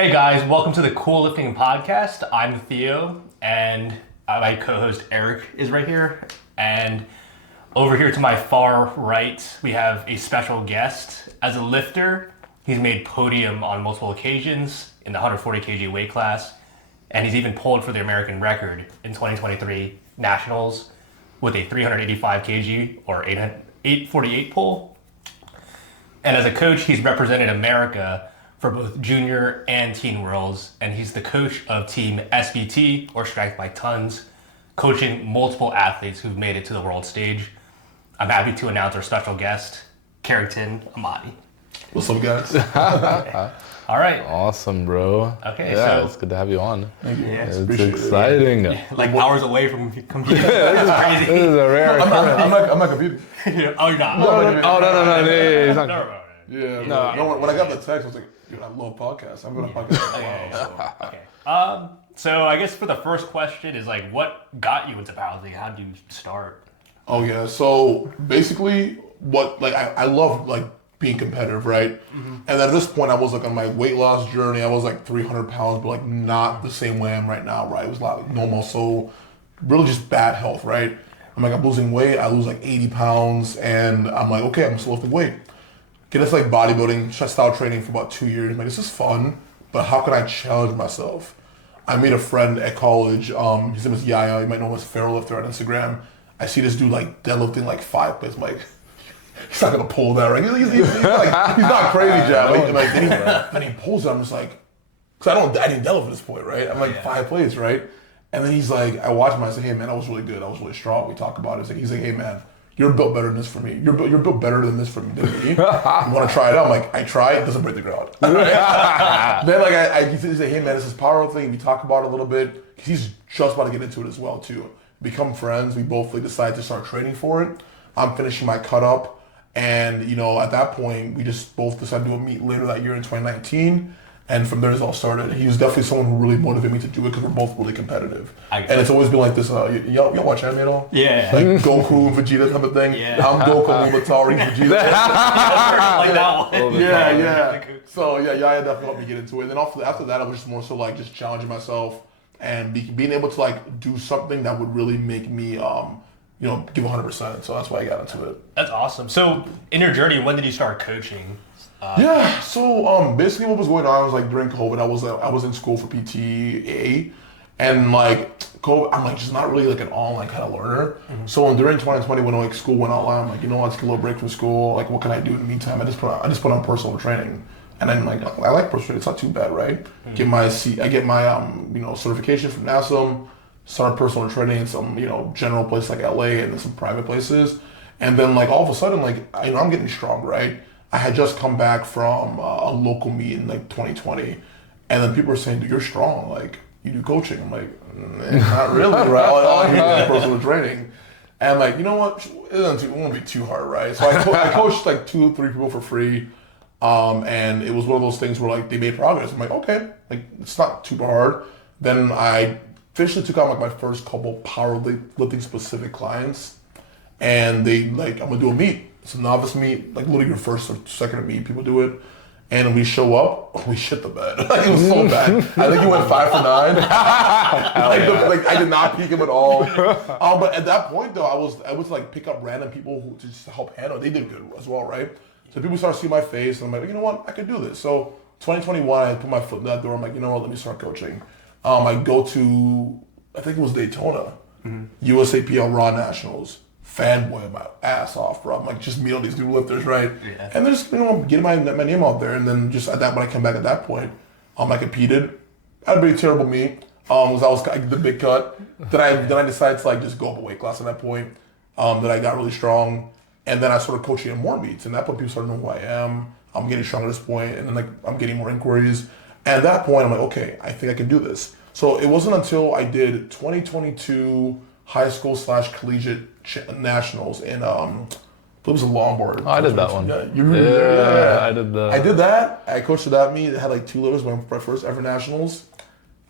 Hey guys, welcome to the Cool Lifting Podcast. I'm Theo, and my co-host Eric is right here. And over here to my far right, we have a special guest. As a lifter, he's made podium on multiple occasions in the 140 kg weight class, and he's even pulled for the American record in 2023 Nationals with a 385 kg or 848 pull. And as a coach, he's represented America for both junior and teen worlds, and he's the coach of team SBT, or Strength by Tonz, coaching multiple athletes who've made it to the world stage. I'm happy to announce our special guest, Carrington, Amadi. What's up, guys? Okay. All right. Awesome, bro. Okay, yeah, so it's good to have you on. Thank you. Yeah, It's exciting. like hours away from computing. This is crazy. This is a rare I'm not computing. Oh, you're not. no, he's not. Yeah, No. no. When I got the text, I was like, dude, I love podcasts. I'm going to podcast as well. Okay. So I guess for the first question is like, what got you into powerlifting? How did you start? Oh, yeah. So basically, I love like being competitive, right? Mm-hmm. And at this point, I was like on my weight loss journey. I was like 300 pounds, but like not the same way I am right now, right? It was like normal, so really just bad health, right? I'm losing weight. I lose like 80 pounds, and I'm like, okay, I'm still lifting weight. Get into like bodybuilding, style training for about 2 years. I'm like, this is fun, but how can I challenge myself? I made a friend at college. His name is Yaya. You might know him as Fairlifter on Instagram. I see this dude like deadlifting like 5 plates. I'm like, he's not gonna pull that, right? He's not crazy, Jack. Then he pulls it. I'm just like, because I didn't deadlift at this point, right? I'm like 5 plates, right? And then he's like, I watch him. I say, hey man, I was really good. I was really strong. We talk about it. He's like, hey man, you're built better than this for me. You're built better than this for me. You want to try it out? I'm like, I try it. Doesn't break the ground. Then like I say, hey man, this is powerlifting. We talk about it a little bit. He's just about to get into it as well too. Become friends. We both like decide to start training for it. I'm finishing my cut up, and at that point we just both decided to do a meet later that year in 2019. And from there, it all started. He was definitely someone who really motivated me to do it because we're both really competitive. And it's always been like this. Y'all watch anime at all? Yeah. Like Goku, Vegeta type of thing. Yeah. I'm Goku, Lubatari, Vegeta. Like that one. Yeah. So Yaya definitely helped me get into it. And then after that, I was just more so like just challenging myself and being able to like do something that would really make me give 100%. So that's why I got into it. That's awesome. So in your journey, when did you start coaching? So basically what was going on was like during COVID, I was in school for PTA, and like COVID, I'm like just not really like an online kind of learner. Mm-hmm. So during 2020 when like school went online, I'm like, let's get a little break from school. Like what can I do in the meantime? I just put on personal training, and I'm like, I like personal training. It's not too bad, right? Mm-hmm. I get my certification from NASM. Started personal training in some general places like LA and then some private places, and then like all of a sudden like I'm getting strong, right? I had just come back from a local meet in like 2020, and then people were saying, dude, you're strong, like you do coaching. I'm like, not really, right? All I do is personal training. And I'm like, you know what, it won't be too hard, right? So I coached like 2-3 people for free, and it was one of those things where like they made progress. I'm like, okay, like it's not too hard. Then I officially took on like my first couple powerlifting specific clients, and they like, I'm gonna do a meet. It's a novice meet, like literally your first or second meet, people do it. And we show up, we shit the bed. Like it was so bad. I think he went 5 for 9. I did not peek him at all. But at that point though, I was like pick up random people who just to help handle. They did good as well, right? So people started seeing my face, and I'm like, you know what, I could do this. So 2021, I put my foot in that door. I'm like, you know what, let me start coaching. I go to, I think it was Daytona, USAPL Raw Nationals. Fanboy my ass off, bro. I'm like, just meet all these new lifters, right? Yeah. And then just getting my name out there, and then just at that when I came back at that point, I competed. I had a pretty terrible meet. I did the big cut. Then I decided to like just go up a weight class at that point. Then I got really strong, and then I started coaching in more meets, and at that point people started knowing who I am. I'm getting strong at this point, and then like I'm getting more inquiries. And at that point, I'm like, okay, I think I can do this. So it wasn't until I did 2022 high school / collegiate nationals in it was a longboard. Oh, I did that one. Yeah, you were there. I did that. I did that. I coached at that meet. It had like 2 lifters. My first ever nationals.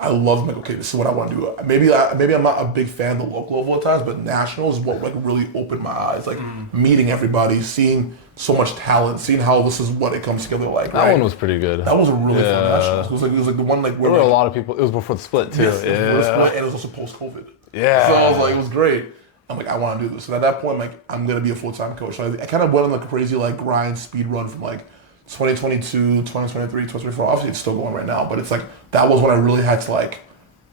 I love like, okay, this is what I want to do. Maybe I'm not a big fan of the local level at times, but national is what like really opened my eyes. Like meeting everybody, seeing so much talent, seeing how this is what it comes together like. That one was pretty good. That was a really fun nationals. It was like the one like where There were like, a lot of people. It was before the split too. yes, it was split, and it was also post COVID. Yeah. So I was like, it was great. I'm like, I want to do this. And at that point, I'm like, I'm gonna be a full-time coach. So I kind of went on like a crazy like grind speed run from like 2022, 2023, 2024. Obviously, it's still going right now, but it's like that was when I really had to like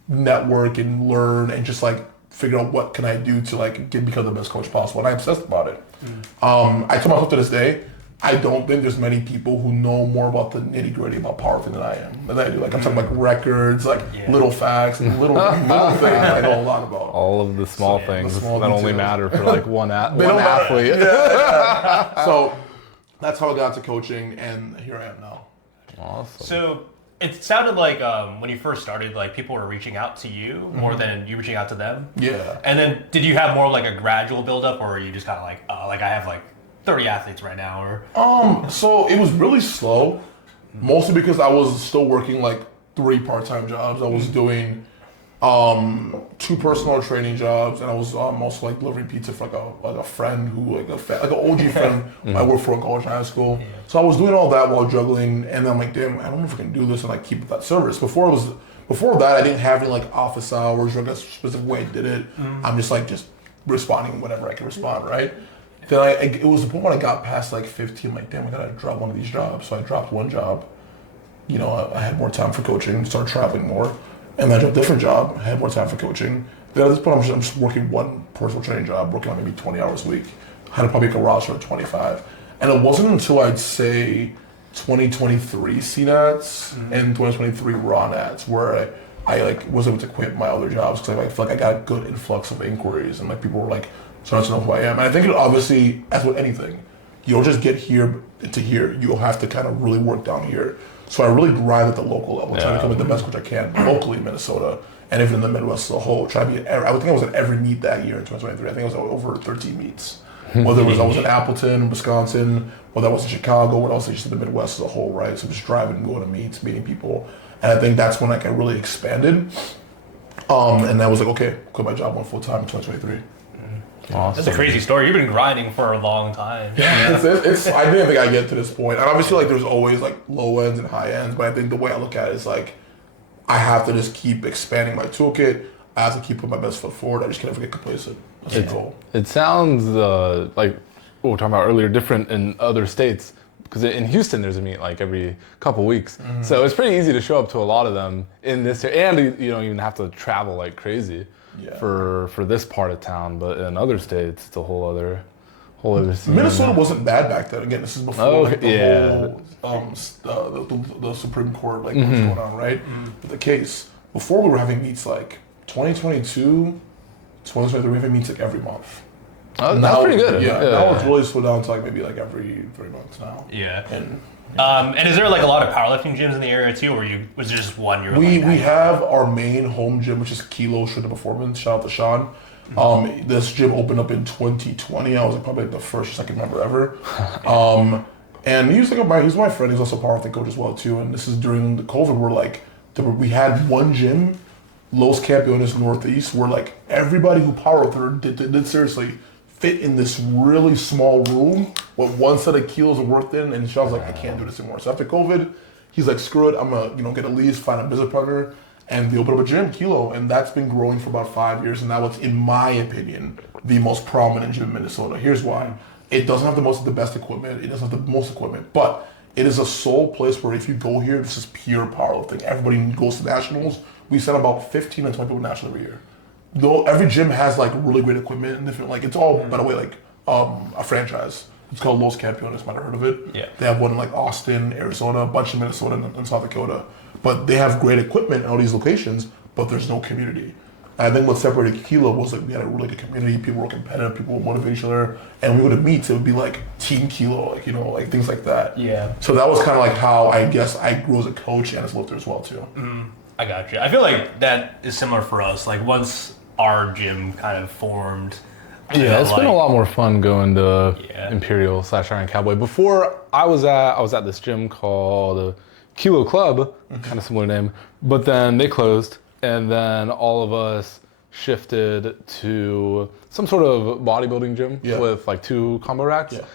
network and learn and just like figure out what can I do to like become the best coach possible. And I obsessed about it. I tell myself to this day, I don't think there's many people who know more about the nitty gritty about powerlifting than I am. Than I do. Like I'm talking like records, like little facts, and little things I know a lot about. All of the small things the small that only details. matter for like one athlete. So that's how I got to coaching, and here I am now. Awesome. So it sounded like when you first started, like people were reaching out to you more than you reaching out to them. Yeah. And then did you have more like a gradual build up, or were you just kind of like I have like 30 athletes right now, or? So it was really slow, mostly because I was still working like 3 part-time jobs. I was doing 2 personal training jobs, and I was also like delivering pizza for like a friend who like an OG friend I worked for in college and high school. So I was doing all that while juggling, and then I'm like, damn, I don't know if I can do this and like keep that service. Before that, I didn't have any like office hours or like a specific way I did it. I'm just responding whenever I can respond, right? Then it was the point when I got past like 15, I'm like, damn, I gotta drop one of these jobs. So I dropped one job. You know, I had more time for coaching, started traveling more. And then I dropped a different job, I had more time for coaching. Then at this point, I'm just working one personal training job, working on maybe 20 hours a week. I had probably a roster of 25. And it wasn't until I'd say 2023 CNATs and 2023 Raw Nats where I like was able to quit my other jobs because I feel like I got a good influx of inquiries and like people were like, starting to know who I am. And I think it obviously, as with anything, you don't just get here to here. You'll have to kind of really work down here. So I really grind at the local level, trying to become the best coach I can locally in Minnesota and even in the Midwest as a whole. Try to be I would think I was at every meet that year in 2023. I think I was over 13 meets. Whether I was in Appleton, Wisconsin, whether I was in Chicago, whether I was just in the Midwest as a whole, right? So just driving and going to meets, meeting people. And I think that's when like I really expanded. And I was like, okay, quit my job, went full time in 2023. Awesome. That's a crazy story. You've been grinding for a long time. Yeah, it's I didn't think I'd get to this point. And obviously, like, there's always, like, low ends and high ends. But I think the way I look at it is, like, I have to just keep expanding my toolkit. I have to keep putting my best foot forward. I just can't ever get complacent. That's the goal. It sounds like what we were talking about earlier, different in other states. Because in Houston, there's a meet like every couple weeks. So it's pretty easy to show up to a lot of them in this area. And you don't even have to travel like crazy. Yeah. For this part of town, but in other states, it's a whole other scene. Minnesota wasn't bad back then. Again, this is before the Supreme Court like what's going on, right? But the case before we were having meets like 2022, 2023, we were having meets like every month. That's pretty good. Yeah, now it's really slowed down to like maybe like every 3 months now. Yeah. And is there like a lot of powerlifting gyms in the area too, or was there just one? We have our main home gym, which is Kilo Strength Performance. Shout out to Sean. This gym opened up in 2020. I was like probably like the first or second member ever. And he's my friend. He's also a powerlifting coach as well too. And this is during the COVID where like we had one gym, Los Campeones Northeast, where like everybody who powerlifted did seriously fit in this really small room with one set of kilos of work in, and Sean's like, I can't do this anymore. So after COVID, he's like, screw it, I'm gonna get a lease, find a business partner, and we opened up a gym, Kilo, and that's been growing for about 5 years, and now it's, in my opinion, the most prominent gym in Minnesota. Here's why. It doesn't have the best equipment, it doesn't have the most equipment, but it is a sole place where if you go here, this is pure powerlifting. Everybody goes to nationals. We send about 15 and 20 people to national every year. Though every gym has like really great equipment and different, like it's all, by the way, like a franchise. It's called Los Campeones, might have heard of it. Yeah. They have one in like Austin, Arizona, a bunch in Minnesota and South Dakota. But they have great equipment in all these locations, but there's no community. And I think what separated Kilo was like we had a really good community, people were competitive, people would motivate each other, and we would have meets, it would be like Team Kilo, like, you know, like things like that. Yeah. So that was kind of like how I guess I grew as a coach and as a lifter as well too. I got you. I feel like that is similar for us. Like once our gym kind of formed. Yeah, it's been a lot more fun going to Yeah. Imperial / Iron Cowboy. Before I was at this gym called Kilo Club, kind of similar name, but then they closed, and then all of us shifted to some sort of bodybuilding gym with like 2 combo racks. Yeah.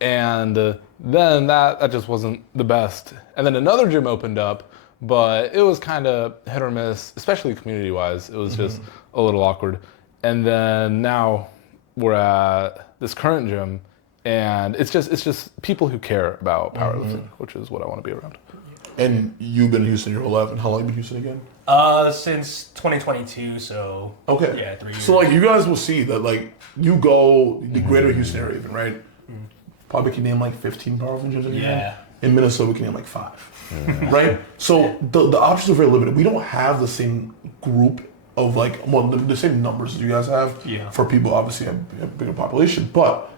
And then that just wasn't the best. And then another gym opened up, but it was kind of hit or miss, especially community-wise. It was just a little awkward. And then now we're at this current gym, and it's just people who care about powerlifting, which is what I want to be around. And you've been in Houston your whole life, and how long have you been in Houston again? Since 2022, so okay. Yeah, 3 years. So like you guys will see that like you go the greater Houston area even, right? Probably can name like 15 powerlifting gyms in here. Yeah. In Minnesota, we can name like 5, right? So the options are very limited. We don't have the same group of like, well, the same numbers as you guys have for people obviously have a bigger population, but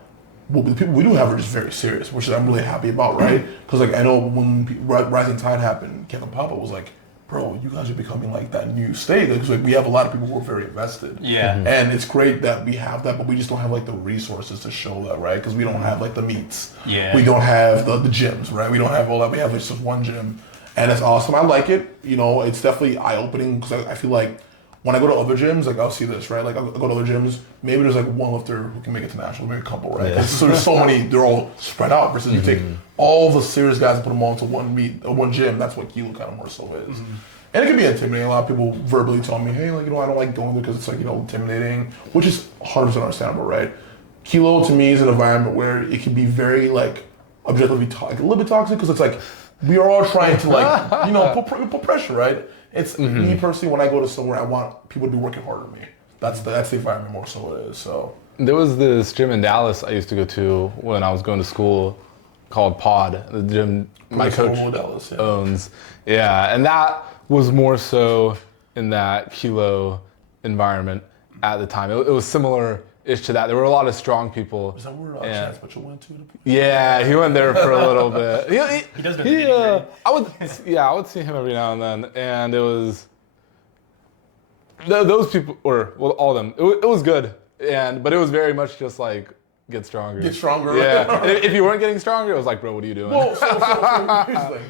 well, the people we do have are just very serious, which I'm really happy about, right? Because like I know when Rising Tide happened, Kevin Papa was like, bro, you guys are becoming like that new state. Because like we have a lot of people who are very invested. Yeah. And it's great that we have that, but we just don't have like the resources to show that, right? Because we don't have like the meets. Yeah. We don't have the gyms, right? We don't have all that. We have just one gym. And it's awesome. I like it. You know, it's definitely eye-opening because I feel like when I go to other gyms, like I'll see this, right? Like I'll go to other gyms, maybe there's like one lifter who can make it to national, maybe a couple, right? Yeah. So there's so many, they're all spread out versus you take all the serious guys and put them all into one meet, one gym. That's what Kilo kind of more so is. And it can be intimidating. A lot of people verbally tell me, hey, like, you know, I don't like going there because it's like, you know, intimidating, which is 100% understandable, right? Kilo to me is an environment where it can be very like objectively like a little bit toxic because it's like we are all trying to like, you know, put pressure, right? It's me personally, when I go to somewhere, I want people to be working harder than me. That's the environment more so it is. So there was this gym in Dallas I used to go to when I was going to school called Pod, the gym my coach Dallas, owns. Yeah, and that was more so in that Kilo environment at the time. It was similar-ish to that. There were a lot of strong people. Is that where Chance Mitchell went to? Yeah, he went there for a little bit. He does know I would see him every now and then, and it was those people, or well, all of them. It was good, but it was very much just like get stronger. Get stronger. Yeah. If you weren't getting stronger, it was like, bro, what are you doing? Well, so here's the thing.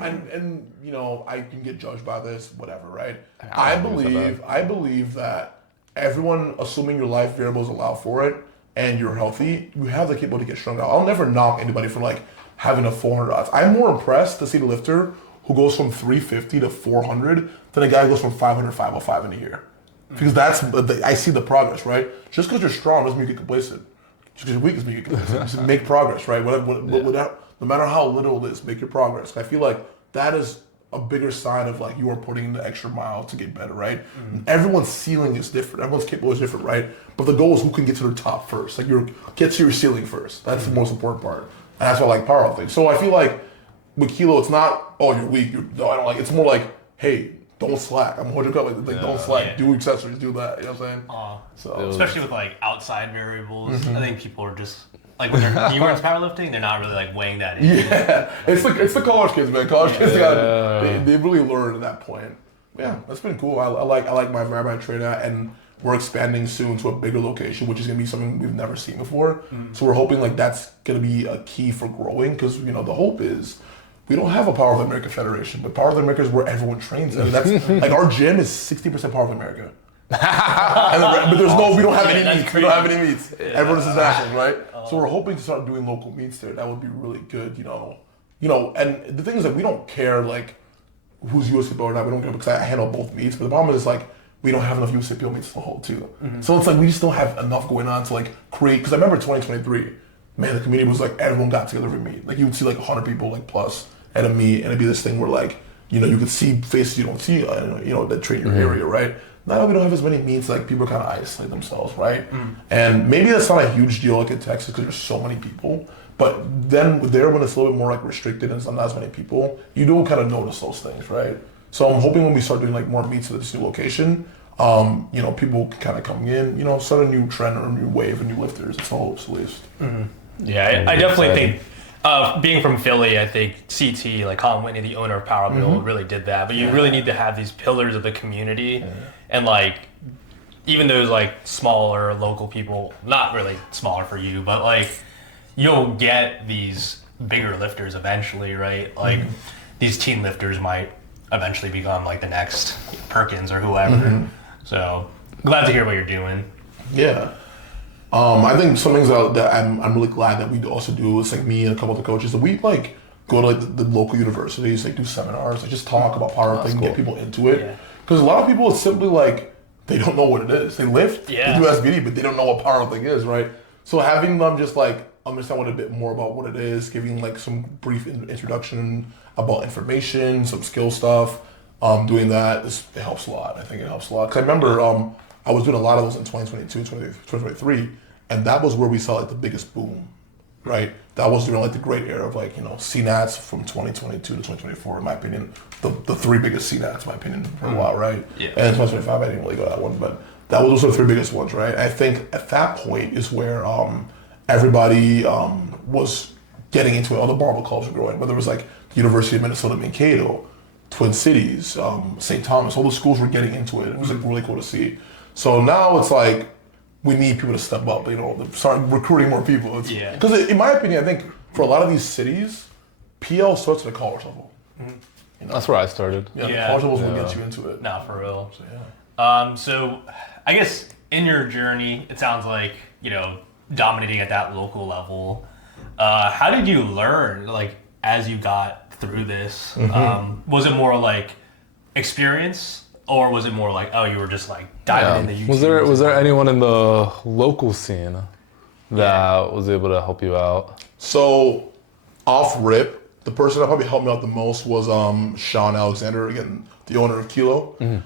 And you know, I can get judged by this, whatever, right? I believe that everyone, assuming your life variables allow for it and you're healthy, you have the capability to get stronger. I'll never knock anybody for like having a 400 odds. I'm more impressed to see the lifter who goes from 350 to 400 than a guy who goes from 500 to 505 in a year. Because I see the progress, right? Just because you're strong doesn't mean you get complacent. Just because you're weak doesn't mean you get complacent. Just make progress, right? No matter how little it is, make your progress. I feel like that is a bigger sign of like you are putting in the extra mile to get better, right? Everyone's ceiling is different. Everyone's capable is different, right? But the goal is who can get to the top first. Like get to your ceiling first. That's the most important part. And that's why I like powerlifting. So I feel like with Kilo, it's not, oh, you're weak. No, I don't like. It's more like, hey, don't slack. I'm holding you up. Like don't slack. Yeah. Do accessories. Do that. You know what I'm saying? Especially with like outside variables, I think people are just like when they're newer into powerlifting, they're not really like weighing that in. Yeah, it's the college kids, man. College kids, they really learn at that point. Yeah, that's been cool. I like my environment I train at, and we're expanding soon to a bigger location, which is gonna be something we've never seen before. So we're hoping like that's gonna be a key for growing, because you know the hope is we don't have a Powerlifting America Federation, but Powerlifting America is where everyone trains, and that's like our gym is 60% Powerlifting America. But we don't have any meets. We don't have any meets. Everyone's nationals, right? So we're hoping to start doing local meets there. That would be really good, you know. And the thing is that we don't care like who's USAPL or not. We don't care because I handle both meets. But the problem is like we don't have enough USAPL meets to hold too. So it's like we just don't have enough going on to like create. Because I remember 2023, man, the community was like everyone got together for a meet. Like you would see like 100 people like plus at a meet, and it'd be this thing where like you know you could see faces you don't see, you know, that train your area, right? Now we don't have as many meets, like people kind of isolate themselves, right? And maybe that's not a huge deal like in Texas because there's so many people. But then there, when it's a little bit more like restricted and not as many people, you do kind of notice those things, right? So I'm hoping when we start doing like more meets at this new location, you know, people can kind of come in, you know, start a new trend or a new wave of new lifters. It's all at least. Yeah, I definitely think. Being from Philly, I think CT, like Colin Whitney, the owner of Power Mill, really did that. But you really need to have these pillars of the community. And like, even those like smaller local people, not really smaller for you, but like, you'll get these bigger lifters eventually, right? Like, these teen lifters might eventually become like the next Perkins or whoever. So glad to hear what you're doing. Yeah. I think some things that I'm really glad that we also do, it's like me and a couple of the coaches, that we like go to like the local universities, like do seminars, like just talk about powerlifting, get people into it. Because a lot of people, it's simply like, they don't know what it is. They lift, they do SBD, but they don't know what powerlifting is, right? So having them just like understand a bit more about what it is, giving like some brief introduction about information, some skill stuff, doing that, it helps a lot. I think it helps a lot. Because I remember I was doing a lot of those in 2022, 2023, and that was where we saw like the biggest boom, right? That was during like the great era of like, you know, CNATs from 2022 to 2024, in my opinion. The three biggest CNATs, in my opinion, for a while, right? Yeah. And in 2025, I didn't really go that one, but that was also the three biggest ones, right? I think at that point is where everybody was getting into it. All the barbell clubs were growing, whether it was like the University of Minnesota Mankato, Twin Cities, St. Thomas, all the schools were getting into it. It was like really cool to see. So now it's like, we need people to step up, you know, start recruiting more people. Because in my opinion, I think for a lot of these cities, PL starts at the college level. You know? That's where I started. The college level is what gets you into it. No, for real. So, so I guess in your journey, it sounds like, you know, dominating at that local level. How did you learn, like, as you got through this? Was it more like experience? Or was it more like, oh, you were just like diving into YouTube? Was there anyone in the local scene that was able to help you out? So, off rip, the person that probably helped me out the most was Sean Alexander, again, the owner of Kilo. He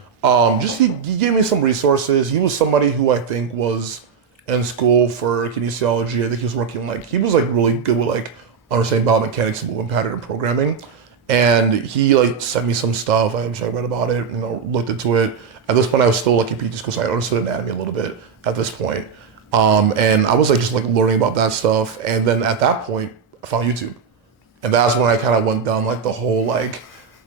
gave me some resources. He was somebody who I think was in school for kinesiology. I think he was working he was really good with like understanding biomechanics and movement pattern and programming. And he like sent me some stuff. I read about it, you know, looked into it. At this point, I was still like in PT school, so I understood anatomy a little bit at this point. And I was like just like learning about that stuff. And then at that point, I found YouTube, and that's when I kind of went down like the whole like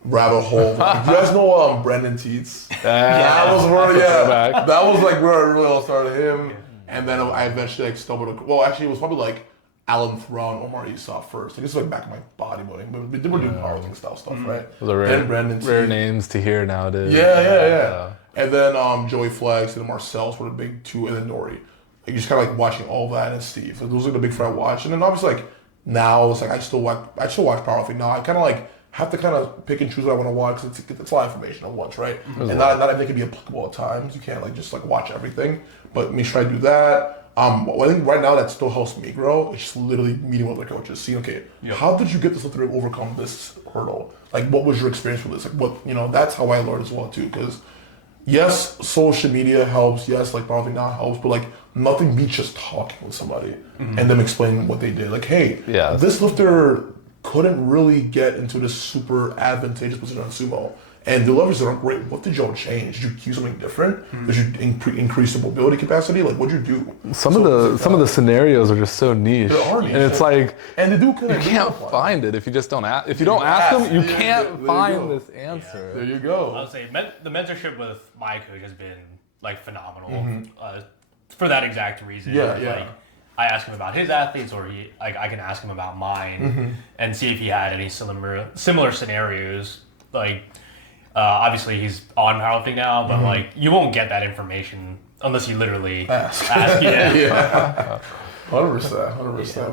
rabbit hole. You guys know Brendan Teets? That was where that was like where I really all started him. And then I eventually like stumbled. Well, actually, it was probably like Alan Thrawn, Omar Esau first. Like, this is like back in my bodybuilding, but we were doing powerlifting style stuff, right? Those are rare names to hear nowadays. Yeah. And then Joey Flex and Marcel's were the big two, and then Nori. Like, just kind of like watching all that, and Steve. Like, those are the big four I watch. And then obviously like now it's like I still watch powerlifting now. I kind of like have to kind of pick and choose what I want to watch because it's a lot of information at once, right? And not everything can be applicable at times. You can't like just like watch everything, but make sure I do that. I think right now that still helps me grow. It's just literally meeting with other coaches, seeing, okay, how did you get this to overcome this hurdle? Like, what was your experience with this? Like, what, you know, that's how I learned as well too. Because yes, social media helps. Yes, like powerlifting now helps, but like nothing beats just talking with somebody and them explaining what they did. Like, hey, this lifter couldn't really get into this super advantageous position on sumo. And the levers are great. What did y'all change? Did you use something different? Did you increase the mobility capacity? Like, what'd you do? Some of the scenarios are just so niche. They are niche. And it's like, and they do you can't find it if you just don't ask. If you don't ask them, you can't find this answer. There you go. I would say the mentorship with my coach has been like phenomenal for that exact reason. Like, I ask him about his athletes, or I can ask him about mine and see if he had any similar scenarios. Like, obviously he's on powerlifting now, but like you won't get that information unless you literally ask. 100%.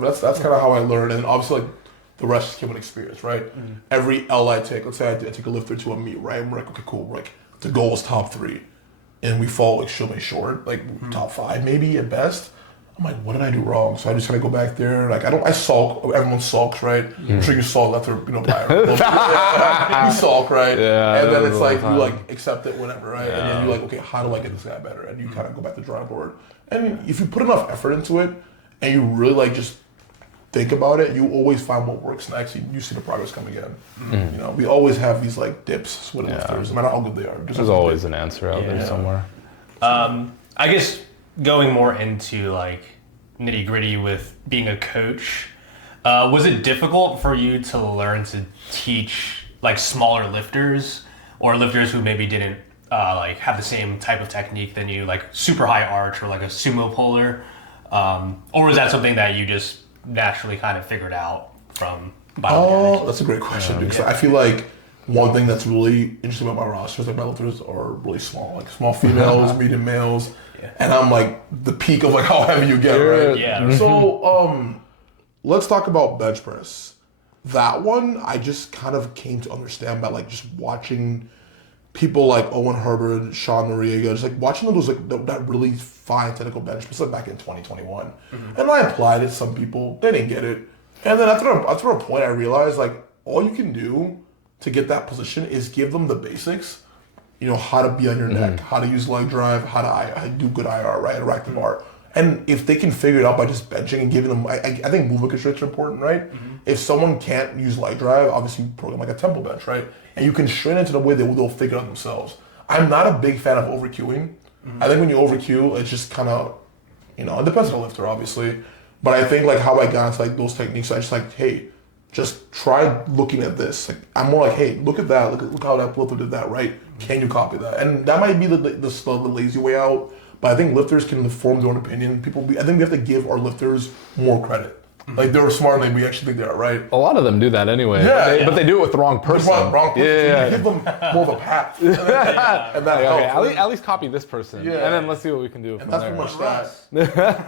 But that's kind of how I learned, and obviously like the rest is human experience, right? Every L I take, let's say I take a lifter to a meet, right? I'm like, okay, cool. Like the goal is top 3, and we fall like extremely short, like top 5 maybe at best. I'm like, what did I do wrong? So I just kind of go back there. Like, I sulk. Everyone sulks, right? I'm sure you sulk after, prior. You sulk, right? Yeah, and then it's like, you like accept it, whatever, right? And then you're like, okay, how do I get this guy better? And you kind of go back to the drawing board. And if you put enough effort into it, and you really like just think about it, you always find what works next. You see the progress coming in. You know, we always have these like dips with lifters, no matter how good they are. There's always an answer out there somewhere. I guess going more into like nitty gritty with being a coach, was it difficult for you to learn to teach like smaller lifters or lifters who maybe didn't like have the same type of technique than you, like super high arch or like a sumo puller, or was that something that you just naturally kind of figured out from Oh, that's a great question, dude. 'Cause I feel like one thing that's really interesting about my roster is like my lifters are really small, like small females, medium males, and I'm like the peak of like how heavy you get, right? Yeah. So, let's talk about bench press. That one, I just kind of came to understand by like just watching people like Owen Herbert, Sean Noriega, just like watching those like that really fine technical bench press like back in 2021, and I applied it to some people. They didn't get it, and then after a point, I realized like all you can do to get that position is give them the basics. You know, how to be on your neck, how to use leg drive, how to do good IR, right? Rack the bar. And if they can figure it out by just benching and giving them, I think movement constraints are important, right? If someone can't use leg drive, obviously you program like a tempo bench, right? And you can strain it to the way they'll figure it out themselves. I'm not a big fan of over-cueing. I think when you over-cue, it's just kind of, you know, it depends on the lifter, obviously. But I think like how I got into like those techniques, I just like, hey, just try looking at this. Like, I'm more like, hey, look at that. Look how that lifter did that, right? Can you copy that? And that might be the lazy way out. But I think lifters can form their own opinion. I think we have to give our lifters more credit. Like they're smarter than we actually think they are, right? A lot of them do that anyway. But they do it with the wrong person. Wrong person. So you give them more of a path. And that helps. Okay, at least copy this person. Yeah. And then let's see what we can do. And that's pretty much that.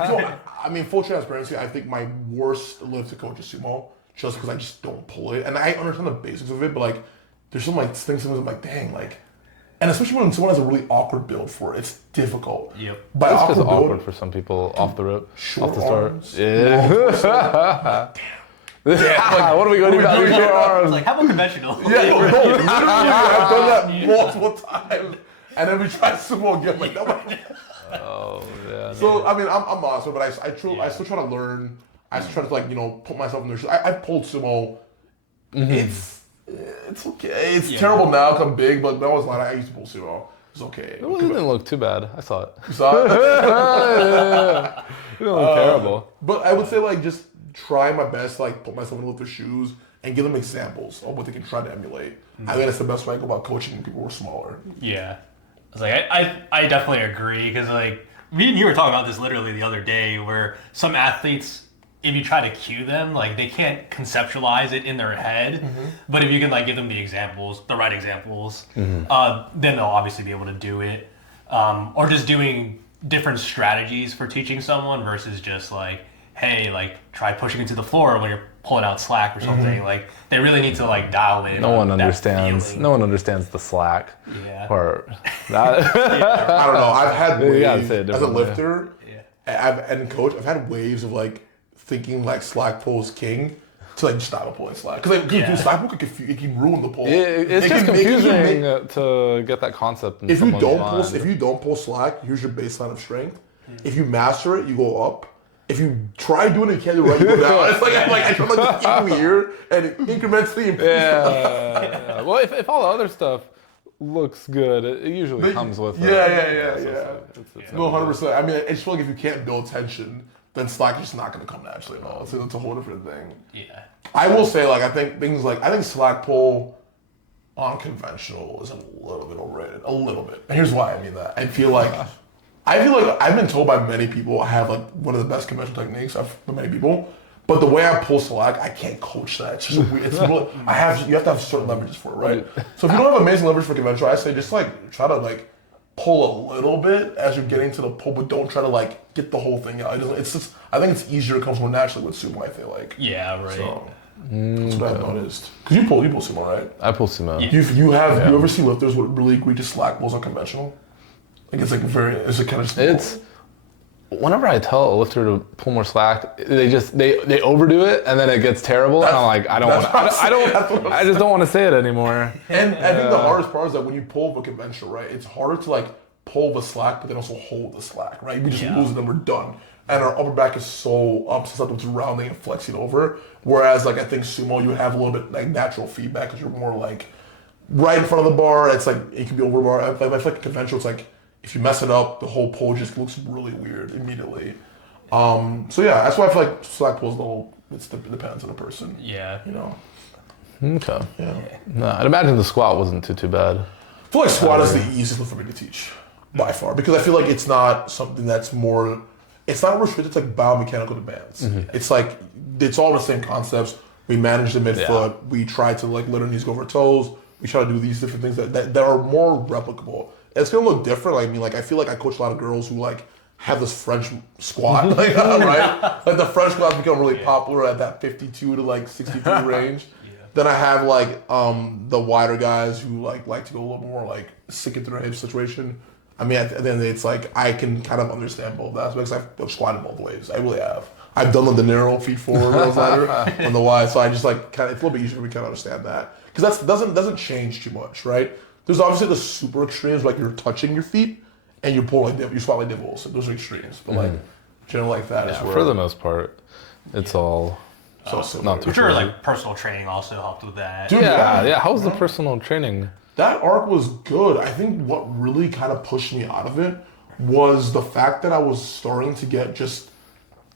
So, I mean, full transparency, I think my worst lift to coach is sumo, just because I just don't pull it. And I understand the basics of it, but like, there's some like things I'm like, dang, like, and especially when someone has a really awkward build for it, it's difficult. Yep. By It's awkward just build, awkward for some people off the rip, short off the start. arms, Yeah. What are we going to do about these short arms? Like, how about conventional? no, literally, I've done that multiple times. And then we try sumo again, like, that one. Oh, yeah. So, I mean, I'm awesome, but I still try to learn. I still try to, like, you know, put myself in their shoes. I've pulled sumo. It's okay. It's terrible now because I'm big, but that was like, I used to pull sumo. It's okay. It didn't look too bad. I saw it. You saw it? It didn't look terrible. But I would say, like, just try my best to, like, put myself in their shoes and give them examples of what they can try to emulate. I think that's the best way I go about coaching when people who are smaller. Yeah. I was like, I definitely agree, because, like, me and you were talking about this literally the other day, where some athletes, if you try to cue them, like, they can't conceptualize it in their head, but if you can, like, give them the examples, the right examples, then they'll obviously be able to do it. Or just doing different strategies for teaching someone versus just, like, hey, like, try pushing into the floor when you're pulling out slack or something. Like, they really need to, like, dial in. No one that understands. feeling. No one understands the slack part. I don't know. I've had You gotta waves say it as a differently. lifter, and coach. I've had waves of like thinking like slack pull is king to like just not pulling slack, because like dude, slack pull it can ruin the pull. It's just confusing to get that concept. If you don't pull slack, here's your baseline of strength. If you master it, you go up. If you try doing it, you can't do it right, you go down. It's like I try to keep you here and it incrementally improves. Yeah. Well, if all the other stuff looks good, it usually comes with it. Yeah. No, 100%. I mean, I just feel like if you can't build tension, then slack is just not going to come naturally at all. So it's a whole different thing. Yeah. I will say, like, I think slack pull on conventional is a little bit overrated. A little bit. And here's why I mean that. I feel like I've been told by many people I have like one of the best conventional techniques for many people. But the way I pull slack, I can't coach that. It's just weird. You have to have certain leverages for it, right? So if you don't have amazing leverage for conventional, I say just like try to like pull a little bit as you're getting to the pull, but don't try to like get the whole thing out. It's just, I think it's easier. It comes more naturally with sumo, I feel like. Yeah, right. So that's what I've noticed. Because you pull sumo, right? I pull sumo. You ever see lifters with really egregious slack pulls on conventional? Like it's like kind of. It's whenever I tell a lifter to pull more slack, they overdo it and then it gets terrible. And I'm like, I just don't want to say it anymore. And I think the hardest part is that when you pull the conventional, right, it's harder to like pull the slack, but then also hold the slack, right? We just lose it and we're done. And our upper back is so susceptible to rounding and flexing over. Whereas like I think sumo, you have a little bit like natural feedback because you're more like right in front of the bar. It's like it can be over bar. I feel like conventional, it's like if you mess it up, the whole pull just looks really weird immediately. So yeah, that's why I feel like slack pulls it depends on the person. Yeah. You know. Okay. Yeah. No, I'd imagine the squat wasn't too bad. I feel like squat is the easiest one for me to teach by far because I feel like it's not something that's more. It's not restricted to like biomechanical demands. It's like it's all the same concepts. We manage the midfoot. We try to like let our knees go over toes. We try to do these different things that are more replicable. It's gonna look different. I mean, like I feel like I coach a lot of girls who like have this French squat, like, right? Like the French squats become really popular at that 52 to like 63 range. Then I have like the wider guys who like to go a little more like stick it to their hip situation. I mean, at the end of the day, it's like I can kind of understand both aspects. I've squatted both ways. I really have. I've done the narrow feet forward rails ladder on the wide, so I just like kind of it's a little bit easier for me to kind of understand that because that doesn't change too much, right? There's obviously the super extremes like you're touching your feet and you pull like you squat like nibbles. So those are extremes, but like generally like that is where for the most part, it's all. Not too sure, like personal training also helped with that. Dude, yeah. How's the personal training? That arc was good. I think what really kind of pushed me out of it was the fact that I was starting to get just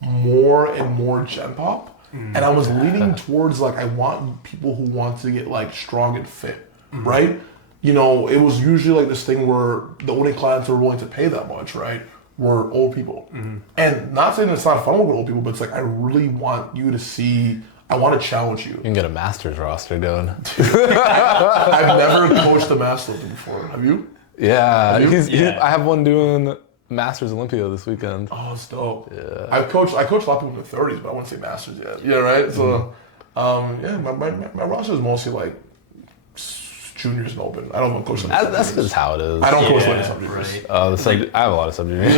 more and more gen pop, and I was leaning towards like I want people who want to get like strong and fit, right? You know, it was usually like this thing where the only clients who were willing to pay that much, right, were old people. And not saying it's not fun with old people, but it's like I really want you to see. I want to challenge you. You can get a master's roster going. I've never coached a master before. Have you? Yeah, I have one doing Masters Olympia this weekend. Oh, it's dope. Yeah. I coach a lot of people in their 30s, but I wouldn't say masters yet. Yeah, right? So, my roster is mostly like juniors and open. I don't want to coach them. That's just how it is. I don't coach like sub-juniors. Right. I have a lot of sub-juniors.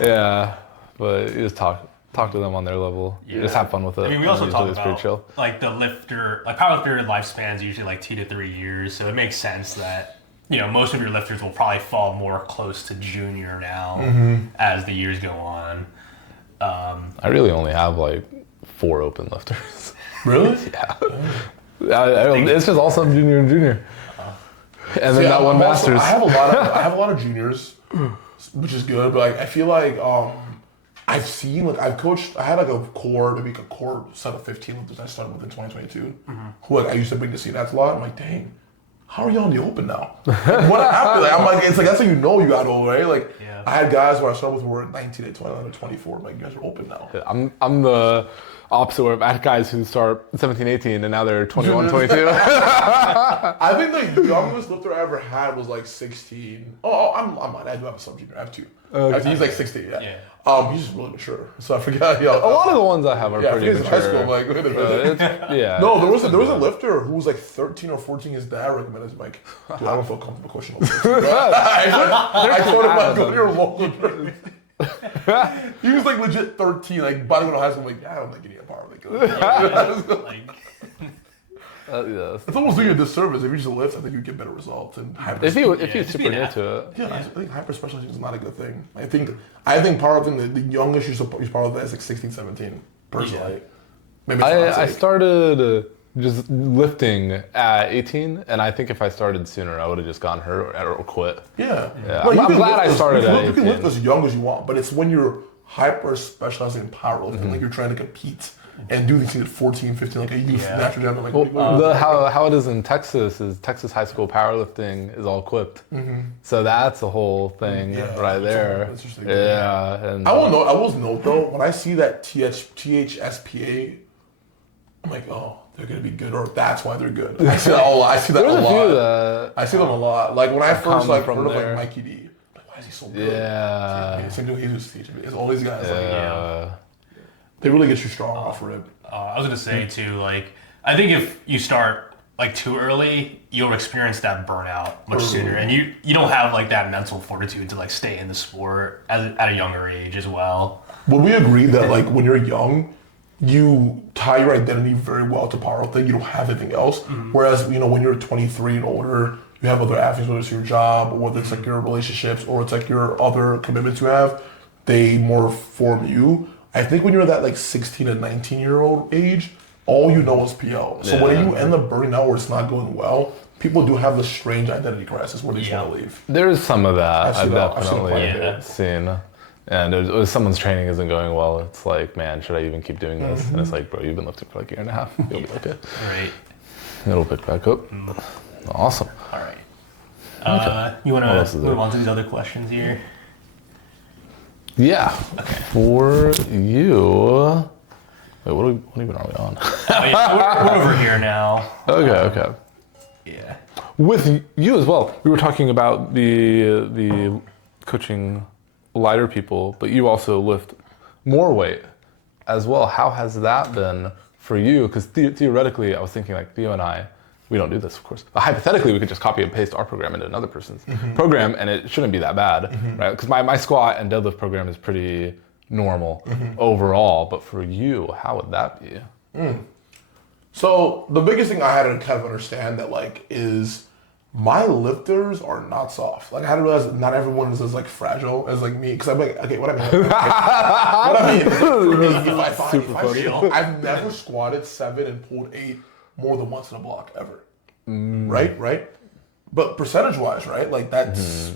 Yeah, but you just talk to them on their level. You just have fun with it. I mean, we also talk it's pretty chill. about like the powerlifter lifespan is usually like 2 to 3 years, so it makes sense that most of your lifters will probably fall more close to junior now as the years go on. I really only have like 4 open lifters. Really? Yeah. It's just all sub junior and junior, and then that one masters. I have a lot of juniors, which is good. But I feel like I've seen I've coached. I had like a core set of 15 lifters I started with in 2022. Who I used to bring to see that a lot. I'm like, dang, how are you on the open now? What happened? I'm like, it's like that's how you know you got old, right? Like I had guys where I started with who were 19 and 20, 24. I'm like, you guys are open now. I'm the opposite where I've had guys who start 17, 18 and now they're 21, 22. I think the youngest lifter I ever had was like 16. I'm on. I do have a sub junior. I have 2. He's like 16. Yeah. He's just really mature. So I forgot. A lot of the ones I have are pretty mature. High school, like, wait a minute. No, there was a lifter who was like 13 or 14. His dad recommended him. Like, dude, I don't feel comfortable coaching. I told him like, go to your local gym. He was like legit 13, like about to go to high school. I'm like, I don't think you need a power. It's almost doing a disservice if you just lift. I think you get better results and if you're super new to it. Yeah, I think hyper specialization is not a good thing. I think powerlifting, the youngest you powerlifting is like 16, 17. Personally, maybe I started just lifting at 18, and I think if I started sooner, I would have just gotten hurt or quit. Yeah. Well, I'm glad I started at 18. You can lift as young as you want, but it's when you're hyper specializing in powerlifting, like you're trying to compete and do these things at 14, 15, like a youth natural gentleman. Like, how it is in Texas is Texas high school powerlifting is all equipped. So that's a whole thing right there. Interesting. Yeah. And I will note though, when I see that THSPA, I'm like, oh, they're gonna be good, or that's why they're good. I see that a lot. I see them a lot. Like when I first heard of like Mikey D, like, why is he so good? Yeah. Same thing he was teaching me. It's all these guys. They really get you strong off of it. I was gonna say too, like I think if you start like too early, you'll experience that burnout much sooner, and you don't have like that mental fortitude to like stay in the sport at a younger age as well. Would we agree that like when you're young, you tie your identity very well to powerlifting? You don't have anything else. Whereas when you're 23 and older, you have other avenues, whether it's your job, or whether it's like your relationships, or it's like your other commitments you have. They more form you. I think when you're that like 16 and 19-year-old age, all you know is PL. So when you end up burning out where it's not going well, people do have this strange identity crisis where they just want to leave. There's some of that. I've definitely seen. And if someone's training isn't going well, it's like, man, should I even keep doing this? And it's like, bro, you've been lifting for like a year and a half. You'll be okay. Right. It'll pick back up. Awesome. All right. You want to move on to these other questions here? Yeah. Okay. For you, Wait, what even are we on? Oh, yeah, we're over here now. Okay. Yeah. With you as well, we were talking about the coaching lighter people, but you also lift more weight as well. How has that been for you? Because theoretically, I was thinking like Theo and I, we don't do this, of course. But hypothetically, we could just copy and paste our program into another person's program, and it shouldn't be that bad, right? Because my squat and deadlift program is pretty normal overall. But for you, how would that be? So the biggest thing I had to kind of understand that like is my lifters are not soft. Like I had to realize that not everyone is as like fragile as like me. Because I'm like, okay, what I mean? What I mean? Is I've never squatted 7 and pulled 8 more than once in a block ever. Right? But percentage-wise, right? Like that's,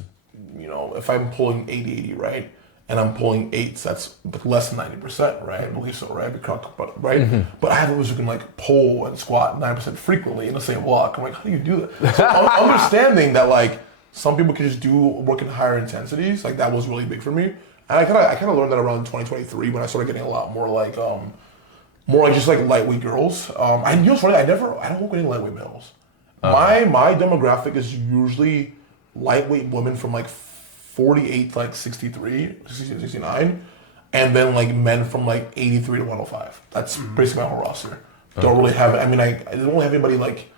you know, if I'm pulling 80, right? And I'm pulling 8s, that's less than 90%, right? I believe so, right? Right? But I have those who can like pull and squat 9% frequently in the same block. I'm like, how do you do that? So understanding that like some people can just do work in higher intensities, like that was really big for me. And I kind of learned that around 2023 when I started getting a lot more like just like lightweight girls. And you know what's funny? I don't work with any lightweight males. My demographic is usually lightweight women from like 48 to like 63, 69, and then like men from like 83 to 105. That's basically my whole roster. Don't really have, I don't really have anybody like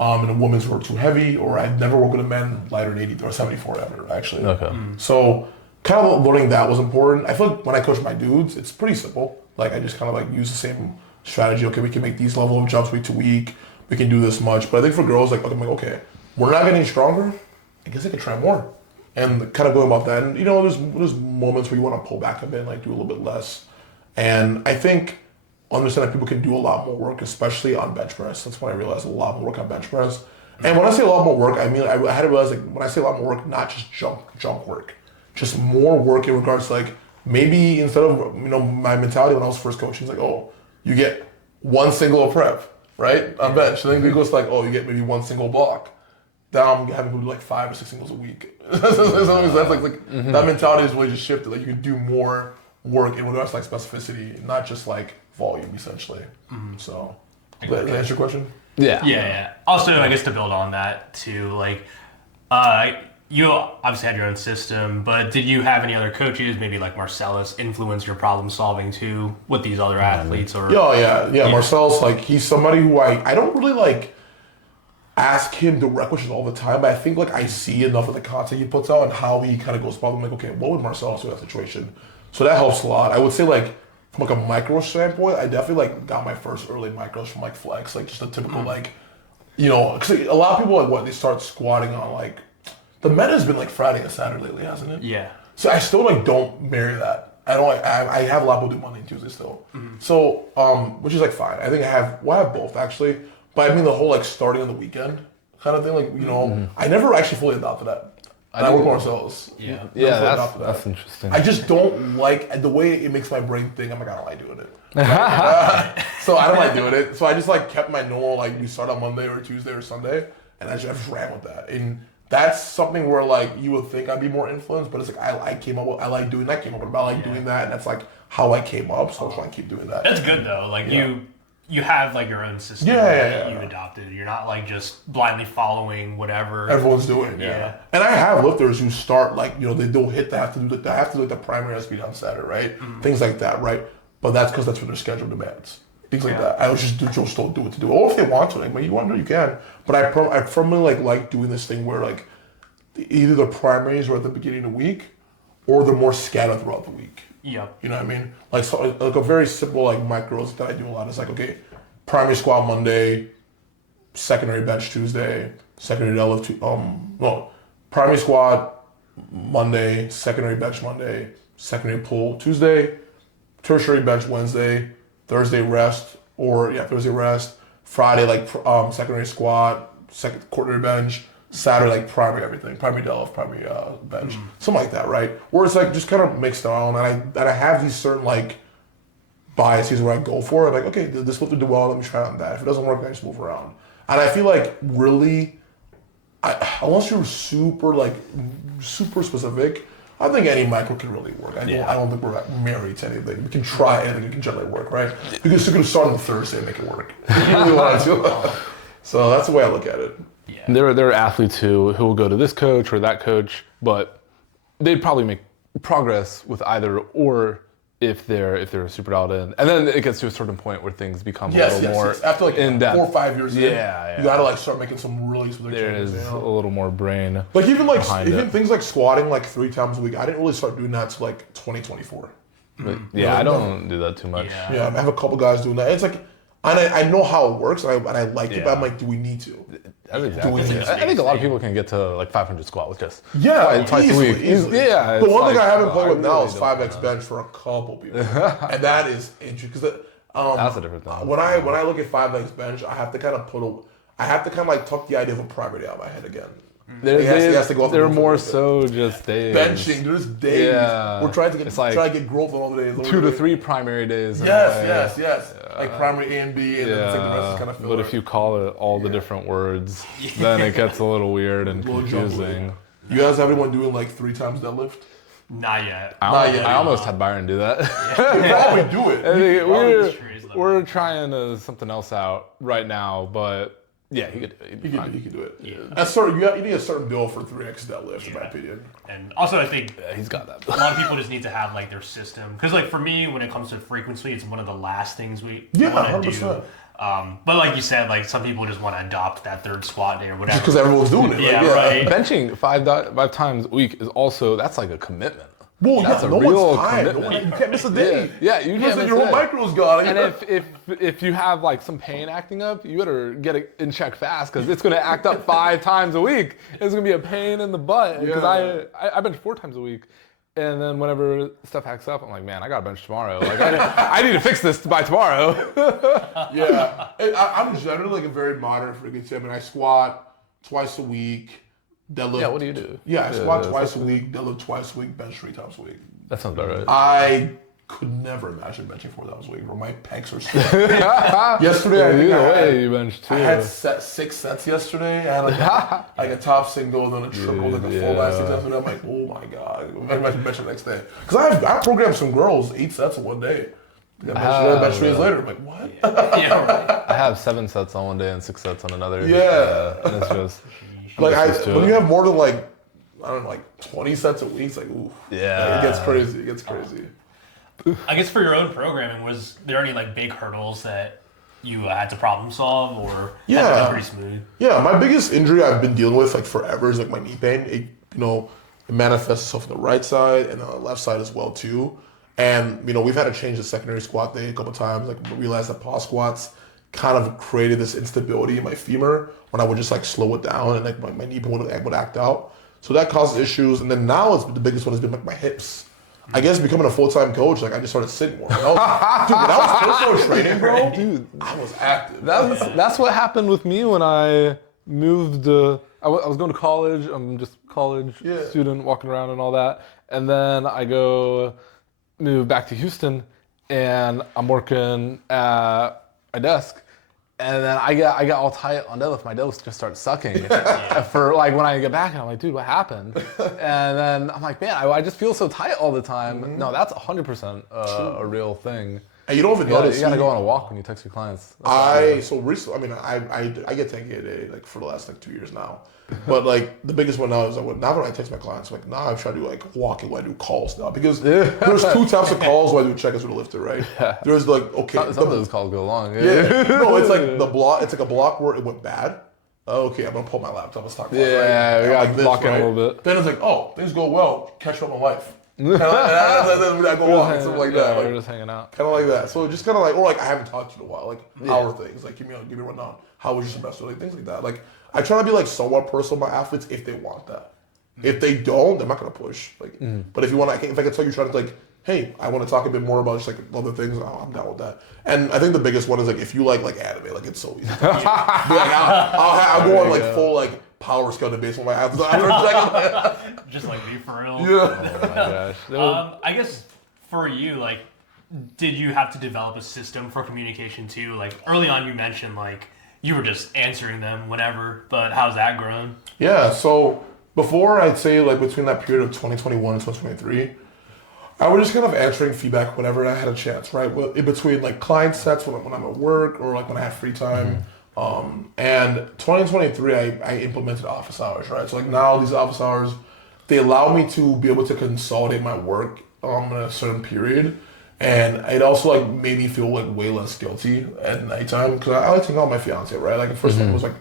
in a women's who are too heavy, or I've never worked with a man lighter than 80 or 74 ever, actually. Okay. So kind of learning that was important. I feel like when I coach my dudes, it's pretty simple. Like I just kind of like use the same strategy. Okay, we can make these level of jumps week to week. We can do this much. But I think for girls, like, I'm like, okay, we're not getting stronger. I guess I could try more. And kind of going about that. And, you know, there's moments where you want to pull back a bit and, like, do a little bit less. And I think understand that people can do a lot more work, especially on bench press. That's when I realized a lot more work on bench press. And when I say a lot more work, I mean, I had to realize, like, when I say a lot more work, not just jump work. Just more work in regards to, like, maybe instead of, you know, my mentality when I was first coaching is like, oh, you get one single prep, right, on bench. And then it goes like, oh, you get maybe one single block. Now I'm having to do like 5 or 6 singles a week. That mentality is really just shifted. Like you can do more work in regards to like specificity, not just like volume, essentially. So, does that answer your question? Yeah. Also, I guess to build on that too, like, you obviously had your own system, but did you have any other coaches, maybe like Marcellus, influence your problem solving too with these other athletes? Or yeah. Marcellus, like he's somebody who I don't really like ask him direct questions all the time, but I think like I see enough of the content he puts out and how he kind of goes about. I'm like, okay, what would Marcellus do in that situation? So that helps a lot. I would say like from like a micro standpoint, I definitely like got my first early micros from like Flex, like just a typical like, you know, because a lot of people like they start squatting on like the meta has been like Friday and Saturday lately, hasn't it? Yeah. So I still like don't marry that. I don't like I have a lot of people do Monday and Tuesday still. So which is like fine. I think I have both actually. But I mean the whole like starting on the weekend kind of thing, like, you know, I never actually fully adopted that. I work Marcellus. Yeah, that's interesting. I just don't like the way it makes my brain think. I'm like, I don't like doing it. So I don't like doing it. So I just like kept my normal, like we start on Monday or Tuesday or Sunday, and I just ran with that. And that's something where like you would think I'd be more influenced, but it's like I came up with, I like doing that, doing that, and that's like how I came up. So I'm trying to keep doing that. That's good though. Like you have like your own system that you adopted. You're not like just blindly following whatever everyone's doing. Yeah. And I have lifters who start like, you know, they have to do like the primary SB on Saturday, right? Things like that, right? But that's because that's what their schedule demands. Things like that. I would just don't do it to do it. Or if they want to, like, but you want to do it, you can. But I firmly like doing this thing where like either the primaries are at the beginning of the week or they're more scattered throughout the week. Yep. You know what I mean? Like, so, like a very simple like micros that I do a lot is like, okay, primary squat Monday, secondary bench Tuesday, secondary deadlift primary squat Monday, secondary bench Monday, secondary pull Tuesday, tertiary bench Wednesday, Thursday rest, Thursday rest, Friday like secondary squat, second quaternary bench, Saturday like primary everything, primary deadlift, primary bench, something like that, right? Where it's like just kind of mixed around, and I have these certain like biases where I go for it. Like, okay, this lifter did well, let me try on that. If it doesn't work, I just move around. And I feel like really, unless you're super specific, I think any micro can really work. I don't think we're married to anything. We can try anything. It can generally work, right? Because you can start on the Thursday and make it work. If you really want to. So that's the way I look at it. Yeah. There are athletes who will go to this coach or that coach, but they'd probably make progress with either or if they're super dialed in. And then it gets to a certain point where things become a little more after like in-depth. 4 or 5 years in, you gotta like start making some really specific There's changes. a little more brain. Like even it. things like squatting like 3 times a week, I didn't really start doing that till like 2024. Yeah, I don't do that too much. Yeah, I have a couple guys doing that. It's like, and I know how it works, and I like it, but I'm like, do we need to? That's exactly. I think a lot of people can get to like 500 squat with just twice easily, a week. Easily. Yeah. The one thing I haven't played with I now really is don't 5x bench for a couple people, and that is interesting because that's a different thing. When I look at 5x bench, I have to kind of like tuck the idea of a primary out of my head again. They're more so just days. Benching, there's days. Yeah. We're trying to get growth on all the days. 2 to 3 primary days. Yes. Like primary A and B, and then it's like the rest is kind of filler. But if you call it all the different words, then it gets a little weird and confusing. You guys have anyone doing like 3 times deadlift? Not yet. I almost had Byron do that. You probably do it. We're trying something else out right now, but yeah, he could do it. He could do it. Yeah. You need a certain build for 3x deadlift, in my opinion. And also, I think he's got that. A lot of people just need to have like their system, because like for me, when it comes to frequency, it's one of the last things we want to do. But like you said, like some people just want to adopt that 3rd squat day or whatever. Just because everyone's doing it. Yeah, right. Benching 5 times a week is also, that's like a commitment. Well, that's a real commitment. You can't miss a day. Yeah, you can't miss your whole micro's gone. And if you have like some pain acting up, you better get it in check fast, because it's going to act up 5 times a week. It's going to be a pain in the butt. Because I bench 4 times a week. And then whenever stuff hacks up, I'm like, man, I got to bench tomorrow. Like I need to fix this by tomorrow. I'm generally like a very moderate frequency. I mean, I squat twice a week. Deadlift. Yeah, what do you do? Yeah, I squat twice a week, deadlift twice a week, bench 3 times a week. That sounds about right. I could never imagine benching 4 times a week, or my pecs are still. Yesterday, you benched 2. I had 6 sets yesterday. I had like a top single, then a triple, then a full last 6 sets. And I'm like, oh my god, imagine bench the next day. Because I programmed some girls 8 sets in one day. Bench 3 days later. I'm like, what? I have 7 sets on one day and 6 sets on another. Yeah. And it's just. Like when you have more than like, I don't know, like 20 sets a week, it's like, ooh. Yeah. It gets crazy. I guess for your own programming, was there any like big hurdles that you had to problem solve, or had to go pretty smooth? Yeah, my biggest injury I've been dealing with like forever is like my knee pain. It manifests itself on the right side and on the left side as well too. And we've had to change the secondary squat day a couple times. Like we realized that pause squats kind of created this instability in my femur when I would just like slow it down, and like my knee would act out. So that causes issues. And then now the biggest one has been like my hips. I guess becoming a full-time coach, like I just started sitting more. When I was personal training, bro, dude, I was active. That's what happened with me when I moved. I was going to college. I'm just a college student walking around and all that. And then I move back to Houston, and I'm working at a desk. And then I got all tight on deadlift. My deadlift just started sucking for like when I get back, and I'm like, dude, what happened? And then I'm like, man, I just feel so tight all the time. Mm-hmm. No, that's 100% a real thing. And you don't even notice. You gotta go on a walk when you text your clients. Recently, I get 10K a day like for the last like 2 years now. But like the biggest one now is now when I text my clients, like now I try to do like walking when I do calls now, because there's 2 types of calls when I do check-ins with a lifter, right? Yeah. There's like some of those calls go long. No, it's like the block. It's like a block where it went bad. Okay, I'm gonna pull my laptop. Let's talk about it. Yeah, we got to block in a little bit. Then it's like, oh, things go well. Catch up on life. Then I go walk and stuff like that. We're just hanging out. Kind of like that. So just kind of like, or like I haven't talked to you in a while. Like our things, like give me a rundown. How was your semester? Like things like that. Like I try to be like somewhat personal with my athletes if they want that. If they don't, I'm not gonna push. Like, but if you want, if I can tell you, trying to like, hey, I want to talk a bit more about just like other things. Oh, I'm down with that. And I think the biggest one is like if you like anime, like it's so easy. I'll go on like full like power scale based on my athletes. Just like be for real. Yeah. Oh my gosh. I guess for you, like, did you have to develop a system for communication too? Like early on, you mentioned like you were just answering them whenever, but how's that grown? Yeah. So before I'd say like between that period of 2021 and 2023, I was just kind of answering feedback whenever I had a chance, right? Well, in between like client sets when I'm at work or like when I have free time. And 2023, I implemented office hours, right? So like now these office hours, they allow me to be able to consolidate my work in a certain period. And it also like made me feel like way less guilty at nighttime because I like to hang out with my fiance, right? Like the first time it was like,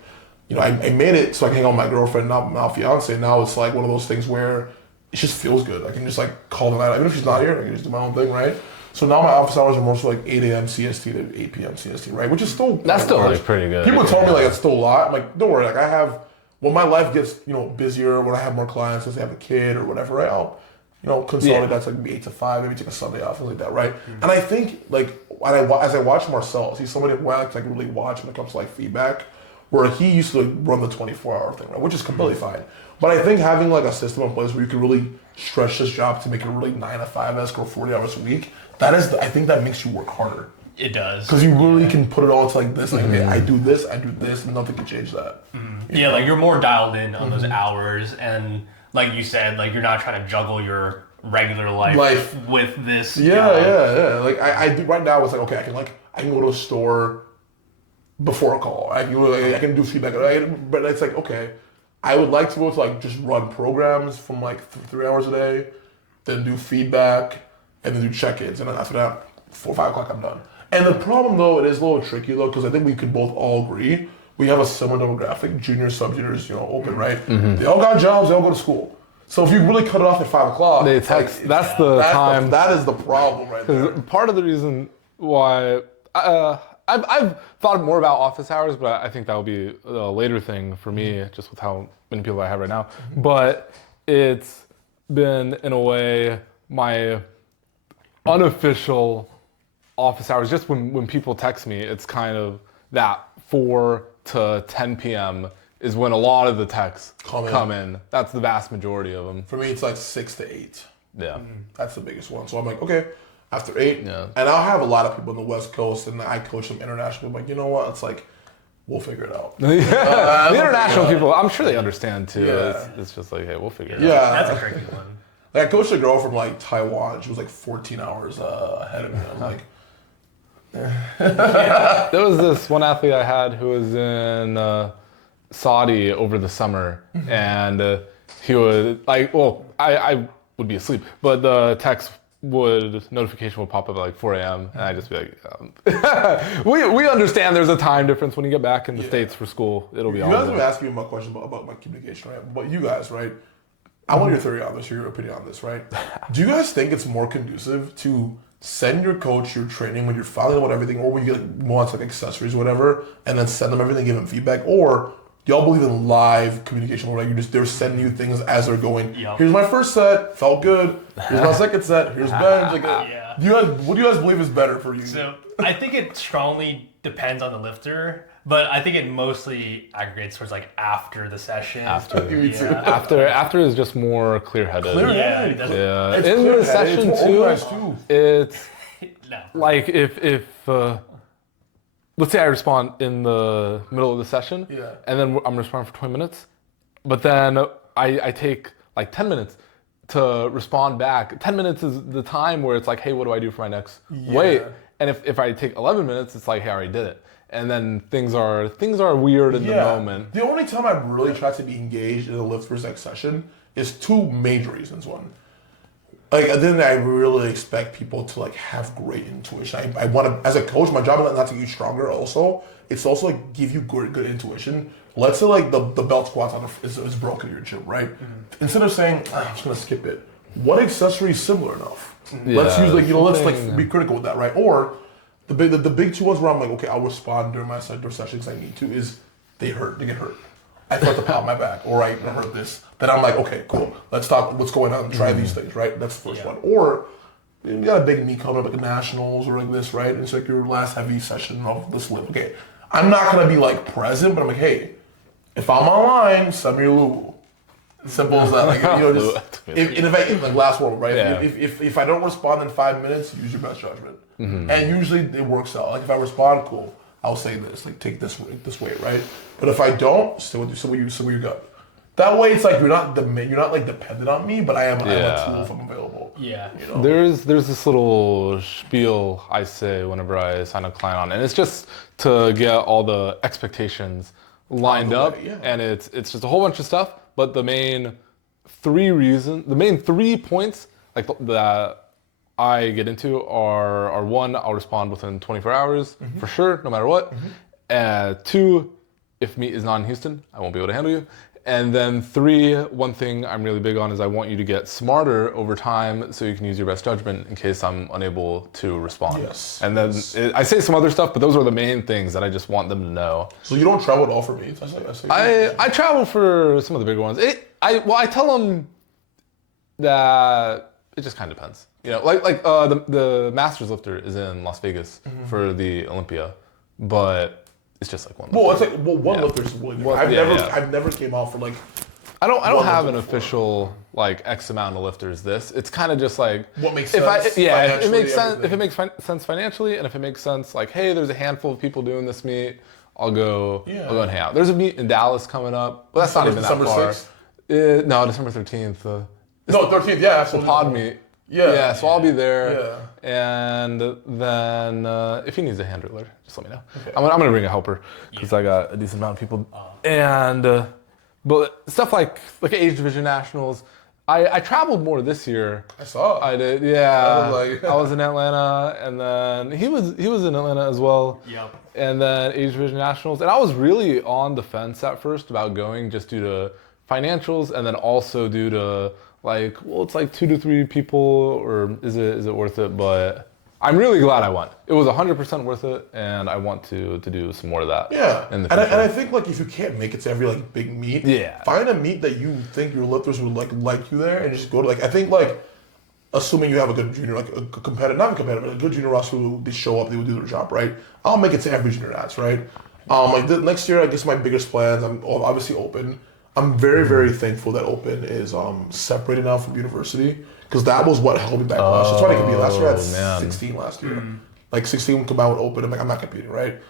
you know, I made it so I can hang out with my girlfriend, not my fiance. Now it's like one of those things where it just feels good. I can just like call the night, even if she's not here, I can just do my own thing, right? So now my office hours are mostly like 8 a.m. CST to 8 p.m. CST, right? Which is still That's still like pretty good. People tell me like it's still a lot. I'm like, don't worry. Like I have when my life gets busier, when I have more clients, as I have a kid or whatever, right? I'll consolidate that to like 8 to 5, maybe take a Sunday off, things like that, right? And I think like as I watch Marcel, he's somebody who I like to really watch when it comes to like feedback, where he used to like run the 24-hour thing, right? Which is completely fine. But I think having like a system in place where you can really stretch this job to make it really 9 to 5-esque or 40 hours a week, I think that makes you work harder. It does. Because you really can put it all into like this, like okay, I do this, and nothing can change that. Yeah, like you're more dialed in on those hours, and like you said, like you're not trying to juggle your regular life with this. Yeah. Like I do right now. It's like okay, I can go to a store before a call. I can do feedback, but it's like okay, I would like to be able to like just run programs from like 3 hours a day, then do feedback, and then do check-ins, and then after that, 4 or 5 o'clock, I'm done. And the problem though, it is a little tricky though, because I think we could both all agree we have a similar demographic, juniors, sub-juniors, open, right? They all got jobs, they all go to school. So if you really cut it off at 5 o'clock, they text. That's the time. That is the problem right there. Part of the reason why I've thought more about office hours, but I think that will be a later thing for me, just with how many people I have right now. But it's been in a way my unofficial office hours. Just when people text me, it's kind of that 4 to 10 p.m. is when a lot of the texts come in. That's the vast majority of them. For me, it's like 6 to 8. Yeah. That's the biggest one. So I'm like, okay, after 8. Yeah. And I'll have a lot of people on the West Coast, and I coach them internationally. I'm like, you know what? It's like, we'll figure it out. The international people, I'm sure they understand too. Yeah. It's just like, hey, we'll figure it out. Yeah. That's a tricky one. Like, I coached a girl from like Taiwan. She was like 14 hours ahead of me. I'm like, There was this one athlete I had who was in Saudi over the summer, and he would like, well, I would be asleep, but the notification would pop up at like 4 a.m. and I'd just be like, we understand there's a time difference when you get back in the States for school. It'll be all good. You guys were asking me a question about my communication, right? But you guys, right? I want your theory on this, your opinion on this, right? Do you guys think it's more conducive to send your coach your training when you're filing about everything, or when you get wants like accessories or whatever, and then send them everything, give them feedback, or do y'all believe in live communication where like they're sending you things as they're going? Yep. Here's my first set, felt good. Here's my second set. Here's bench. What do you guys believe is better for you? So I think it strongly depends on the lifter. But I think it mostly aggregates towards like after the session. After is just more clear-headed. Yeah. It's in the session too. It's like if let's say I respond in the middle of the session, and then I'm responding for 20 minutes, but then I take like 10 minutes to respond back. 10 minutes is the time where it's like, hey, what do I do for my next weight? And if I take 11 minutes, it's like, hey, I already did it. And then things are weird in the moment. The only time I really try to be engaged in a lift versus X session is 2 major reasons. One, like then I really expect people to like have great intuition. I want to, as a coach, my job is not to get you stronger. Also, it's also like give you good intuition. Let's say like the belt squats is broken in your gym, right? Instead of saying I'm just gonna skip it, what accessory is similar enough? Let's use like let's like be critical with that, right? Or the big 2 ones where I'm like, okay, I'll respond during my sessions I need to is they get hurt. I felt the pop my back, or I hurt this. Then I'm like, okay, cool. Let's talk what's going on and try these things, right? That's the first one. Or you got a big meet coming up like a nationals or like this, right? It's like your last heavy session of this lift. Okay, I'm not gonna be like present, but I'm like, hey, if I'm online, send me your Lulu. Simple as that. Like just if like last one, right? Yeah. If I don't respond in 5 minutes, use your best judgment. And usually it works out. Like if I respond, cool, I'll say this, like take this weight, right? But if I don't, still with your gut. That way, it's like you're not like dependent on me, but I am a tool if I'm available. Yeah. You know? There's this little spiel I say whenever I sign a client on, and it's just to get all the expectations lined up, and it's just a whole bunch of stuff. But the main 3 points like that I get into are 1, I'll respond within 24 hours for sure, no matter what. 2, if meet is not in Houston, I won't be able to handle you. And then 3, one thing I'm really big on is I want you to get smarter over time so you can use your best judgment in case I'm unable to respond. Yes. And then I say some other stuff, but those are the main things that I just want them to know. So you don't travel at all for meets? I travel for some of the bigger ones. I tell them that it just kind of depends. You know, like the Masters lifter is in Las Vegas for the Olympia, but it's just like one lifter. One lifter's really good. I've never came out for like. I don't have an official like X amount of lifters. It's kind of just like what makes sense. If it makes sense. If it makes sense financially, and if it makes sense, like, hey, there's a handful of people doing this meet, I'll go and hang out. There's a meet in Dallas coming up. Well, that's not even that far. December 6th? No, December 13th. No, 13th. Yeah, absolutely. The pod meet. Yeah, so I'll be there. Yeah. And then if he needs a handler, just let me know. Okay. I'm gonna bring a helper because I got a decent amount of people. And but stuff like Age Division Nationals, I traveled more this year. I saw. I did. Yeah. I was in Atlanta, and then he was in Atlanta as well. Yep. And then Age Division Nationals, and I was really on the fence at first about going just due to financials, and then also due to it's like 2 to 3 people, or is it worth it? But I'm really glad I went. It was 100% worth it, and I want to do some more of that. Yeah, in the future. And I think if you can't make it to every big meet, find a meet that you think your lifters would like you there, and just go to I think assuming you have a good junior, a competitive, not a competitive, but a good junior roster who they show up, they will do their job, right? I'll make it to every junior nats, right? Next year, I guess my biggest plans, I'm obviously open. I'm very, very thankful that Open is separated now from university, because that was what held me back last year. That's why I could be last year. I had 16 last year. 16 combined with Open. I'm not competing, right?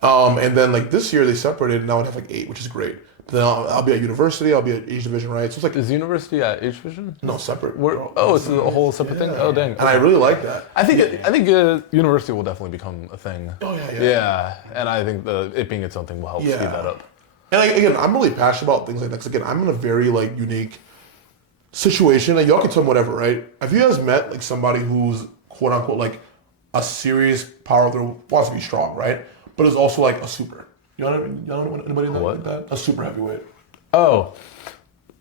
And then this year they separated, and now I have 8, which is great. But then I'll be at university. I'll be at Age Division, right? So it's is university at Age Division? No, separate. It's a whole separate thing. Oh, dang. And I really like that. I think university will definitely become a thing. Oh yeah. Yeah, and I think it being its own thing will help speed that up. And again, I'm really passionate about things like that. Because again, I'm in a very unique situation. Y'all can tell me whatever, right? Have you guys met somebody who's quote unquote a serious powerlifter, wants to be strong, right? But is also a super. Y'all know anybody like that? A super heavyweight. Oh,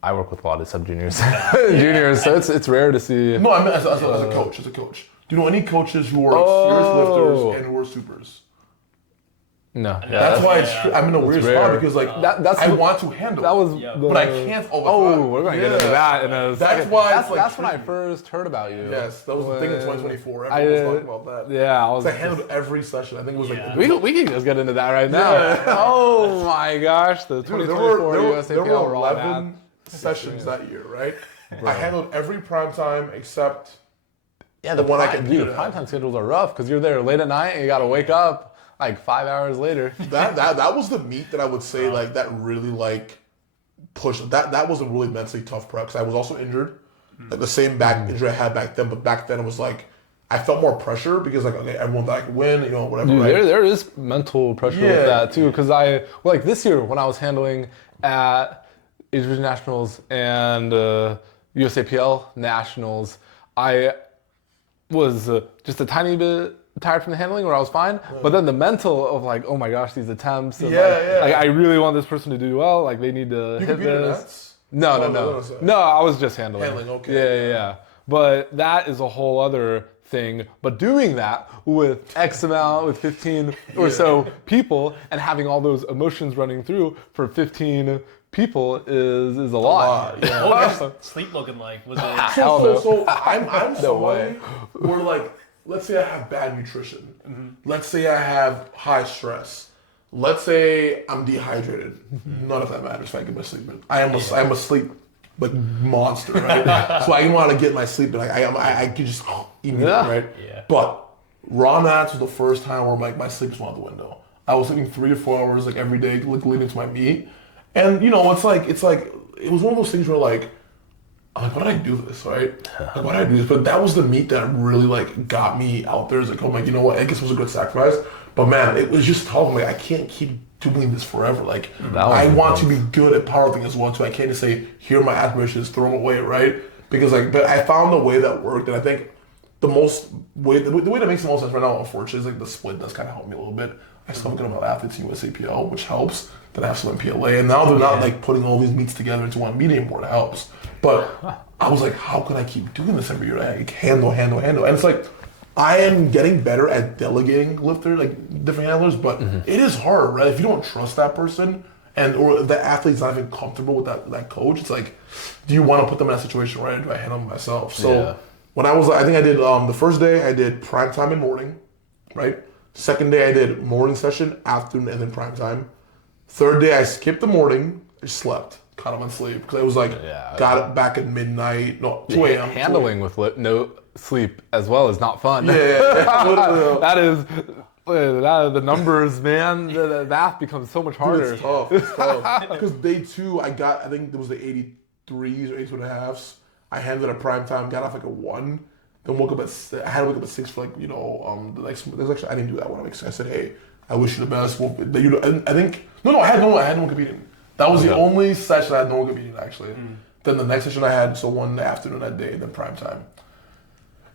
I work with a lot of sub juniors, juniors. So it's rare to see. No, I mean as a coach. As a coach, do you know any coaches who are serious lifters and who are supers? No. That's why I'm in a weird spot because I want to handle but I can't all the time. We're going to get into that. That's when I first heard about you. Yes, that was the thing in 2024. Everyone was talking about that. Yeah, I handled every session. I think it was we can just get into that right now. Yeah. Oh my gosh, the 2024 USAPL there were 11 sessions that year, right? Bro. I handled every prime time except the one I can do. The prime time schedules are rough because you're there late at night and you got to wake up 5 hours later. That was the meet that I would say that really pushed. That was a really mentally tough prep because I was also injured, the same back injury I had back then. But back then it was I felt more pressure because okay, everyone thought I could win, whatever. Dude, right? there is mental pressure with that too because this year when I was handling at Age Division Nationals and USAPL Nationals, I was just a tiny bit tired from the handling where I was fine, but then the mental of oh my gosh, these attempts and I really want this person to do well, they need to hit this. No, I was just handling, okay. Yeah. But that is a whole other thing, but doing that with X amount, with 15 or so people and having all those emotions running through for 15 people is a lot. Yeah. What was sleep looking like? Was it so I'm somebody where let's say I have bad nutrition. Let's say I have high stress. Let's say I'm dehydrated. None of that matters if I get my sleep in. I am a sleep monster, right? So I want to get my sleep in. I can just immediately, right? Yeah. But raw mats was the first time where my sleep was out the window. I was sleeping 3 to 4 hours every day leading into my meet. And it's it was one of those things where like, I'm like, why did I do this, right? Like, why did I do this? But that was the meet that really like got me out there. It's like, oh, like, you know what? I guess it was a good sacrifice. But man, it was just tough. I'm like, I can't keep doing this forever. Like, I want to be good at powerlifting as well too. I can't just say, here are my aspirations, throw them away, right? Because like, but I found a way that worked, and I think the way that makes the most sense right now, unfortunately, is like the split does kind of help me a little bit. I still have my athletes in USAPL, which helps. Then I have some in PLA, and now they're not like putting all these meets together into one meet anymore. It helps. But I was like, how can I keep doing this every year? Like, handle. And it's like, I am getting better at delegating lifters, like different handlers, but it is hard, right? If you don't trust that person, or the athlete's not even comfortable with that coach, it's like, do you want to put them in a situation where do I handle them myself? So when I was, I think I did, the first day I did prime time and morning, right? Second day I did morning session, afternoon, and then prime time. Third day I skipped the morning, I slept, caught up on sleep, because I was like, got it back at midnight, 2 a.m. Handling with no sleep as well is not fun. Yeah. That is the numbers, man. The math becomes so much harder. Dude, it's tough. Because day 2, I think there was the 83s or 82.5s. I handled at prime time, got off like a 1. Then woke up I had to wake up at 6 for like, the next, I didn't do that one. I said, hey, I wish you the best. Well, I think, I had no one competing. That was the only session I had no one competing, actually. Then the next session I had, so one in the afternoon that day, then prime time.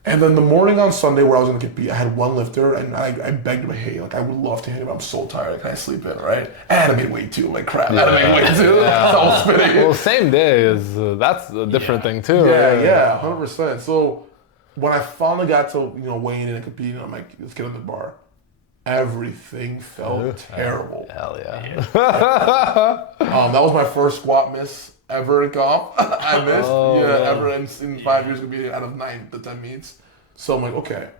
And then the morning on Sunday where I was going to compete, I had one lifter, and I begged him, hey, like, I would love to hit him, but I'm so tired, can I sleep in, right? And I had to make weight too, I'm like, crap, I had to make weight too. So I was spinning. Well, same day is, that's a different thing too. Yeah, 100%. So when I finally got to, weighing in and competing, I'm like, let's get on the bar. Everything felt terrible. Hell yeah. That was my first squat miss ever in comp. I missed. Ever in 5 years competing out of 9 to 10 meets. So I'm like, okay.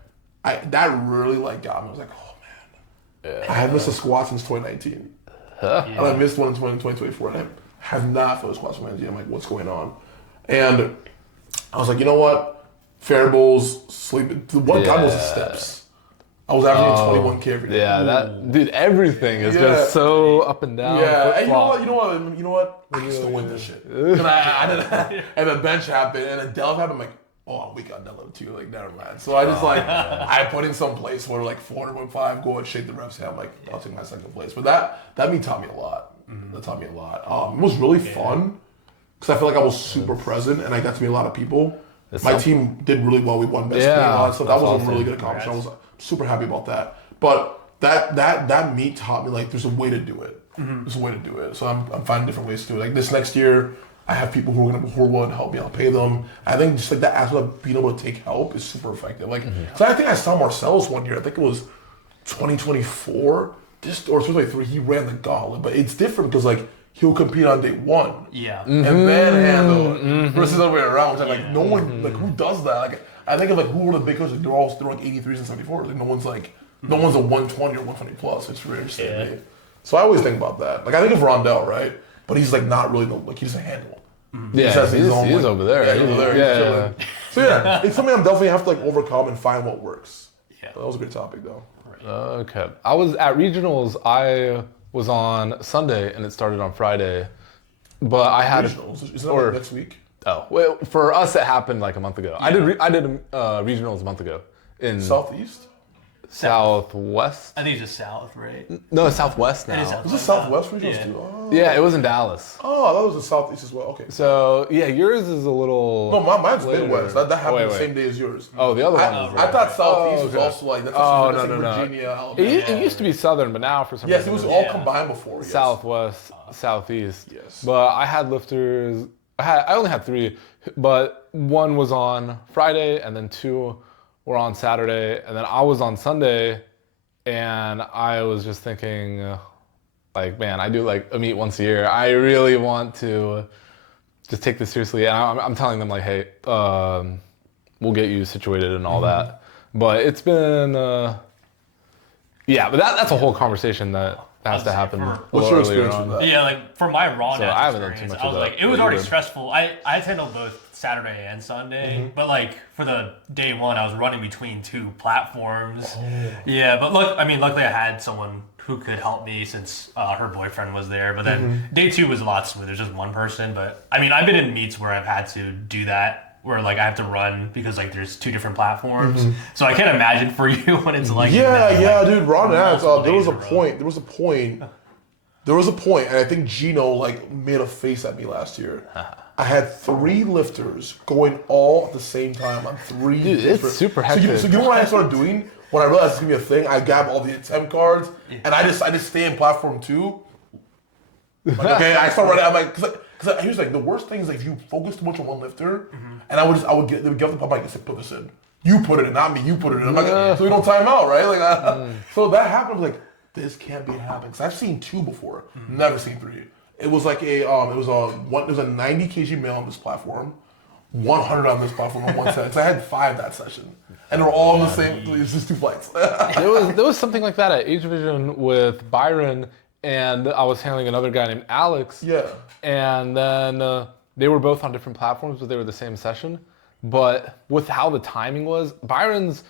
That really like got me. I was like, oh man. I had missed a squat since 2019. And I missed one in 2024. And I have not filled a squat since 2019. I'm like, what's going on? And I was like, you know what? Fair bowls, sleep. The one got was the steps. I was averaging 21K every day. Yeah, dude, everything is just so up and down. Yeah, and you know what? I still win this shit. And the bench happened, and then deadlift happened. I'm like, oh, we got deadlift too. Like, never mind. So I just I put in some place where like 400.5, go and shake the refs. I'm like, I'll take my second place. But that meet taught me a lot. That taught me a lot. It was really fun because I feel like I was super present, and I got to meet a lot of people. My team did really well. We won best team and all that stuff. That was a really good accomplishment. I was super happy about that. But that meet taught me like there's a way to do it. There's a way to do it. So I'm finding different ways to do it. Like this next year, I have people who are willing to help me. I'll pay them. I think just like that aspect of being able to take help is super effective. Like, so I think I saw Marcellus one year. I think it was 2024, or 2023. He ran the gauntlet, but it's different because like he'll compete on day 1. Yeah. And manhandle versus the other way around. Which I'm like, no one like who does that. Like I think of like who were the big coaches. They're like 83s and 74s. Like no one's a 120 or 120 plus. It's very interesting to me. So I always think about that. Like I think of Rondell, right? But he's like not really he doesn't handle. Yeah, he's over there. Yeah, he's over there. Yeah. So yeah, it's something I'm definitely have to like overcome and find what works. Yeah. That was a good topic though. Okay. I was at regionals. I was on Sunday and it started on Friday, but I had regionals. Is that like next week? Oh, well, for us it happened like a month ago. Yeah. I did regionals a month ago in Southeast. Southwest? I think it's just south, right? No, it's Southwest now. Was it Southwest regionals too? Oh. Yeah, it was in Dallas. Oh, I thought it was in Southeast as well. Okay. So, yeah, yours is a little... No, mine's Midwest. That happened the same day as yours. Oh, the other one was I thought Southeast was also like... That's no. Virginia, Alabama. It used to be Southern, but now for some reason... Yes, it was all combined before. Yes. Southwest, Southeast. Yes. But I had lifters... I only had 3, but 1 was on Friday, and then 2 were on Saturday, and then I was on Sunday... And I was just thinking, like, man, I do like a meet once a year. I really want to just take this seriously. And I'm telling them like, hey, we'll get you situated and all that. But it's been, but that's a whole conversation that has to happen. What's your experience with that? Yeah, like for my raw I haven't done too much I was like, it was already stressful. I handled both Saturday and Sunday, but like for the day 1, I was running between 2 platforms. Yeah, but luckily I had someone who could help me since her boyfriend was there. But then day 2 was a lot smoother. There's just one person. But I mean, I've been in meets where I've had to do that, where like I have to run because like there's 2 different platforms. So I can't imagine for you when it's like dude. Ron asked. There was a point. And I think Gino like made a face at me last year. I had 3 lifters going all at the same time on 3 Dude, different... it's super hectic. So you know what I started doing? When I realized it's gonna be a thing, I grab all the attempt cards and I just stay in platform 2. Like, okay, I start running. I'm like, because here's like the worst thing is like if you focus too much on one lifter, and they would give the I'm like, put this in. You put it in, not me. You put it in. I'm like, so we don't time out, right? Like, so that happened. I was like, this can't be happening. Because I've seen 2 before, never seen 3. It was like it was a 90 kg male on this platform, 100 on this platform on one set. So I had 5 that session, and they were all in the same. It's just 2 flights. There was something like that at Age Division with Byron, and I was handling another guy named Alex. Yeah. And then they were both on different platforms, but they were the same session. But with how the timing was, Byron's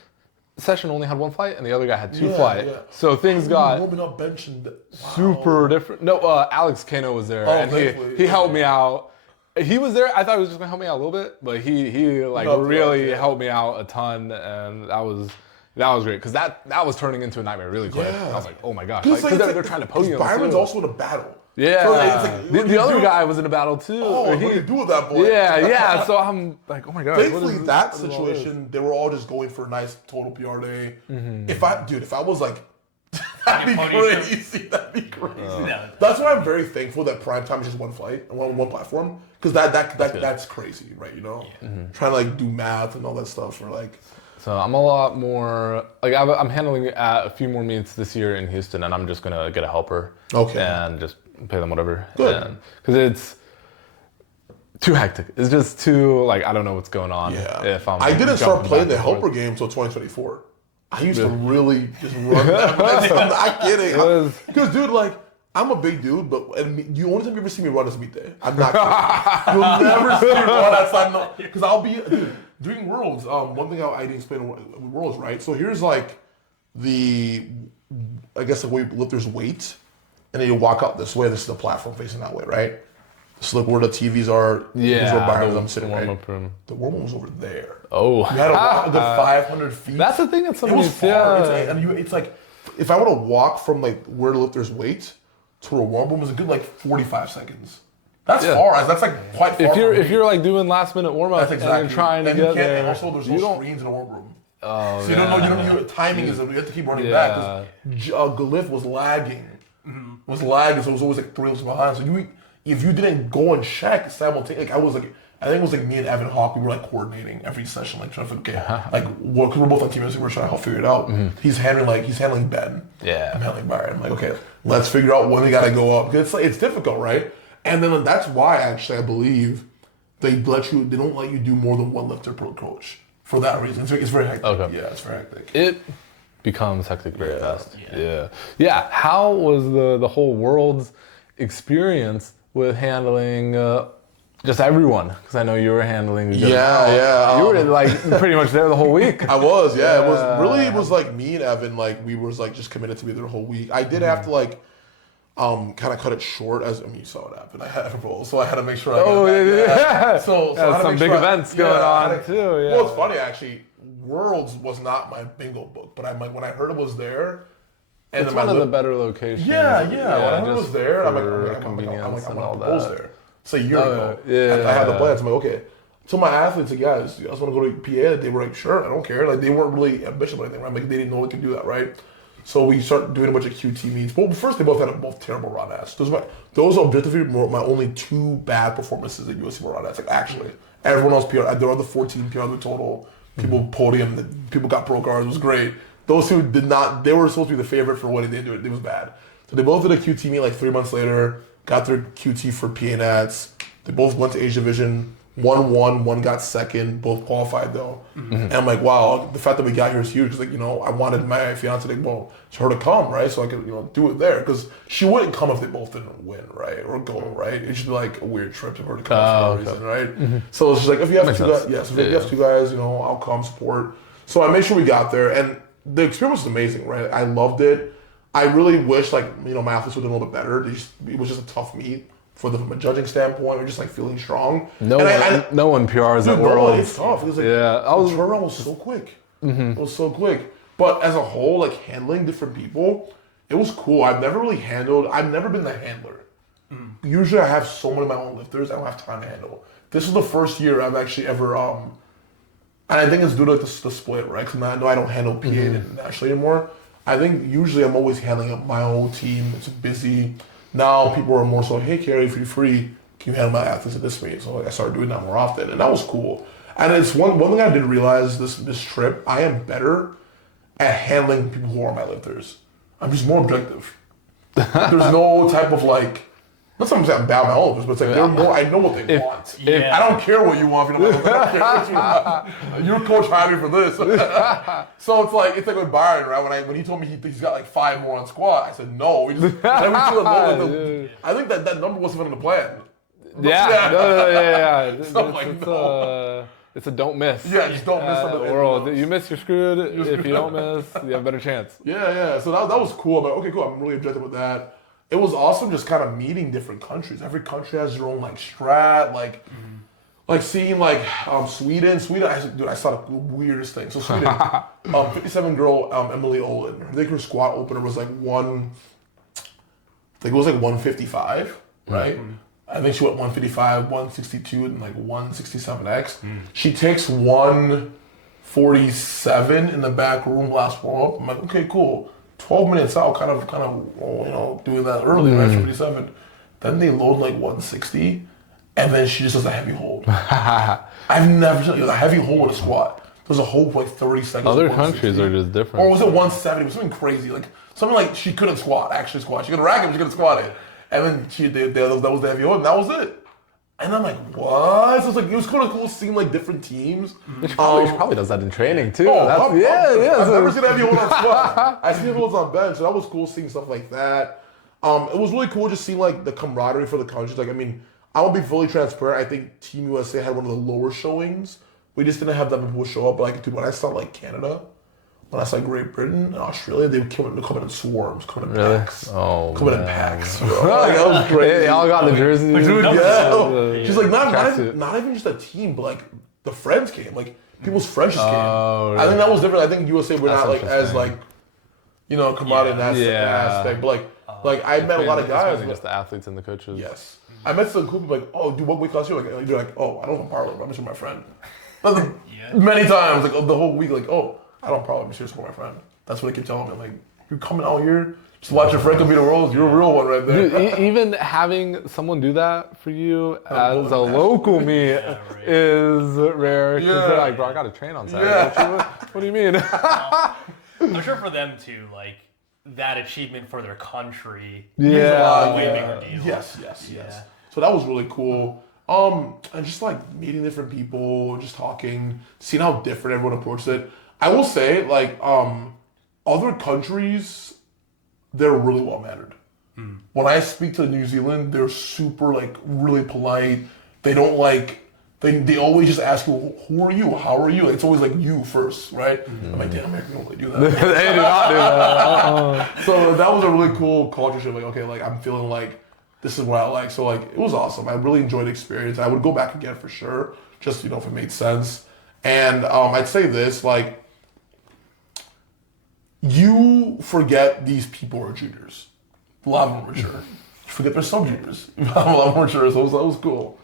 session only had 1 flight, and the other guy had 2 flight. Yeah. So things got warming up bench and super different. No, Alex Kano was there, and he helped me out. He was there. I thought he was just gonna help me out a little bit, but he like really helped me out a ton, and that was great because that was turning into a nightmare really quick. Yeah. I was like, oh my gosh, because they're trying to podium. Byron's also in a battle. Yeah, so the other guy was in a battle too. Oh, what do you do with that boy? Yeah. So I'm like, oh my god. Thankfully, that situation, they were all just going for a nice total PR day. If I was like, that'd be crazy. That'd be crazy. That's why I'm very thankful that primetime is just 1 flight, one platform, because that's crazy, right? You know, trying to like do math and all that stuff, or like. So I'm a lot more like I'm handling a few more meets this year in Houston, and I'm just gonna get a helper. Okay. And just pay them whatever. Good. Because it's too hectic. It's just too like I don't know what's going on. Yeah. I didn't start playing the helper game until 2024. I used to really just run that. I'm not kidding. Because dude, like I'm a big dude, but the only time you ever see me run is meet day. I'm not kidding. You'll never see me run outside. Because I'll be dude. During Worlds, one thing I didn't explain with Worlds, right? So here's like the way lifters wait, and then you walk up this way. This is the platform facing that way, right? So look where the TVs are. Yeah, I'm sitting right. The warm-up was over there. Oh, you had to walk the 500 feet. That's the thing that somebody. It was far. It's like if I were to walk from like where the lifters wait to a warm-up, it was a good like 45 seconds. That's far. That's like quite far. If you're like doing last minute warm up and you're trying to get there, and also there's no screens in the warm room. So you don't know. Timing is. You have to keep running back because Glyph was lagging. So it was always like 3 lifts behind. So if you didn't go and check simultaneously, I think it was like me and Evan Hawk. We were like coordinating every session, like trying to because we're both on teams. We're trying to help figure it out. He's handling Ben. Yeah. I'm handling Byron. I'm like, okay, let's figure out when we got to go up. Because it's difficult, right? And then that's why actually I believe they don't let you do more than 1 lifter per coach for that reason. It's very hectic. Okay. Yeah, it's very hectic. It becomes hectic very fast. Yeah. How was the whole World's experience with handling just everyone? Because I know you were handling. You were like pretty much there the whole week. I was. Yeah. It was like me and Evan. Like we were like just committed to be there the whole week. I did have to like. Kind of cut it short you saw it happen. I had a role, so I had to make sure I got yeah. So some big events going on too. Yeah. Well, it's funny actually. Worlds was not my bingo book, but when I heard it was there, and it's one of the better locations. Yeah. When I heard it was there, I'm like, I'm gonna propose there. It's a year ago. I had the plans. I'm like, okay. So my athletes, like, guys, you guys want to go to PA? They were like, sure, I don't care. Like they weren't really ambitious about anything, right? Like they didn't know they could do that, right? So we started doing a bunch of QT meets. But first, they both had terrible raw ass. Those are objectively my only 2 bad performances at USC raw ass. Like actually, everyone else PR. There are the 14 PR the total. People podium. People got pro cards. It was great. Those who did not, they were supposed to be the favorite for what they did do it. It was bad. So they both did a QT meet like 3 months later. Got their QT for PA Nats. They both went to Asia Division. One won, one got second, both qualified though. And I'm like, wow, the fact that we got here is huge because I wanted my fiance to her to come, right? So I could, do it there because she wouldn't come if they both didn't win, right? Or go, right? It should be like a weird trip to her to come for no reason, right? So it's just like, if you have two guys, I'll come support. So I made sure we got there and the experience was amazing, right? I loved it. I really wish like my athletes were doing a little bit better. It was just a tough meet from a judging standpoint, or just like feeling strong. No one PRs at No, Worlds. it's tough. It was like Yeah, the turnaround was so quick. It was so quick. But as a whole, like handling different people, it was cool. I've never been the handler. Usually I have so many of my own lifters, I don't have time to handle. This is the first year I've actually ever, and I think it's due to the split, right? Because I know I don't handle PA nationally anymore. I think usually I'm always handling my own team. It's busy. Now people are more so, hey, Carrie, if you're free, can you handle my athletes at this meet? So I started doing that more often, and that was cool. And it's one thing I did realize this trip, I am better at handling people who are my lifters. I'm just more objective. There's no type of like, not sometimes I'm bad my own lifters, but it's like they're more, I know what they want. I don't care what you want if you don't I don't care what you want. Your coach hired me for this. So it's like with Byron, right? When he told me he's got like 5 more on squat, I said no. We just I think that number wasn't even in the plan. Yeah. So it's a don't miss. Yeah, just don't miss something. World. You miss, you're screwed. If you don't miss, you have a better chance. Yeah. So that was cool. I'm like, okay, cool. I'm really objective with that. It was awesome just kind of meeting different countries. Every country has their own like strat, like seeing like Sweden. I saw the weirdest thing. So Sweden, 57 girl Emily Olin. I think her squat opener was like 155, right? I think she went 155, 162, and like 167x. She takes 147 in the back room last warm up. I'm like, okay, cool. 12 minutes out, kind of, doing that early, right? 57. Then they load like 160, and then she just does a heavy hold. I've never seen a heavy hold with a squat. There's a hold for like 30 seconds. Other countries are just different. Or was it 170? It was something crazy, like something like she couldn't actually squat. She could rack it, but she couldn't squat it. And then that was the heavy hold, and that was it. And I'm like, what? So it's like, it was kind of cool seeing like different teams. She probably does that in training too. I've never seen a heavy hold on squat. I see heavy holds on bench, so that was cool seeing stuff like that. It was really cool just seeing like the camaraderie for the countries. Like, I mean, I will be fully transparent. I think Team USA had one of the lower showings. We just didn't have that many people show up. But like, dude, when I saw like Canada, when I saw Great Britain and Australia, they would come in swarms, coming in packs. Oh, coming in packs. Like, that was crazy. They all got the jerseys. Just like not even just a team, but like the friends came. Like people's friends just came. Really? I think that was different. I think USA we're not like as like camaraderie in that aspect. But like I met a lot of guys. Just the athletes and the coaches. Yes. I met some cool people like, oh, dude, what weight class are you? Like, you're like, oh, I don't know powerlifting, but I'm just with my friend. Many times, like the whole week, like, oh, I don't probably be serious with my friend. That's what they keep telling me. Like, you're coming out here, just watch your friend compete in the world. You're a real one right there. Dude, even having someone do that for you as a local meet is rare. Because they're like, bro, I got to train on Saturday. What do you mean? I'm sure for them too, like that achievement for their country is a way bigger deal. Yes. So that was really cool. And just like meeting different people, just talking, seeing how different everyone approaches it. I will say, like, other countries, they're really well mannered. When I speak to New Zealand, they're super, like, really polite. They don't, like, they always just ask you, who are you? How are you? It's always, like, you first, right? I'm like, damn, American don't really do that. They do not do that. So that was a really cool culture shift. Like, okay, like, I'm feeling like this is what I like. So, like, it was awesome. I really enjoyed the experience. I would go back again for sure, just, if it made sense. And I'd say this, like, you forget these people are juniors. A lot of them are mature. You forget they're sub-juniors. A lot more mature, so that was cool.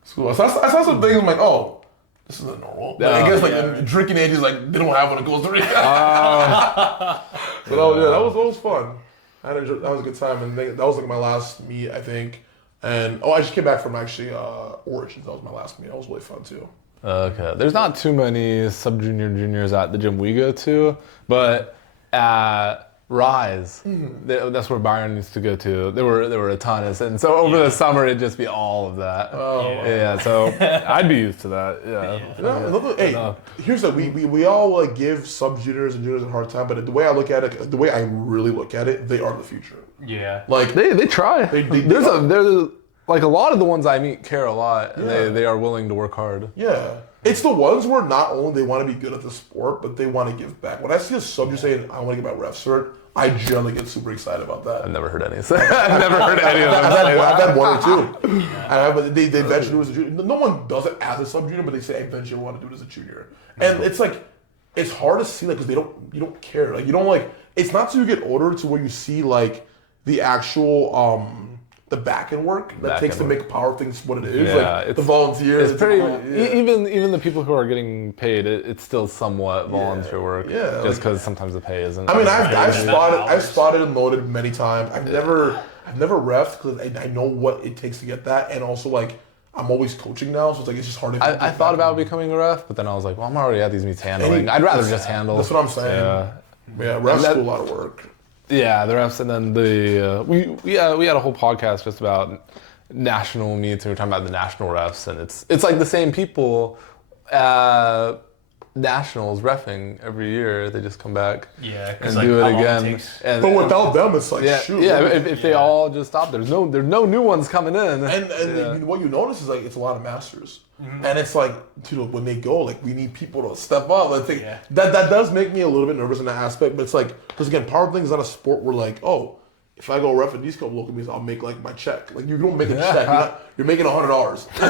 It's cool. So I saw some things, I'm like, oh, this isn't normal. Like, I guess, like, drinking age is like, they don't have one in Costa Rica. So that was fun. That was a good time, and that was like my last meet, I think. And I just came back from actually Origins. That was my last meet. That was really fun too. Okay, there's not too many sub-junior juniors at the gym we go to, but at Rise, that's where Byron used to go to. There were a ton of, and so over the summer it'd just be all of that. So I'd be used to that. Hey, here's the we all like give sub juniors and juniors a hard time, but the way I look at it, the way I really look at it, they are the future. Yeah, like they try. like a lot of the ones I meet care a lot, and Yeah. they are willing to work hard. Yeah. It's the ones where not only they want to be good at the sport, but they want to give back. When I see a sub just saying, I want to get my ref cert, I generally get super excited about that. I've never heard any. I've never heard any of them. I've had one or two. But they eventually do it as a junior. No one does it as a sub junior, but they say I eventually want to do it as a junior. And it's like, it's hard to see that because you don't care. Like you don't like. It's not till you get older to where you see like the actual the back end work that takes to make power things what it is. Yeah, like the volunteers. It's pretty. Even the people who are getting paid, it's still somewhat volunteer work. Yeah, just because sometimes the pay isn't. I mean, I've spotted and loaded many times. I've never refed because I know what it takes to get that, and also like I'm always coaching now, so it's like it's just hard. I thought about becoming a ref, but then I was like, well, I'm already at these meets handling. I'd rather just handle. That's what I'm saying. Yeah, refs do a lot of work. Yeah, the refs, and then we had a whole podcast just about national meets, and we were talking about the national refs, and it's like the same people nationals reffing every year. They just come back and do it again. But without them, it's like shoot. Yeah, if they all just stop, there's no new ones coming in. And what you notice is like it's a lot of masters, and it's like when they go, like we need people to step up. I think that does make me a little bit nervous in that aspect. But it's like because again, powerlifting is not a sport where like if I go ref at these couple local meets, I'll make like my check. Like you don't make a check. You're making $100.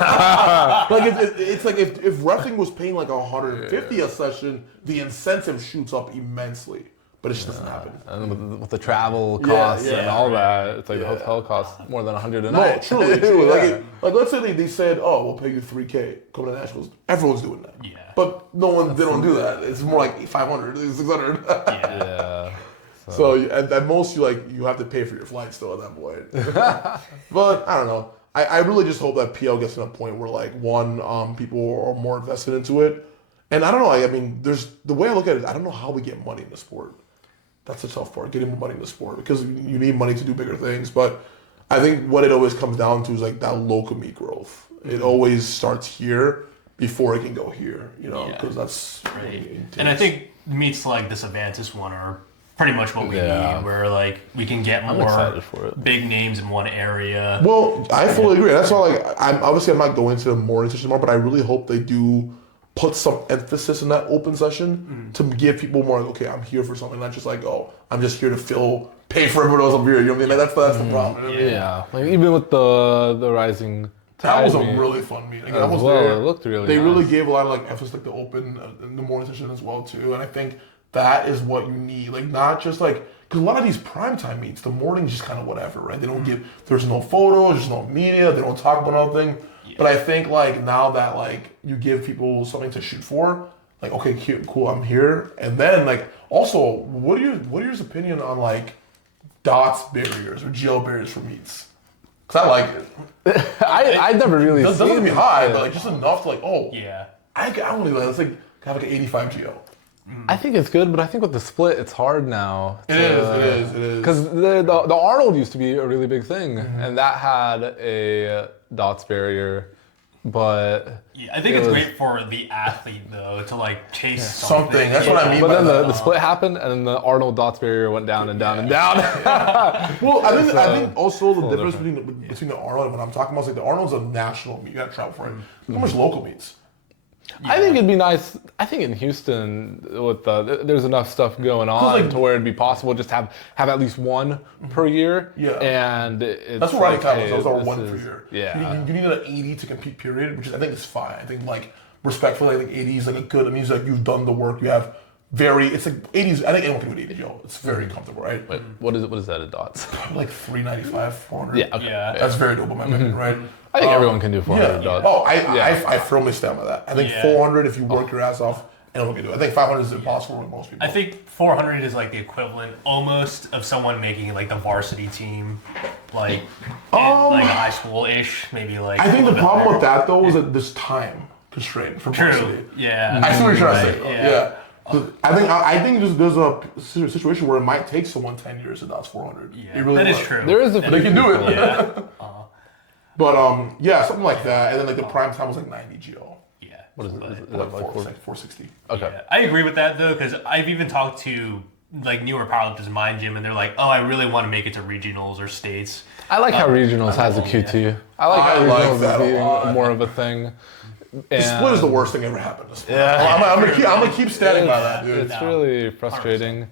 Like it's like if reffing was paying like $150 a session, the incentive shoots up immensely. But it just doesn't happen. And with the travel costs and all that, it's like the hotel costs more than $100 a night. No, truly. Like let's say they said, we'll pay you $3K coming to nationals. Everyone's doing that. Yeah. But they don't do that. It's more like $500, $600. Yeah. So at most you have to pay for your flight still at that point. But I don't know. I really just hope that PL gets to a point where like people are more invested into it. And I don't know. I mean, there's the way I look at it. I don't know how we get money in the sport. That's the tough part, getting more money in the sport because you need money to do bigger things. But I think what it always comes down to is like that local meet growth. It always starts here before it can go here, because that's right. And I think meets like this Avantis one are pretty much what we need, where like we can get more big names in one area. Well, I fully agree. That's why I'm not going into more into tomorrow, but I really hope they do put some emphasis in that open session to give people more like, okay, I'm here for something, not just like, I'm just here to pay for everyone else up here. You know what I mean? Like, that's the problem. Yeah. Like even with the rising that was a really fun meeting. That was it looked really They nice. really gave a lot of like emphasis like the open in the morning session as well too. And I think that is what you need. Like not just like because a lot of these primetime meets, the morning's just kind of whatever, right? They don't there's no photos, there's no media, they don't talk about nothing. Yeah. But I think like now that like you give people something to shoot for, like okay, cool, I'm here. And then like also, what are your opinion on like DOTS barriers or GL barriers for meets? Cause I like it. I never really seen it. Doesn't be high, but like just enough to like I don't even let's like have like an 85 GL. I think it's good, but I think with the split, it's hard now. It is. Because the Arnold used to be a really big thing, and that had a DOTS barrier, but I think it's great for the athlete though to like chase something. That's what I mean. But then the split happened, and then the Arnold DOTS barrier went down and down and down. Well, I think also the difference between the Arnold and what I'm talking about is like the Arnold's a national meet. You got to travel for it. How much local meets? Yeah. I think it'd be nice. I think in Houston, with there's enough stuff going on to where it'd be possible just have at least one per year. Yeah, and it's that's what Ryan Campbell says. Those are one per year. Yeah, you need an 80 to compete. Period, which I think is fine. I think like respectfully, I think 80 is like a good. It means like you've done the work. You have it's like 80s. I think anyone can do 80 Joe. It's very comfortable, right? Wait, what is that at DOTS? Like 395, 400. Yeah, okay. That's very doable, my opinion, right? I think everyone can do 400 DOTS. Oh, I firmly stand by that. I think 400 if you work your ass off, anyone can do it. I think 500 is impossible for most people. I think 400 is like the equivalent almost of someone making like the varsity team, like like high school-ish, maybe like. I think the problem with that though is that there's time constraint for varsity. Yeah. I see what you're trying to say. Yeah. I think there's a situation where it might take someone 10 years to DOTS 400. Yeah, that is true. There is they can do it. Yeah. But something like that, and then like the prime time was like 90 GO. What is it? Is like 460. Okay. Yeah. I agree with that though, because I've even talked to like newer powerlifters in my gym, and they're like, "Oh, I really want to make it to regionals or states." I like how regionals has a QT. I like how regionals is being more of a thing. The split is the worst thing ever happened to split. Yeah. I'm gonna keep standing by that, dude. It's really frustrating.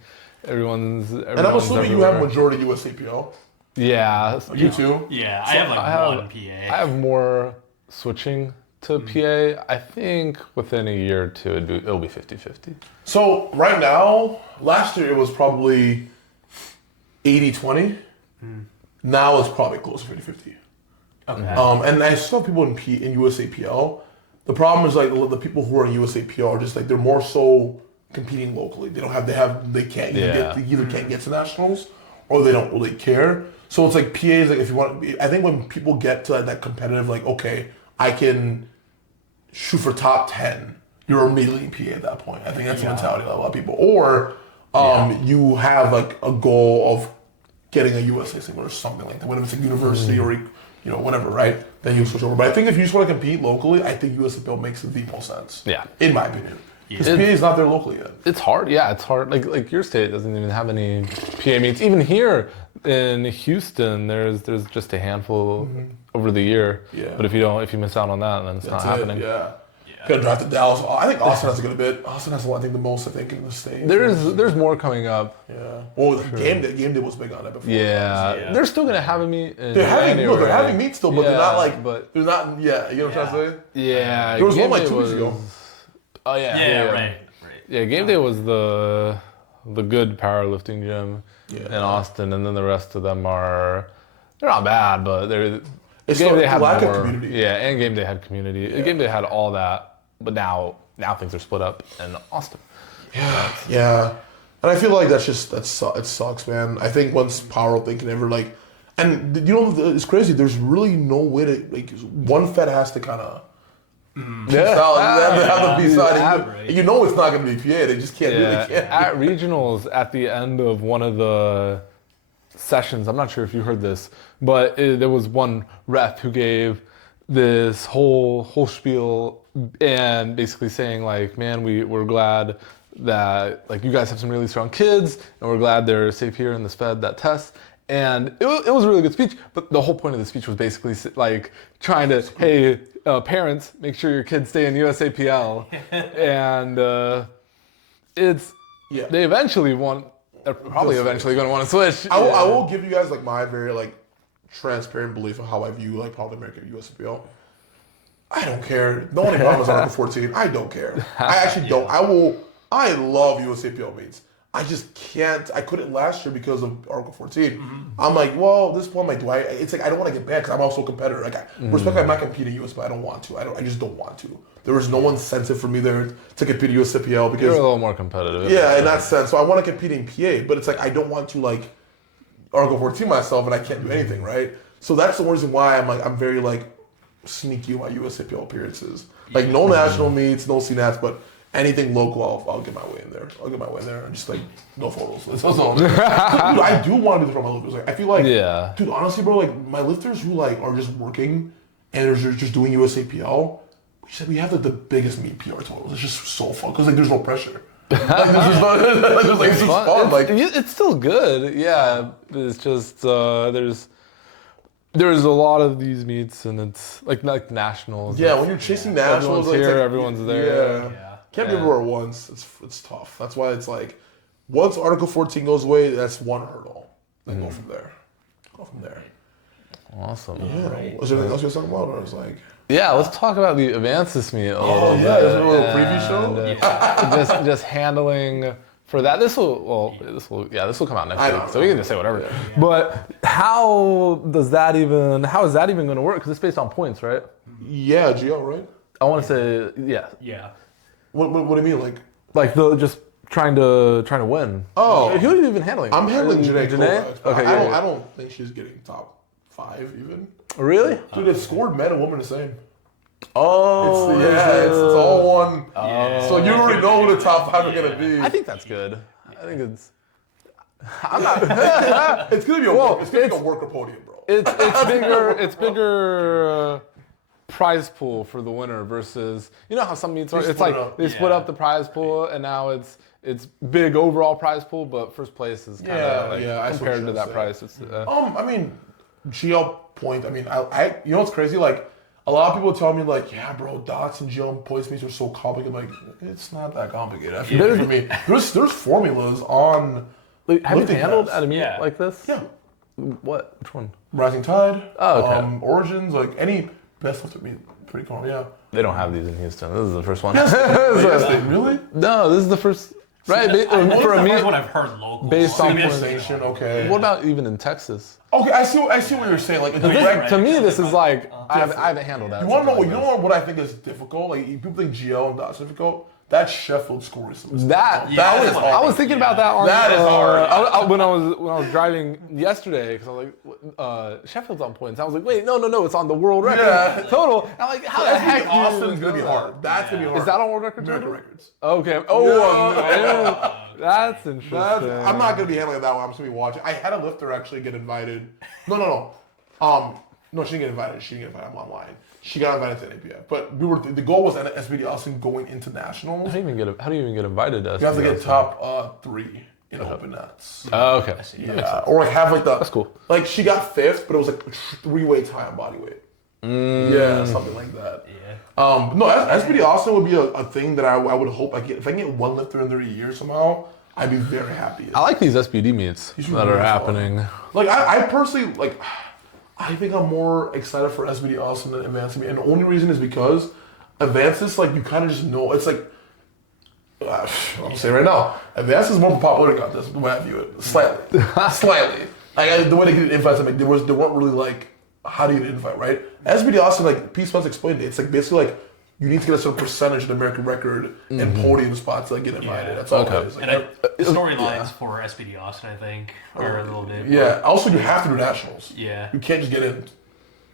Everyone's and I'm assuming you have majority USAPL. Yeah. You too? Yeah, I have like one PA. I have more switching to PA. I think within a year or two, it'll be 50-50. So right now, last year it was probably 80-20. Now it's probably close to 50-50. Okay. And I still have people in USAPL. The problem is like the people who are in USAPL are just like they're more so competing locally. They can't either can't get to nationals or they don't really care. So it's like PAs like if you want. I think when people get to that competitive, like okay, I can shoot for top 10. You're immediately in PA at that point. I think that's the mentality of a lot of people. Or you have like a goal of getting a USA single or something like that. Whether it's a university or whatever, right? Then you switch over. But I think if you just want to compete locally, I think USAPL makes the most sense. Yeah. In my opinion. Because PA is not there locally yet. It's hard. Yeah, it's hard. Like your state doesn't even have any PA meets. Even here in Houston, there's just a handful over the year. Yeah. But if you miss out on that, then it's not happening. Yeah. Got to drive to Dallas. I think Austin has a good bit. Austin has, I think, the most, I think, in the state. There's more coming up. Yeah. Well, game day was big on it before. Yeah. They're still going to have a meet in they're having meets still, but they're not like, they're not, you know what I'm trying to say? Yeah. There was one like 2 weeks ago. Oh, yeah. Right. Yeah, game day was the good powerlifting gym in Austin, and then the rest of them they're not bad, but It's game day had lack more. of community. Yeah, and game day had community. Yeah. Game day had all that, but now things are split up in Austin. Yeah. And I feel like it sucks, man. I think once powerlifting can ever and it's crazy. There's really no way to one Fed has to kind of. They have to be side. You know it's not going to be PA. They just can't do it. At regionals, at the end of one of the sessions, I'm not sure if you heard this, but there was one ref who gave this whole spiel and basically saying like, man, we're glad that like you guys have some really strong kids and we're glad they're safe here in this Fed that test. And it was a really good speech, but the whole point of the speech was basically like trying to, hey, parents, make sure your kids stay in USAPL. And they eventually they're probably eventually going to want to switch. I will give you guys like my very transparent belief of how I view Power American USAPL. I don't care. No one in Obama's Article 14. I don't care. I actually don't. I love USAPL meets. I just can't. I couldn't last year because of Article 14. I'm like, well, at this point, it's like I don't want to get banned because I'm also a competitor. Respect, I'm not competing in US, but I don't want to. I just don't want to. There was no incentive for me there to compete in USAPL because you're a little more competitive. Yeah, in that sense. So I want to compete in PA, but it's like I don't want to Article 14 myself, and I can't do anything, right? So that's the reason why I'm very sneaky with my USAPL appearances. No national meets, no CNATs, but anything local, I'll get my way in there. And just no photos. That's all. Dude, I do want to do this for my lifters. I feel dude, honestly, bro, my lifters who are just working and they're just doing USAPL, we have the biggest meet PR totals. It's just so fun because there's no pressure. It's just fun. It's still good. Yeah, it's just there's a lot of these meets and it's like nationals. Yeah, when you're chasing nationals, everyone's here, everyone's there. Yeah. Can't be everywhere at once. It's tough. That's why it's once Article 14 goes away, that's one hurdle. Then go from there. Awesome. Yeah. Right. Was there anything else you were talking about? Or was yeah, let's talk about the Advances meet a little bit. There's a little preview show. Just handling for that. This will come out next week, so we can just say whatever. Yeah. But how is that even going to work? Because it's based on points, right? Yeah, GL, right? I want to say yeah. Yeah. What do you mean, just trying to win? Oh, who are you even handling? I'm handling Janae. Kovacs, okay, I don't think she's getting top 5 even. Really? Dude, it's scored men and women the same. Oh, it's all one. Yeah. So you already know who the top 5 are gonna be. I think that's good. I think it's. I'm not. It's gonna be a worker podium, bro. It's bigger. It's bigger prize pool for the winner versus how some meets are. It's split like it up. they split up the prize pool, and now it's big overall prize pool, but first place is kind of compared to that price. It's I mean, GL point. I mean, I you know what's crazy? Like a lot of people tell me like, yeah, bro, dots and GL points meets are so complicated. Like it's not that complicated. I feel for me, there's formulas on. Like, have you handled tests. at a meet like this? Yeah. What? Which one? Rising Tide. Oh, okay. Origins, like any best lifter meet, pretty cool. Yeah. They don't have these in Houston. This is the first one. Yes, they really? No, this is the first. Right, for a meet. What I've heard local. Based on Station, okay. What about even in Texas? Okay, I see what you're saying. Like, To me, this is like I haven't handled that. You want to know what? You know what I think is difficult? Like people think GL and dots difficult. That Sheffield score is that is hard. I was thinking about that on that is hard. when I was driving yesterday because I was like Sheffield's on points. I was like, wait, no, it's on the world record total. I'm like, how the heck? Austin's gonna be hard. That's gonna be hard. Is that on world record? American records. Okay. Oh, that's interesting. I'm not gonna be handling that one. I'm just gonna be watching. I had a lifter actually get invited. No. No, she didn't get invited. I'm online. She got invited to NAPF, but the goal was SBD Austin going into nationals. How do you even get invited to SBD? You have to get top 3 in open nets. Oh, okay. Yeah, or like have like the. That's cool. Like she got 5th, but it was like 3 weights high on body weight. Yeah, something like that. Yeah. No, SBD Austin would be a thing that I would hope I get. If I can get one lifter in there a year somehow, I'd be very happy. I like these SBD meets that are happening. Like I personally like. I think I'm more excited for SBD Austin than Advanced Meet, and the only reason is because Advanced is like you kind of just know it's like. I'm saying right now, Advanced is more popular than this. The way I view it, slightly. Like the way they get invites, they weren't really like how do you get an invite, right? SBD Austin, like P. Spence explained it, it's like basically like. You need to get a certain percentage of the American record and podium spots to like, get invited. Yeah. That's all it is. Like, and the storylines for SBD Austin, I think, are a little bit. Yeah. Also, you have to do nationals. Yeah. You can't just get in.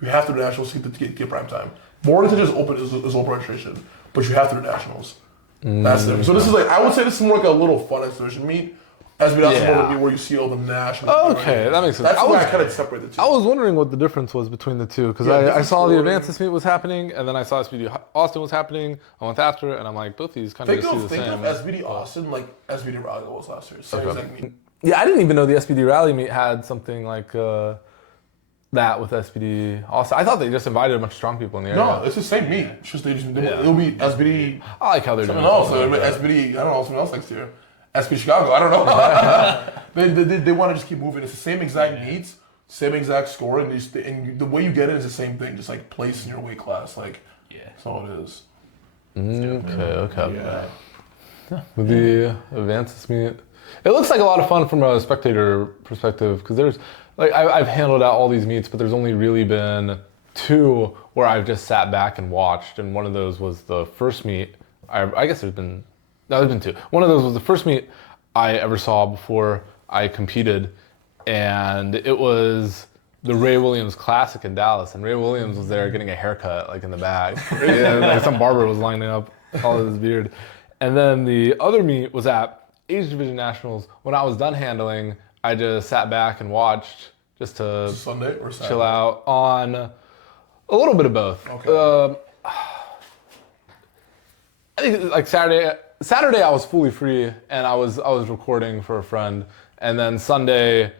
You have to do nationals to get prime time. More than just open is open registration, but you have to do nationals. That's it. So this is like I would say this is more like a little fun exhibition meet. SBD Austin is more like where you see all the nationals. Okay, that makes sense. That's why I kind of separate the two. I was wondering what the difference was between the two because I saw the Advances meet was happening and then I saw SBD Austin was happening a month after and I'm like both these kind of the same. Think of SBD Austin like SBD Raleigh was last year. Same exact meet. Yeah, I didn't even know the SBD Rally meet had something like that with SBD Austin. I thought they just invited a bunch of strong people in the area. No, it's the same meet. It's just it'll be SBD. I like how they're doing something else. SBD. I don't know something else next year. SB Chicago. I don't know. they want to just keep moving. It's the same exact meets, same exact score, and the way you get it is the same thing. Just like place in your weight class. Like that's all it is. Okay. Yeah. With the Advances meet, it looks like a lot of fun from a spectator perspective because there's like I've handled out all these meets, but there's only really been 2 where I've just sat back and watched, and one of those was the first meet. I guess there's been 2. One of those was the first meet I ever saw before I competed, and it was the Ray Williams Classic in Dallas, and Ray Williams was there getting a haircut, like in the back. Like some barber was lining up all of his beard. And then the other meet was at Age Division Nationals. When I was done handling, I just sat back and watched just to Sunday or Saturday? chill out on a little bit of both. Okay. I think like Saturday I was fully free and I was recording for a friend, and then Sunday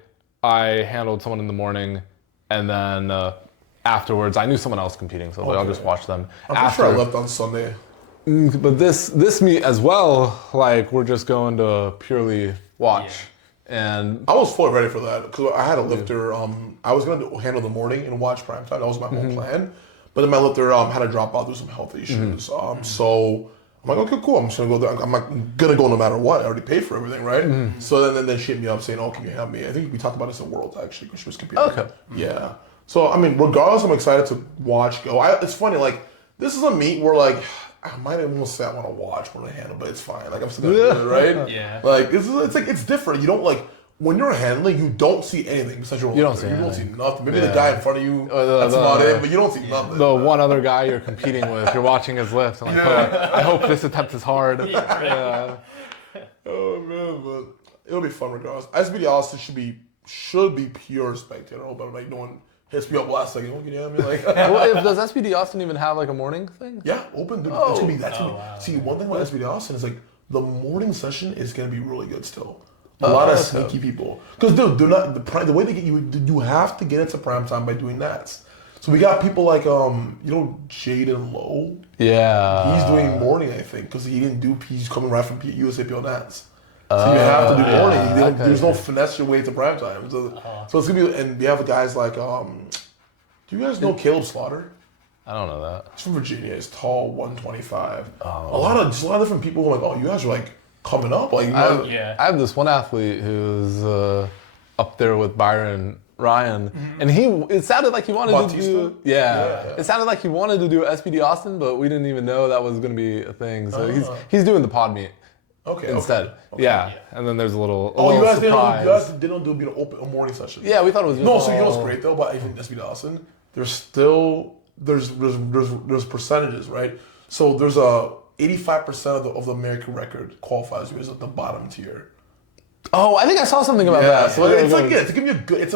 I handled someone in the morning, and then afterwards I knew someone else competing, so I was like, I'll just watch them. I'm sure I left on Sunday. But this meet as well, like we're just going to purely watch. And I was fully ready for that because I had a lifter. I was going to handle the morning and watch primetime. That was my whole plan. But then my lifter had to drop out due to some health issues. So I'm like, okay, cool. I'm just gonna go there. I'm like gonna go no matter what. I already paid for everything, right? So then she hit me up saying, "Oh, can you help me?" I think we talked about this at Worlds actually because she was competing. Okay. Yeah. So I mean, regardless, I'm excited to watch go. It's funny, like this is a meet where like I might almost say I want to watch more than handle, but it's fine. Like I'm still gonna do it, right? Yeah. Like it's different. You don't like. When you're handling, you don't see anything besides your lifter. You don't see nothing. Maybe the guy in front of you, that's about it, but you don't see nothing. The one other guy you're competing with, you're watching his lifts. I'm like, I hope this attempt is hard. Yeah. Oh man, but it'll be fun regardless. SBD Austin should be pure spectator. I hope I'm like no one hits me up last second. You know what I mean? Like, Well, does SPD Austin even have like a morning thing? yeah, open. Dude. Oh. That's gonna be. See, one thing about SPD Austin is like the morning session is gonna be really good still. A lot of sneaky people, because dude, they're not the way they get you. You have to get into prime time by doing that. So we got people like Jaden Lowe. Yeah. He's doing morning, I think, because he didn't do. He's coming right from USAPL Nats. So you have to do morning. There's no finesse your way to prime time. So it's gonna be. And we have guys like. Do you guys know Caleb Slaughter? I don't know that. He's from Virginia. He's tall, 125. A lot of different people who are like, oh, you guys are like coming up. Like, I have this one athlete who's up there with Byron Ryan, and it sounded like he wanted Bautista? to do. Yeah, it sounded like he wanted to do SPD Austin, but we didn't even know that was going to be a thing. So he's doing the pod meet. Instead. Okay. Yeah, and then there's a little. You guys surprise. didn't do a morning session. Yeah, we thought it was. Just No, so you know what's great though about even SB Dawson? There's still there's percentages, right? So there's a 85% of the American record qualifies you as at the bottom tier. Oh, I think I saw something about that. So it's like it's gonna be a good. It's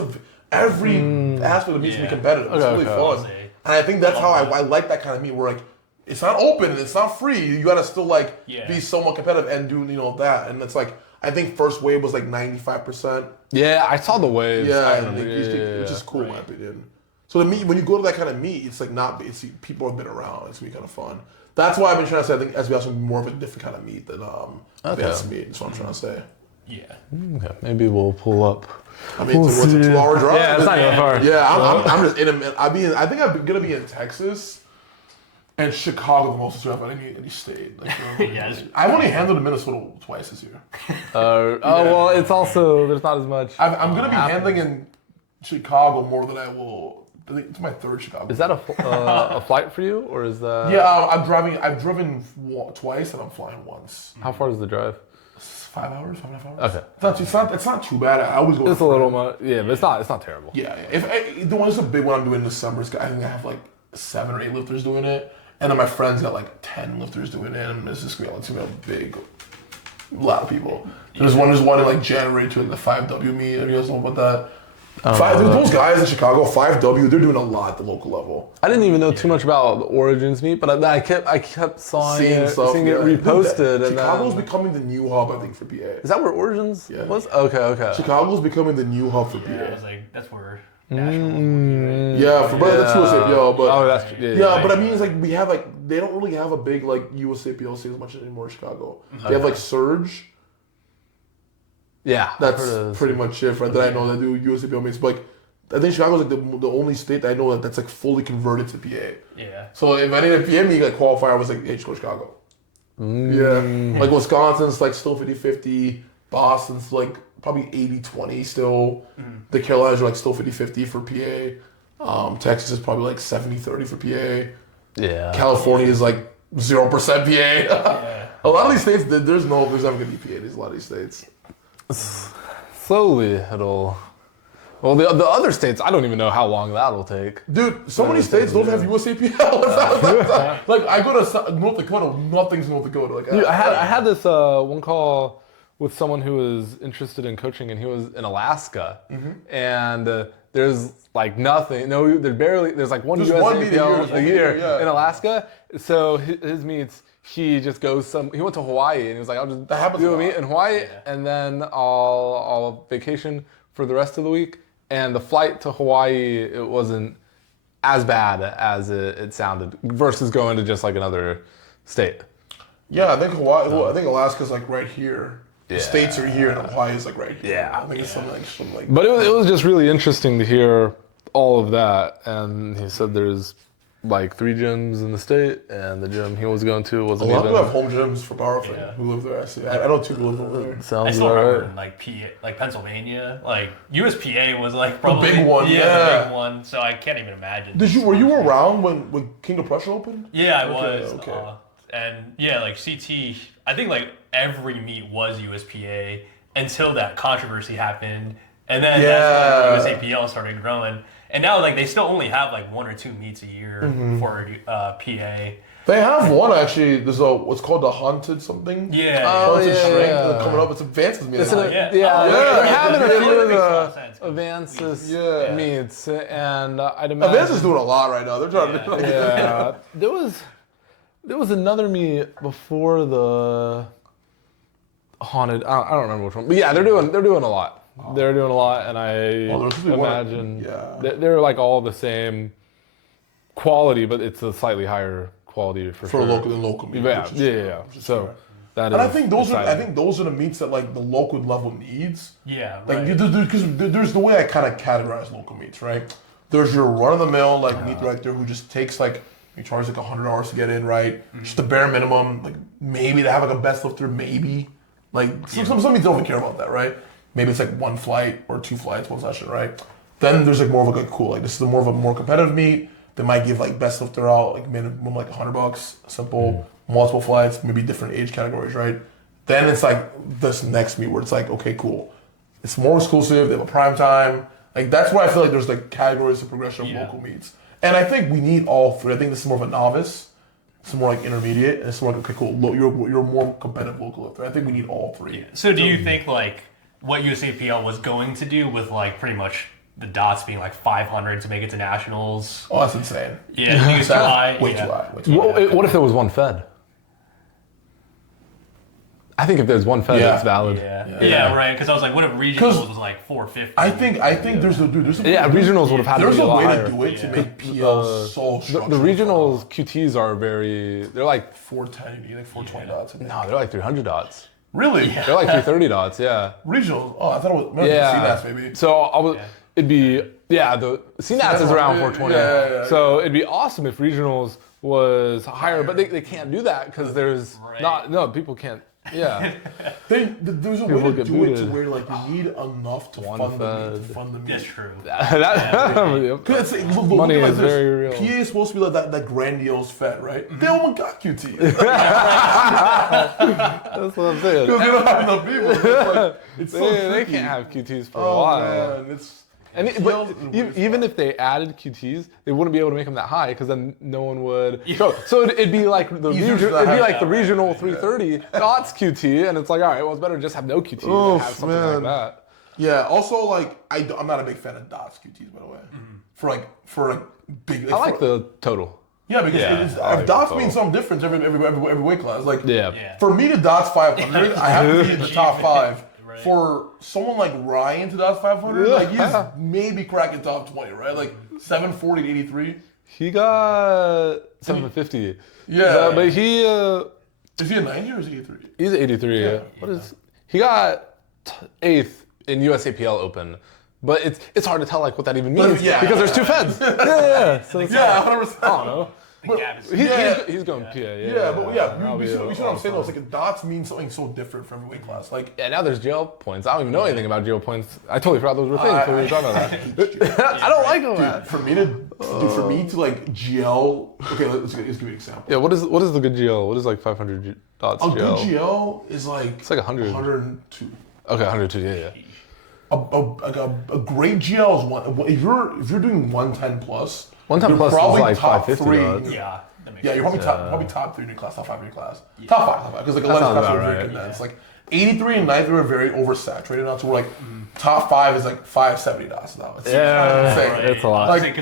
every aspect of meet's gonna be competitive. It's really fun, and I think that's how I like that kind of meet where like. It's not open. It's not free. You gotta still like be somewhat competitive and do that. And it's like I think first wave was like 95%. Yeah, I saw the waves. Which is cool in my opinion. So the meet when you go to that kind of meet, it's like it's people have been around. It's gonna be kind of fun. That's why I've been trying to say I think SBS will be more of a different kind of meet than advanced meet. That's what I'm trying to say. Yeah. Okay, maybe we'll pull up. I mean, it's a 2-hour drive. Yeah, it's not going far. Yeah, I'm just in a minute. I think I'm gonna be in Texas. And Chicago the most out of any state. Like, I've only handled Minnesota twice this year. Well, it's also there's not as much. I'm gonna be handling in Chicago more than I will. I think it's my third Chicago. Is that a flight for you, or is that? Yeah, I'm driving. I've driven twice and I'm flying once. How far is the drive? 5 hours, 5.5 hours. Okay. It's not too bad. I always go. It's a little much. Yeah, but it's not terrible. Yeah. If the one is a big one I'm doing this summer. I think I have like 7 or 8 lifters doing it. And then my friends got like 10 lifters doing it, and it's gonna be a lot of people. There's one in like January to the 5W meet. Have you guys know about that? Those guys in Chicago, 5W, they're doing a lot at the local level. I didn't even know too much about the Origins meet, but I kept seeing it reposted. And Chicago's becoming the new hub, I think, for PA. Is that where Origins was? Okay. Chicago's becoming the new hub for PA. I was like, that's where national. That's USAPL, but that's but I mean, it's like we have like they don't really have a big like USAPL scene as much anymore in Chicago. They have like Surge. Yeah, that's pretty much it. Right, that I know that do USAPL meets, but like I think Chicago's like the only state that I know that's like fully converted to PA. Yeah. So if I need a PA meet like qualifier, I was like, hey, go Chicago. Yeah, like Wisconsin's like still 50-50. Boston's like probably 80-20 still. The Carolinas are like still 50-50 for PA. Texas is probably like 70-30 for PA. Yeah. California is like 0% PA. A lot of these states, there's never going to be PA. There's a lot of these states. Slowly it'll... Well, the other states, I don't even know how long that'll take. Dude, so many states don't have USAPL. Like, I go to North Dakota, nothing's North Dakota. Like, dude, I had this one call with someone who was interested in coaching, and he was in Alaska, and there's like nothing. No, there's like one USAPL a year in Alaska. So his meets, he just goes he went to Hawaii, and he was like, I'll just do a meet in Hawaii, and then I'll vacation for the rest of the week. And the flight to Hawaii, it wasn't as bad as it sounded versus going to just like another state. Yeah, I think I think Alaska's like right here. The states are here, and Hawaii is like right here. Yeah, I think it's something like. But it was just really interesting to hear all of that, and he said there's like 3 gyms in the state, and the gym he was going to wasn't a lot even. of people have home gyms for powerlifting who live there. I see. I know 2 people live over there. I Sounds still remember right. in like like Pennsylvania, like USPA was like probably the big one. the big one. So I can't even imagine. Were you around when King of Prussia opened? Yeah, I was. Okay. And yeah, like CT, I think like every meet was USPA until that controversy happened, and then that's when USAPL started growing. And now like they still only have like 1 or 2 meets a year for PA. They have one actually. There's what's called the haunted something. Yeah. Haunted shrink yeah. coming up. It's advances me. They're having a That few of makes a lot of the sense. advances Yeah. meets, and I'd imagine. Advances doing a lot right now. They're trying to. Yeah, there was another meet before the haunted. I don't remember which one, but yeah, they're doing a lot. They're doing a lot, and I imagine they're like all the same quality, but it's a slightly higher quality for sure. local meat. Yeah. So that is. And I think those exciting. are the meats that like the local level needs. Yeah, Like right. because there's the way I kind of categorize local meats, right? There's your run of the mill like meat director who just takes like he charges like $100 to get in, right? Just the bare minimum. Like maybe they have like a best lifter, maybe. Like some meats don't even care about that, right? Maybe it's like one flight or two flights, one session, right? Then there's like more of a cool like this is more of a more competitive meat. They might give like best lifter out like minimum like $100, simple, multiple flights, maybe different age categories, right? Then it's like this next meet where it's like, okay, cool. It's more exclusive, they have a prime time. Like that's why I feel like there's like categories of progression of local meets. And I think we need all three. I think this is more of a novice, it's more like intermediate, and it's more like, okay, cool, you're more competitive local lifter. I think we need all three. Yeah. So do you think like what USAPL was going to do with like pretty much the dots being like 500 to make it to nationals? Oh, that's insane. Yeah, I think it's too high. Way too high. Way too high. What if there was one Fed? I think if there's one Fed, Yeah. it's valid. Yeah, right. Because I was like, what if regionals was like 450? I think there's a Regionals would have had to there's be a way higher. to do it to make PL so The structured. regionals QTs are they're like 410, you need like 420 dots. no, they're like 300 dots. Really? They're like 330 dots. Yeah. Regionals? Oh, I thought it was CNAS maybe. So it'd be the CNAS is around 420. Yeah. So it'd be awesome if regionals was higher, but they can't do that because there's people can't. Yeah. There's a People way to get do it to booted. where like you need enough to fund the meet. That's true. Because Money is very real. PA is supposed to be like that grandiose Fed, right? They don't got QT. That's what I'm saying. Because they don't have enough people. It's, like, it's so They tricky. can't have QTs for a Oh while. man, But even if they added QTs, they wouldn't be able to make them that high because then no one would. So it'd be like the regional 330 dots QT, and it's like, all right, well, it's better to just have no QT than have something like that. Yeah. Also, like I'm not a big fan of dots QTs, by the way. For big. I like the total. Yeah, because dots mean something different every weight class. Like for me to dots 500, I have to be in the top 5. Right. For someone like Ryan to dots 500, like he's maybe cracking top 20, right? Like 740 to 83. He got 750. Yeah, but he is he a 90 or is he 83? He's 83. Yeah. He got 8th in USAPL Open. But it's hard to tell like what that even means because there's two Feds. So 100%. I don't know. He's going PA. You see what I'm saying though? It's like dots mean something so different for every weight class. Like now there's GL points. I don't even know anything about GL points. I totally forgot those were things. So we were talking about that. I don't like them. Dude, for me to like GL. Okay, let's give you an example. Yeah, what is the good GL? What is like 500 dots GL? A good GL is like it's like 100. 102. Okay, 102. Yeah. A great GL is one. If you're doing 110 plus. 110 plus is like top 550 3. dots. Yeah, you're probably top 3 in your class, top 5 in your class. Top 5, because like 11 classes are very condensed. Like 83 and 93 are very oversaturated now, so we're like top 5 is like 570 dots now. It's kind of insane. It's a lot. Like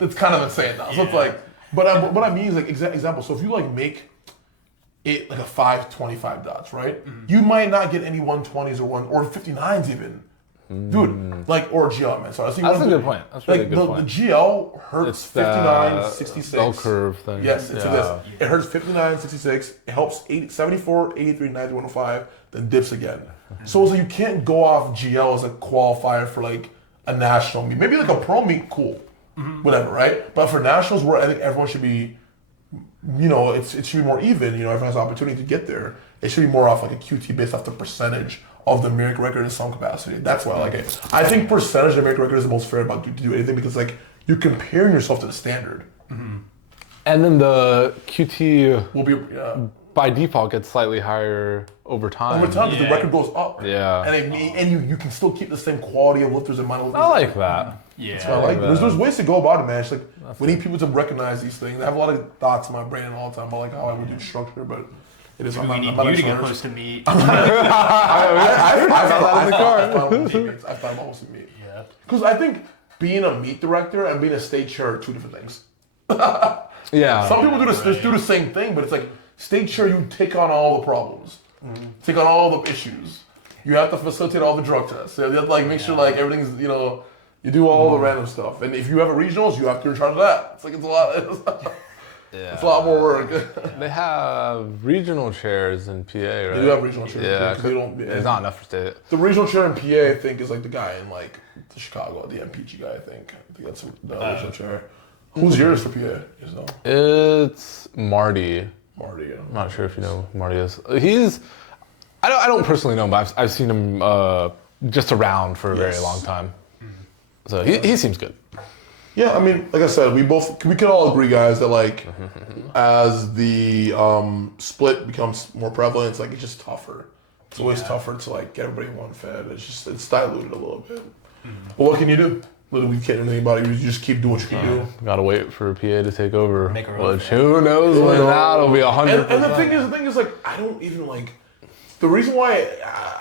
it's kind of insane now. So it's like, but what I mean is like example. So if you like make it like a 525 dots, right? You might not get any 120s or 59s even. Dude, like, or GL, man. So I think that's a good point. That's really like, good point. The GL hurts It's 59, 66. Bell curve thing. Yes, it's this. It hurts 59, 66. It helps 74, 83, 90, 105, then dips again. So it's like you can't go off GL as a qualifier for like a national meet. Maybe like a pro meet, cool. Whatever, right? But for nationals, where I think everyone should be, it should be more even. Everyone has the opportunity to get there. It should be more off like a QT based off the percentage of the American record in some capacity. That's why I like it. I think percentage of American record is the most fair about to do anything because like you're comparing yourself to the standard. And then the QT will be by default gets slightly higher over time. Over time, because the record goes up. Yeah. And you can still keep the same quality of lifters and mind lifters. I like that. Yeah. I like there's ways to go about it, man. It's like we need people to recognize these things. I have a lot of thoughts in my brain all the time about like how I would do structure, but it is. We need you to get close to meet. I've thought about hosting meet. Yeah. Because I think being a meet director and being a state chair are two different things. Yeah. Some people do the same thing, but it's like state chair, you take on all the problems, take on all the issues. You have to facilitate all the drug tests. You have to like make sure like everything's, you know, you do all the random stuff. And if you have a regionals, you have to be in charge of that. It's like it's a lot. It's a lot more work. They have regional chairs in PA, right? They do have regional chairs. Yeah, they don't. it's not enough for state. The regional chair in PA, I think, is like the guy in like the Chicago, the MPG guy. I think that's the regional chair. Who's yours for PA? You know? It's Marty. Marty. Yeah. I'm not sure if you know who Marty is. I don't personally know him, but I've seen him just around for a very long time. So he seems good. Yeah, I mean, like I said, we can all agree, guys, that like as the split becomes more prevalent, it's like it's just tougher. It's always tougher to like get everybody one fed. It's diluted a little bit. But what can you do? Literally, we can't do anybody. You just keep doing what you can do. Gotta wait for PA to take over. Make a Which who knows when that'll be 100%. And the thing is, like, I don't even like. The reason why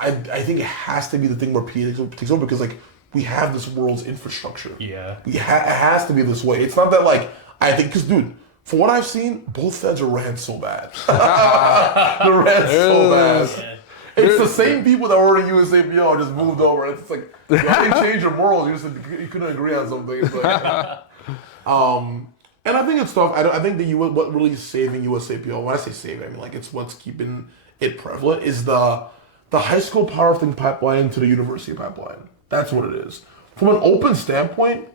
I think it has to be the thing where PA takes over because like we have this world's infrastructure. Yeah. It has to be this way. It's not that like I think because dude, from what I've seen, both feds are ran so bad. They're ran so bad. It's the same people that were in USAPO just moved over. It's like you didn't change your morals. You couldn't agree on something. It's like, and I think it's tough. I think that what really is saving USAPO. When I say saving, I mean like it's what's keeping it prevalent is the high school powerlifting pipeline to the university pipeline. That's what it is. From an open standpoint,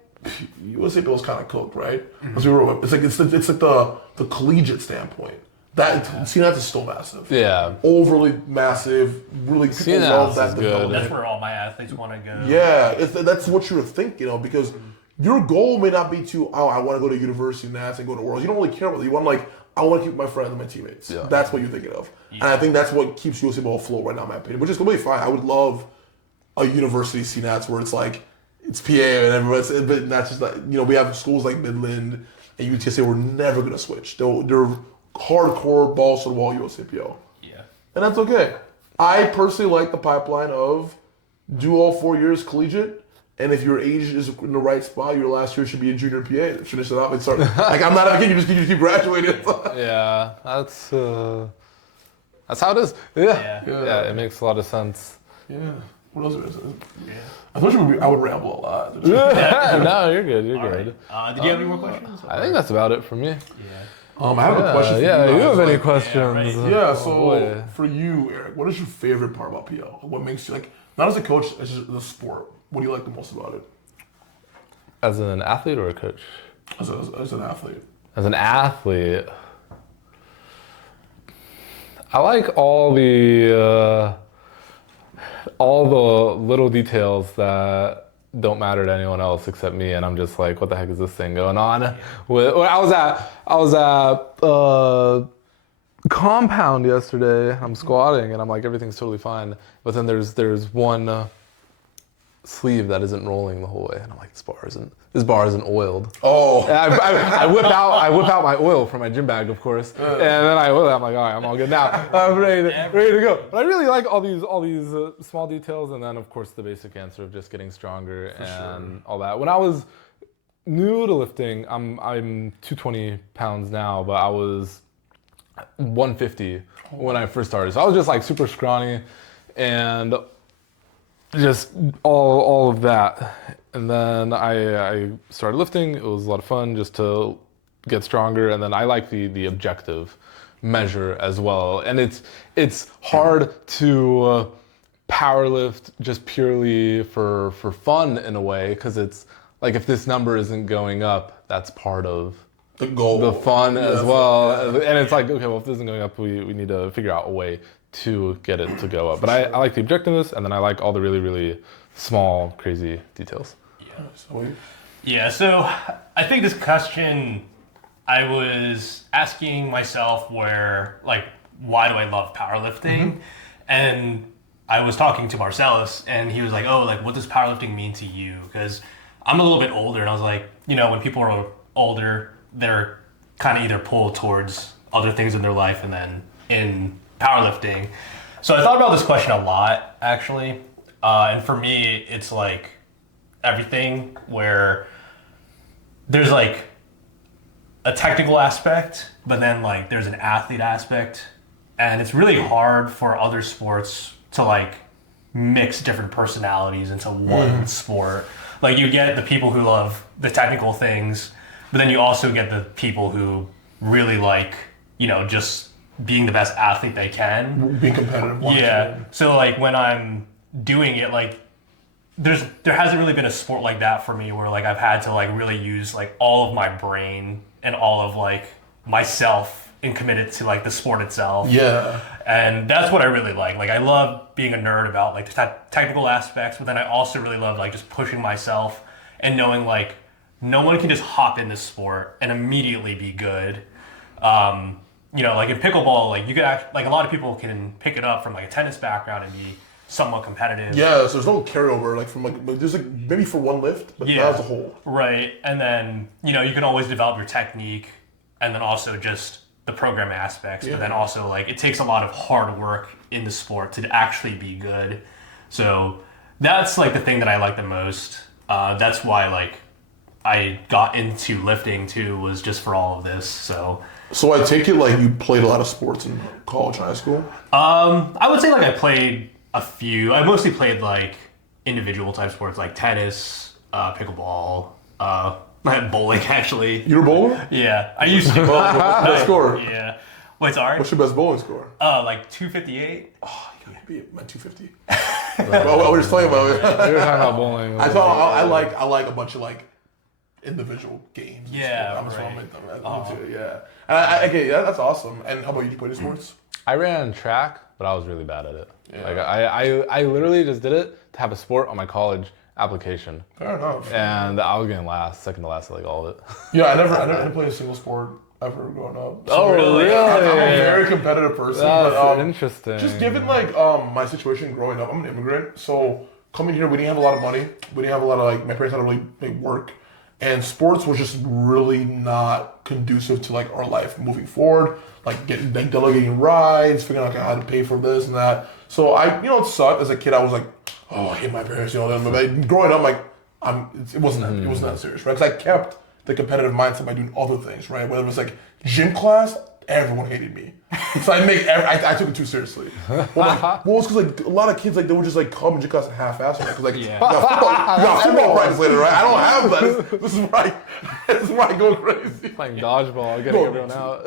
USAPO is kind of cooked, right? It's like the collegiate standpoint. That CNATS is still massive. Yeah. Overly massive. Really, people love that development. That's where all my athletes want to go. Yeah, that's what you would think, you know, because your goal may not be to, I want to go to university NATS and go to Worlds. You don't really care about it. You want like, I want to keep my friends and my teammates. Yeah. That's what you're thinking of. Yeah. And I think that's what keeps USAPO afloat right now, in my opinion, which is completely fine. I would love a university CNATS where it's like, it's PA and everyone's, but that's just like, you know, we have schools like Midland and UTSA. We're never going to switch. They're hardcore balls to the wall USAPO. Yeah. And that's okay. I personally like the pipeline of do all 4 years collegiate, and if your age is in the right spot, your last year should be a junior PA. Finish it up and start. Like I'm not a kid, you just keep graduating. Yeah, that's how it is. Yeah, it makes a lot of sense. Yeah. What else is it? Yeah. I thought I would ramble a lot. No, you're good. You're good. Right. Did you have any more questions? I think that's about it for me. Yeah. I have a question for you. Yeah, guys. you have any like, questions? Yeah, so for you, Eric, what is your favorite part about PL? What makes you like, not as a coach, as just the sport? What do you like the most about it? As an athlete or a coach? As an athlete. As an athlete, I like all the little details that don't matter to anyone else except me, and I'm just like, what the heck is this thing going on? I was at compound yesterday. I'm squatting, and I'm like, everything's totally fine. But then there's one sleeve that isn't rolling the whole way, and I'm like, this bar isn't oiled. Oh. And I whip out my oil from my gym bag, of course, and then I'm like, all right, I'm all good now. I'm ready to go. But I really like all these small details, and then of course the basic answer of just getting stronger and all that. When I was new to lifting, I'm 220 pounds now, but I was 150 when I first started. So I was just like super scrawny, and just all of that. And then I started lifting. It was a lot of fun just to get stronger. And then I like the objective measure as well. And it's hard to power lift just purely for fun in a way, because it's like if this number isn't going up, that's part of the goal, the fun as well. Yeah. And it's like, okay, well, if this isn't going up, we need to figure out a way to get it to go up. But I like the objectiveness, and then I like all the really, really small, crazy details. Yeah, so I think this question I was asking myself where, like, why do I love powerlifting? And I was talking to Marcellus, and he was like, oh, like, what does powerlifting mean to you? Because I'm a little bit older, and I was like, when people are older, they're kind of either pulled towards other things in their life, and then in powerlifting. So I thought about this question a lot, actually. And for me, it's like everything where there's like a technical aspect, but then like there's an athlete aspect. And it's really hard for other sports to like mix different personalities into one sport. Like you get the people who love the technical things, but then you also get the people who really like, just being the best athlete they can. Being competitive. Yeah. So like when I'm doing it, like there hasn't really been a sport like that for me where like I've had to like really use like all of my brain and all of like myself and commit it to like the sport itself. Yeah. And that's what I really like. Like I love being a nerd about like the technical aspects, but then I also really love like just pushing myself and knowing like no one can just hop in this sport and immediately be good. Like in pickleball, like you could like a lot of people can pick it up from like a tennis background and be somewhat competitive. Yeah, so there's no carryover like from like there's like maybe for one lift, but not as a whole. Right. And then, you can always develop your technique and then also just the program aspects, but then also like it takes a lot of hard work in the sport to actually be good. So that's like the thing that I like the most. That's why like I got into lifting too, was just for all of this. So I take it like you played a lot of sports in college, high school? I would say like I played a few. I mostly played like individual type sports like tennis, pickleball, bowling actually. You were a bowler? Yeah, I used to. Best score? Yeah. Wait, sorry? What's your best bowling score? Like 258. Oh, you gotta be my 250. Well, we're just talking about it. We were talking about bowling. I like a bunch of like individual games. Yeah, I'm just right. into it, yeah. And okay, yeah, that's awesome. And how about you? Do you play any sports? I ran track, but I was really bad at it. Yeah. Like I literally just did it to have a sport on my college application. Fair enough. And I was getting second to last at like all of it. Yeah, I never played a single sport ever growing up. So Oh, really? I'm a very competitive person. That's but, interesting. Just given like my situation growing up, I'm an immigrant, so coming here we didn't have a lot of money. We didn't have a lot of like my parents had to really make work, and sports was just really not conducive to like our life moving forward. Like delegating rides, figuring out how to pay for this and that. So it sucked as a kid. I was like, oh, I hate my parents. But growing up, like it wasn't that serious, right? Because I kept the competitive mindset by doing other things, right? Whether it was like gym class, everyone hated me. So I took it too seriously. Well, it's because like a lot of kids like they would just like come and gym class and half-ass it. Because like you got football practice later, right? I don't have that. This is where I go crazy. Playing dodgeball, getting everyone out.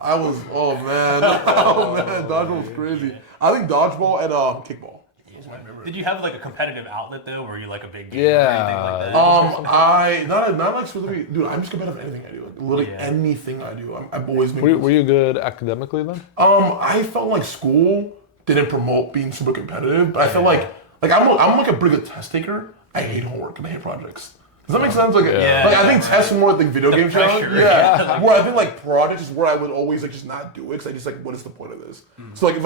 Oh man, dodgeball was crazy. I think dodgeball and kickball. Did you have like a competitive outlet though? Were you like a big gamer Yeah. or anything like that? Not like specifically, dude. I'm just competitive in anything I do. Like literally anything I do. I've always been. Were you good academically then? I felt like school didn't promote being super competitive, but I felt like I'm like a pretty good test taker. I hate homework and I hate projects. Does that make sense? Like, like I think tests are more like video game challenge. Yeah. Where I think like projects is where I would always like just not do it because I just like what is the point of this? So like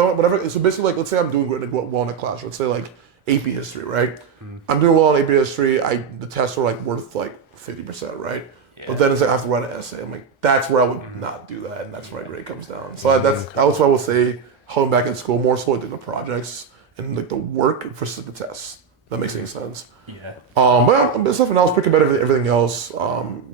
so basically like let's say I'm doing well in a class. Let's say like AP history, right? I'm doing well in AP history. The tests are like worth like 50%, right? Yeah. But then it's like I have to write an essay. I'm like that's where I would not do that, and that's where my grade comes down. So that's what I will say. Holding back in school more so like the projects and like the work versus the tests. That makes any sense. Yeah. But stuff else, pretty competitive. Everything else,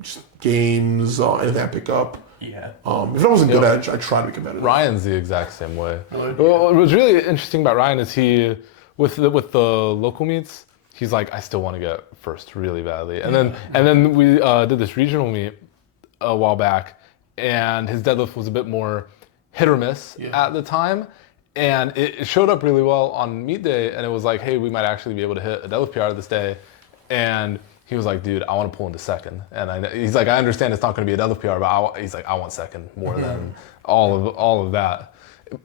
just games, anything I pick up. Yeah. If I wasn't good at it, I try to be competitive. Ryan's the exact same way. Really? Well, what was really interesting about Ryan is he, with the local meets, he's like, I still want to get first really badly. And then we did this regional meet a while back, and his deadlift was a bit more hit or miss at the time. And it showed up really well on meet day, and it was like, hey, we might actually be able to hit a deadlift PR this day. And he was like, dude, I want to pull into second. And he's like, I understand it's not going to be a deadlift PR, but he's like, I want second more than all of that.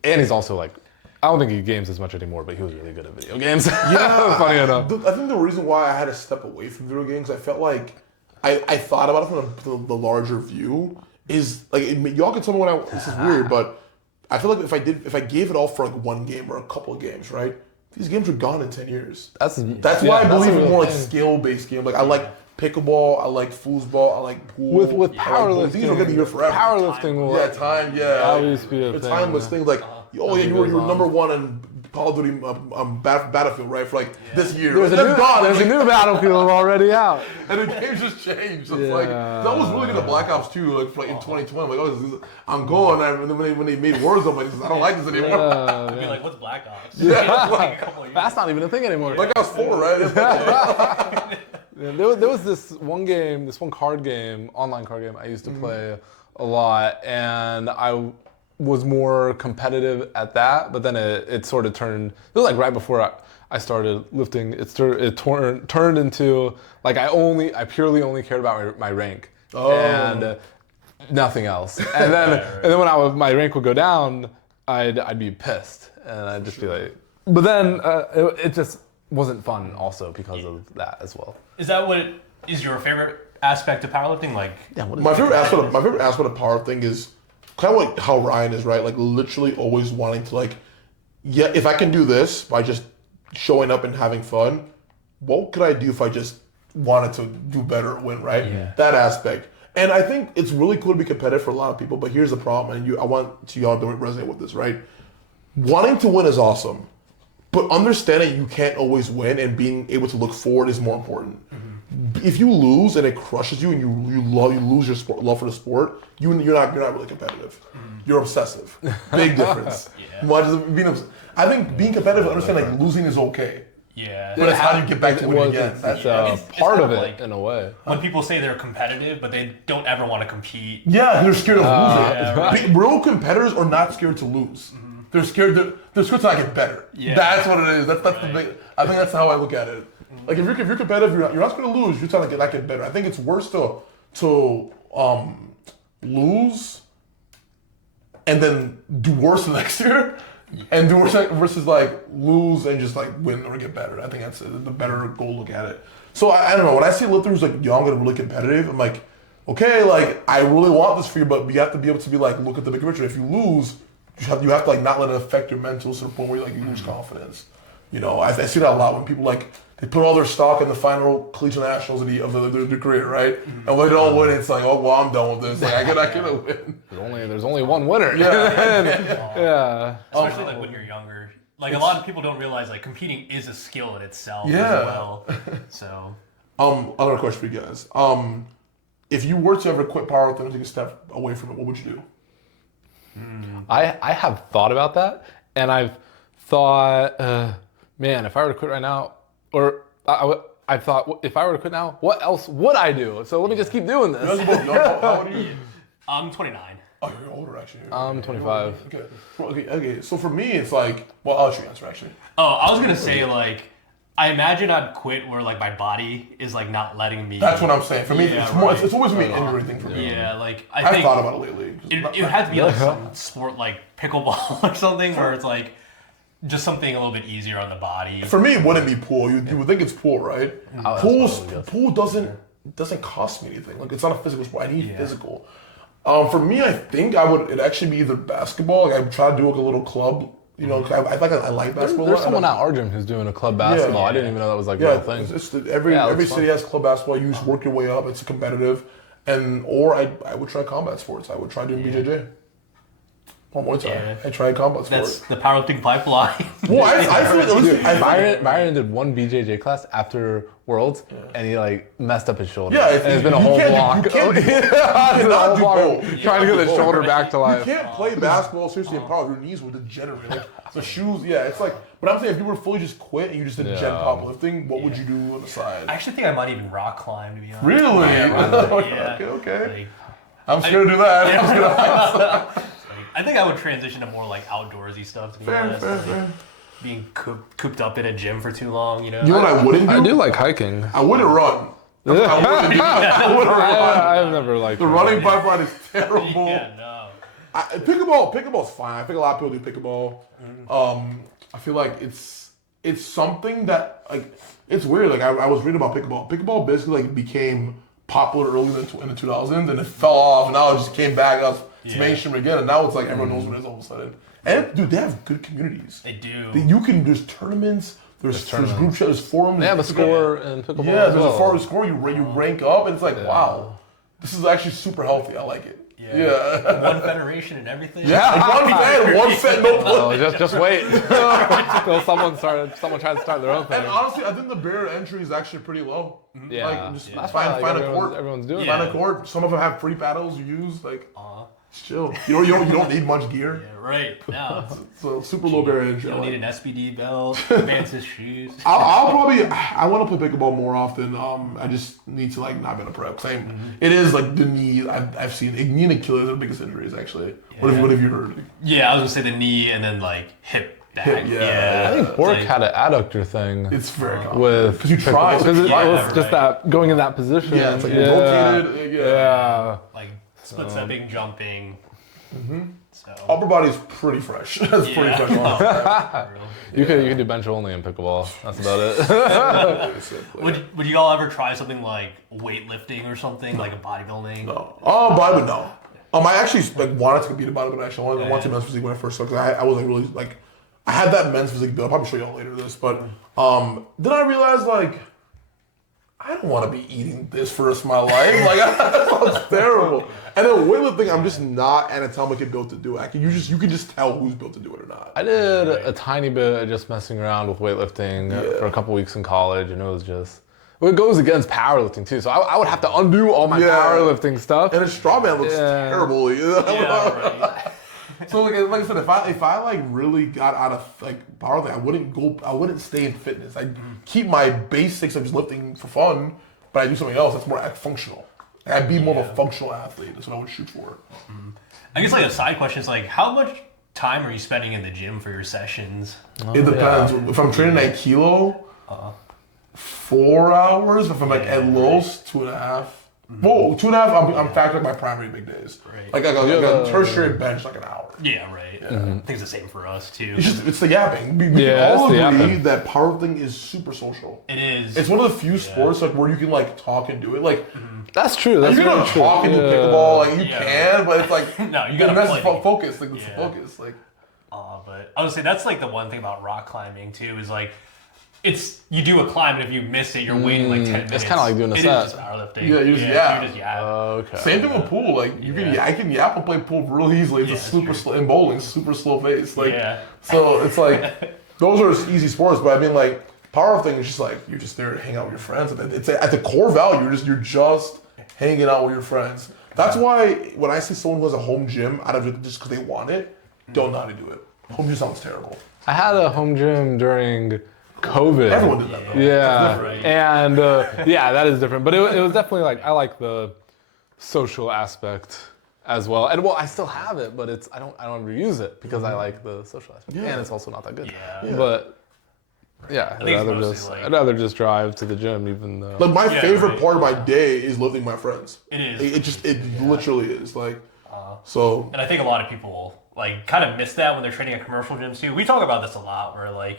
And he's also like, I don't think he games as much anymore, but he was really good at video games. Yeah, funny enough. I think the reason why I had to step away from video games, I felt like I thought about it from the larger view. Is like y'all can tell me this is weird, but I feel like if I gave it all for like one game or a couple of games, right? these games are gone in 10 years. That's Why I believe a in real more like thing. skill-based game. Like I like pickleball, I like foosball, I like pool. With I like powerlifting, these are gonna be here forever. Powerlifting will Time, yeah. always be a The thing. timeless things like, you were number one in Call of Duty Battlefield, right? For like this year. There's a new Battlefield already out. And the game's just changed. It's like that was really good at Black Ops 2, like in 2020. I'm like, I'm going. And then when they made Warzone, I'm like, I don't like this anymore. I'd be like, what's Black Ops? That's not even a thing anymore. Black Ops 4, right? Yeah, there was this one card game, online card game I used to play a lot, and I was more competitive at that, but then it sort of turned, it was like right before I started lifting, it turned into, like I purely only cared about my rank, and nothing else. And then when my rank would go down, I'd be pissed, and I'd just be like, but then it just wasn't fun also because of that as well. Is that what is your favorite aspect of powerlifting? Like, my favorite aspect of powerlifting is kind of like how Ryan is, right? Like literally always wanting to like, if I can do this by just showing up and having fun, what could I do if I just wanted to do better or win, right? Yeah. That aspect. And I think it's really cool to be competitive for a lot of people, but here's the problem, and I want y'all to resonate with this, right? Wanting to win is awesome, but understanding you can't always win and being able to look forward is more important. If you lose and it crushes you and you lose your love for the sport, you're not really competitive. You're obsessive. Big difference. I think being competitive, understanding like losing is okay. Yeah. But it's how do you get back to winning again? It's part of it like, in a way. When people say they're competitive, but they don't ever want to compete. Yeah, they're scared of losing. Yeah, right. Real competitors are not scared to lose. They're scared to not get better. Yeah. That's what it is. That's right. The big. I think that's how I look at it. Like if you're competitive, you're not going to lose. You're trying to get better. I think it's worse to lose and then do worse the next year, and do worse versus like lose and just like win or get better. I think that's the better goal to look at it. So I don't know. When I see lifters like young and really competitive, I'm like, okay, like I really want this for you, but you have to be able to be like, look at the big picture. If you lose, you have to like not let it affect your mental to the point where you lose confidence. You know, I see that a lot when people like they put all their stock in the final collegiate nationals of their career, right? And when they don't win, it's like, oh well, I'm done with this. Like I cannot win. There's only one winner. Yeah. Especially like when you're younger. Like a lot of people don't realize like competing is a skill in itself as well. So. Another question for you guys. If you were to ever quit powerlifting and take a step away from it, what would you do? I have thought about that, and I've thought, man, if I were to quit right now, or I've thought, if I were to quit now, what else would I do? So let me just keep doing this. How old are you? I'm 29. Oh, you're older actually. I'm 25. Okay. So for me, it's like, well, I'll let you answer actually. Oh, I was gonna say like, I imagine I'd quit where like my body is like not letting me. That's what I'm saying. For me, it's always gonna be an injury thing for me. Yeah, like I've thought about it lately. It would have to be like some sport like pickleball or something where it's like just something a little bit easier on the body. For me, it wouldn't be pool. You would think it's pool, right? Pool doesn't cost me anything. Like it's not a physical sport. I need physical. For me, I think it'd actually be either basketball. Like I try to do like a little club. You know, I like basketball. There's someone at our gym who's doing a club basketball. I didn't even know that was like a real thing. Every city has club basketball. You just work your way up. It's competitive, or I would try combat sports. I would try doing BJJ. One more time. Yeah. I tried combat sports. That's the powerlifting pipeline. Well, I feel like Byron did one BJJ class after Worlds, and he like messed up his shoulder. Yeah, and it's been a whole block. You cannot do both. Trying to get his shoulder back to life. You can't play basketball seriously in power. Your knees will degenerate. Like the shoes, it's like. But I'm saying if you were fully just quit and you just did gen powerlifting, what would you do on the side? I actually think I might even rock climb, to be honest. Really? Yeah. Okay. I'm scared to do that. I think I would transition to more like outdoorsy stuff, to be honest. Fair. Being cooped up in a gym for too long, you know? You know what I wouldn't do? I do like hiking. I wouldn't run. I wouldn't run. I've never liked the running pipeline is terrible. Yeah, no. Pickleball's fine. I think a lot of people do pickleball. I feel like it's something that like it's weird. Like I was reading about pickleball. Pickleball basically like became popular early in the 2000s, and it fell off, and now it just came back up to mainstream again, and now it's like everyone knows what it is all of a sudden. And dude, they have good communities. They do. There's tournaments. There's group chat. There's forums. They have a score in pickleball. Yeah, as there's well. a forward score. You rank up, and it's like, wow, this is actually super healthy. I like it. Yeah. One federation and everything. Yeah, one set, no Oh, just wait until someone tries to start their own thing. And honestly, I think the barrier to entry is actually pretty low. Yeah, Like, just that's find why a court. everyone's doing Find that. a court. Some of them have free paddles you use. Like, it's chill. You don't need much gear. Yeah, right. No. So super low barrier to entry. You don't need an SBD belt, advanced shoes. I'll probably. I want to play pickleball more often. I just need to like not been a prep. It is like the knee. I've seen knee and Achilles are the biggest injuries actually. Yeah. What have you heard? Yeah, I was gonna say the knee and then like hip back. Yeah. I think Bork had an adductor thing. It's very common. With because you try. Because it was right. just that going in that position. Yeah, it's like rotated. Yeah. Like split stepping, jumping. So Upper body's pretty fresh. That's pretty fresh. You could do bench only in pickleball. That's about it. Would you all ever try something like weightlifting or something like a bodybuilding? No. Oh, bodybuilding, no. I actually like wanted to compete in bodybuilding. Actually, I wanted to men's physique when I first started. I was like really like, I had that men's physique build. I'll probably show y'all later this, but then I realized like, I don't want to be eating this for the rest of my life. Like that sounds terrible. And then weightlifting, I'm just not anatomically built to do it. You can just tell who's built to do it or not. I did a tiny bit of just messing around with weightlifting for a couple weeks in college, and it was just. Well, it goes against powerlifting too, so I would have to undo all my powerlifting stuff. And a strawman looks terrible. Yeah, right. So like I said, if I like really got out of like powerlifting, I wouldn't stay in fitness. I'd keep my basics of just lifting for fun, but I do something else that's more functional. I'd be more of a functional athlete. That's what I would shoot for. I guess like a side question is like, how much time are you spending in the gym for your sessions? It depends. If I'm training at kilo, 4 hours. If I'm like at Los, 2.5. Whoa, 2.5. I'm factoring my primary big days. Right. Like a tertiary bench, like an hour. Yeah, right. I think it's the same for us too. It's the yapping. We all it's the agree yapping. that powerlifting is super social. It is. It's one of the few sports like where you can like talk and do it. Like That's true. That's you can very true. talk and do pickleball. Like you can, but it's like No, you gotta that's play. focus. Like it's the focus. Like But I would say that's like the one thing about rock climbing too is like you do a climb and if you miss it, you're waiting like 10 minutes. It's kinda like doing a It set. is just powerlifting. Yeah, you just yap. You just yap. Okay. same thing with pool. Like I can yap and play pool really easily. It's a super slow in bowling, super slow pace. Like so it's like those are easy sports. But I mean like powerlifting is just like you're just there to hang out with your friends. It's at the core value. You're just hanging out with your friends. That's why when I see someone who has a home gym out of it just because they want it, don't know how to do it. Home gym sounds terrible. I had a home gym during COVID. Everyone did that though. Yeah, Right. and that is different. But it was definitely like I like the social aspect as well. And well, I still have it, but I don't ever use it because I like the social aspect, and it's also not that good. Yeah. But think it's mostly I'd rather just drive to the gym, even though. Like my favorite part of my day is lifting my friends. It is. It literally is like. So. And I think a lot of people like kind of miss that when they're training at commercial gyms too. We talk about this a lot where like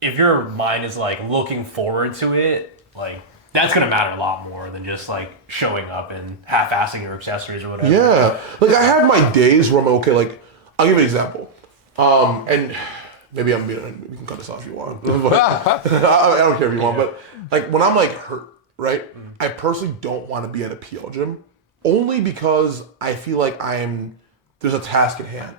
if your mind is like looking forward to it, like that's gonna matter a lot more than just like showing up and half-assing your accessories or whatever. Yeah, like I have my days where I'm okay. Like I'll give you an example, and maybe we can cut this off if you want. But, I don't care if you want, but like when I'm like hurt, right? I personally don't want to be at a PL gym only because I feel like there's a task at hand.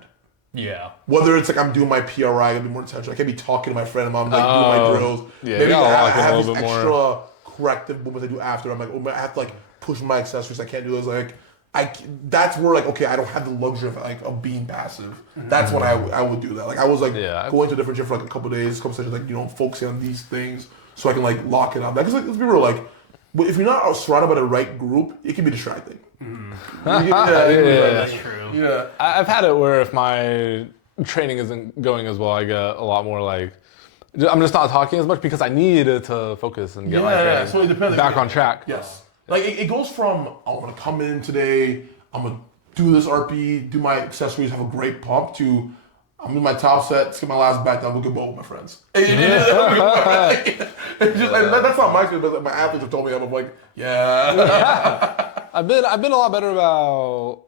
Yeah. Whether it's like I'm doing my PRI, I gotta be more intentional. I can't be talking to my friend. I'm like doing my drills. Yeah, maybe I like have a these little bit extra more. corrective movements I do after. I'm like, oh, I have to like push my accessories. I can't do this. Like, that's where like okay, I don't have the luxury of being passive. That's when I would do that. Like I was like going to a different gym for like a couple days, couple sessions, like focusing on these things so I can like lock it up. Because like, let's be real, like. But if you're not surrounded by the right group, it can be distracting. That's true. Yeah. I've had it where if my training isn't going as well, I get a lot more like I'm just not talking as much because I need to focus and get my training so it depends. back on track. Yes. Like it goes from I'm gonna come in today, I'm gonna do this RP, do my accessories, have a great pump to I'm in my top set, let's get my last back down, we'll get bowl with my friends. That's not my experience, but my athletes have told me I'm like, yeah. I've been a lot better about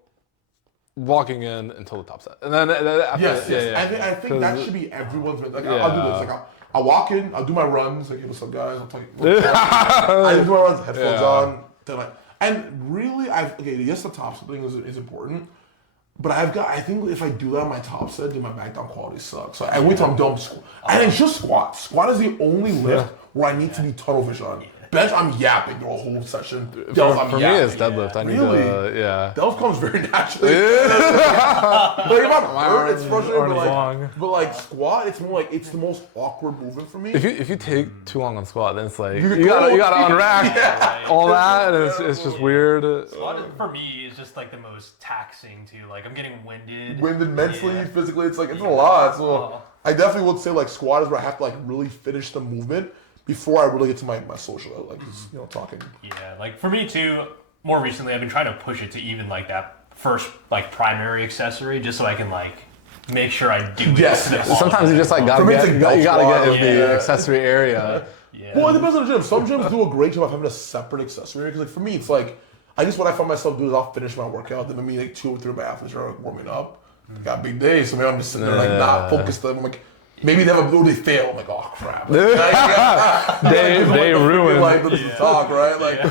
walking in until the top set, and then after, Yes. I think that should be everyone's. Like I'll do this. Like I'll walk in, I'll do my runs. Like, hey, what's up, guys? I'll talk. I do my runs, headphones on. Then and really, yes, the top set thing is important. But I think if I do that on my top set, my back down quality sucks. So I wait till I'm done. And it's just squat. Squat is the only lift where I need to be tunnel vision on. Bench, I'm yapping the whole session. Delts, for me, it's deadlift. I need to, Delts comes very naturally. Like if I'm hurt, it's frustrating. But like squat, it's more like it's the most awkward movement for me. If you take too long on squat, then it's like you gotta unrack all that, and it's just weird. Squat for me is just like the most taxing too. Like I'm getting winded. Winded mentally, physically, it's a lot. So I definitely would say like squat is where I have to like really finish the movement before I really get to my social, like talking. Yeah, like for me too. More recently, I've been trying to push it to even like that first like primary accessory, just so I can like make sure I do it. Yes. Sometimes you just like gotta get in the accessory area. Yeah. Well, it depends on the gym. Some gyms do a great job of having a separate accessory because like for me, it's like I guess what I find myself doing is I'll finish my workout, then maybe like 2 or 3 of my athletes are warming up. Got a big day, so maybe I'm just sitting there like not focused. I'm like. Maybe they fail. I'm like, oh crap. Like, they ruined. Like the talk, right? Like the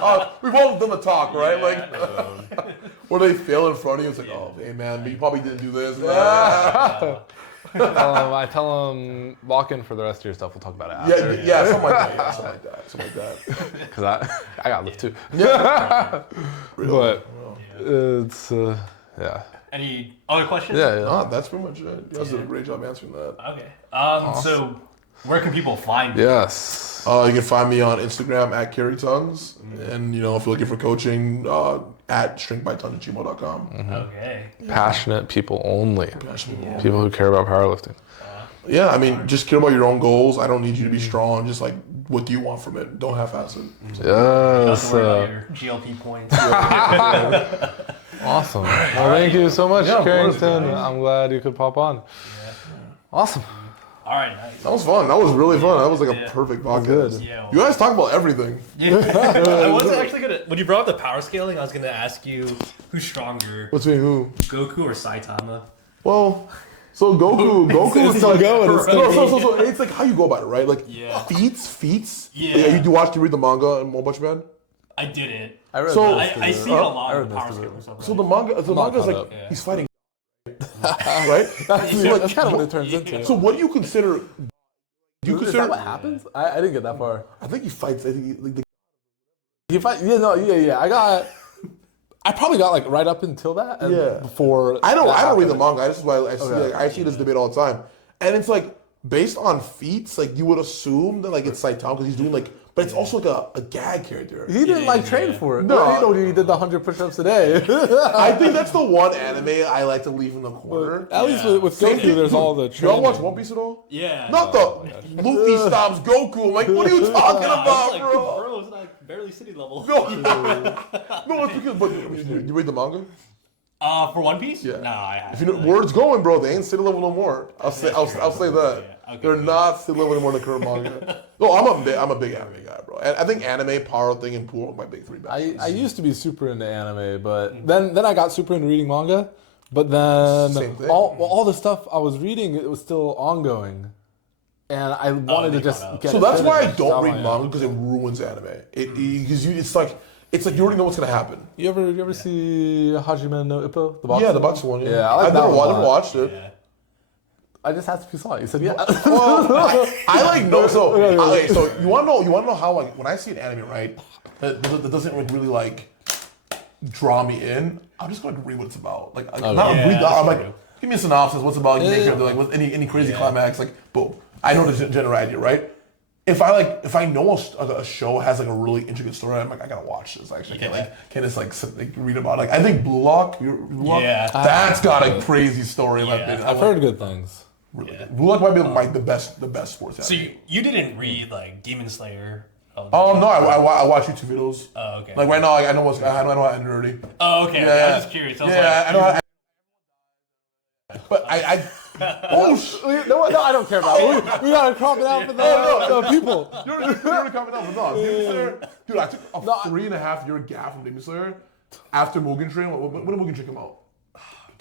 talk. We've all done the talk, right? Like, or they fail in front of you. It's like, oh, hey man, you probably didn't do this. I tell them walk in for the rest of your stuff. We'll talk about it after. Yeah, something like that. Because I got lift too. Yeah. But it's Any other questions? Yeah. That's pretty much it. You guys did a great job answering that. Okay. Awesome. So where can people find you? Yes. You can find me on Instagram at CarryTONZ. And, if you're looking for coaching, at shrinkbytonz@gmail.com. Okay. Passionate people only. People who care about powerlifting. Yeah, I mean, just care about your own goals. I don't need you to be strong. Just like, what do you want from it? Don't half-ass it. Yes. Don't worry about your GLP points. Awesome. Well, thank you so much, Carrington. I'm glad you could pop on. Yeah. Awesome. All right, nice. That was fun. That was really fun. That was like a perfect podcast. Good. Yeah, You guys talk about everything. Yeah. I wasn't actually gonna. When you brought up the power scaling, I was gonna ask you who's stronger, Between who? Goku or Saitama? Well, so Goku is still like, going, it's still so it's like how you go about it, right? Like feats. Yeah. You read the manga and One Punch Man? I didn't. I read So- most of I it. see a lot of read power most of it. scaling stuff. So the manga is not like caught up. he's fighting, right? That's kind of what it turns into. So what do you consider? Do you Is consider? that what happens? I didn't get that far. I think he fights. I think You fight? I probably got like right up until that. And Yeah. Before I don't read the happened. manga. This is why I see this debate all the time, and it's like based on feats. Like you would assume that like it's Saitama because he's doing like, but it's also like a gag character. He didn't train for it. No. He did the 100 push-ups a day. I think that's the one anime I like to leave in the corner. At least with Goku, there's all the Y'all training. watch One Piece at all? Yeah. Not the Luffy stops Goku. I'm like, what are you talking about, bro? Bro, it's like barely city level. No, it's because. But you read the manga? For One Piece? Yeah. No, I haven't. If you know, word's going, bro. They ain't city level no more. I'll say that. Yeah. Okay. They're not city level anymore in the current manga. No, I'm a big anime guy, bro. And I think anime, powerlifting, and pool are my big 3 best. I used to be super into anime, but then I got super into reading manga. But then Same thing. all the stuff I was reading, it was still ongoing. And I wanted to just get So it that's why I finished. don't read manga because it ruins anime. It's like you already know what's gonna happen. You ever see Hajime no Ippo? The boxing? Yeah, the boxing one. Yeah, I like I've that never one a lot. watched it. Yeah. I just asked if you saw it. You said yeah. Well, I like no. So you want to know how like when I see an anime, right? That doesn't really like draw me in. I'm just gonna read what it's about. Like I'm like, give me a synopsis. What's it about? Like with any crazy climax? Like boom. I know the general idea, right? If I know a show has like a really intricate story, I'm like, I gotta watch this. Actually, can't just read about it. Like I think Blue Lock, that's got a crazy story. I've heard good things. Really good. Blue Lock might be like the best sports anime. So you didn't read like Demon Slayer? No, I watch YouTube videos. Oh, okay. Like right now, I know how to end already. Oh, okay. Yeah. I was just curious. I was I know. But No, I don't care about it. We gotta crop it out for the people. You're comment out for no. Demon Slayer, dude, I took a 3.5 year gap from Demon Slayer. after Mugen Train. When did Mugen Train come out?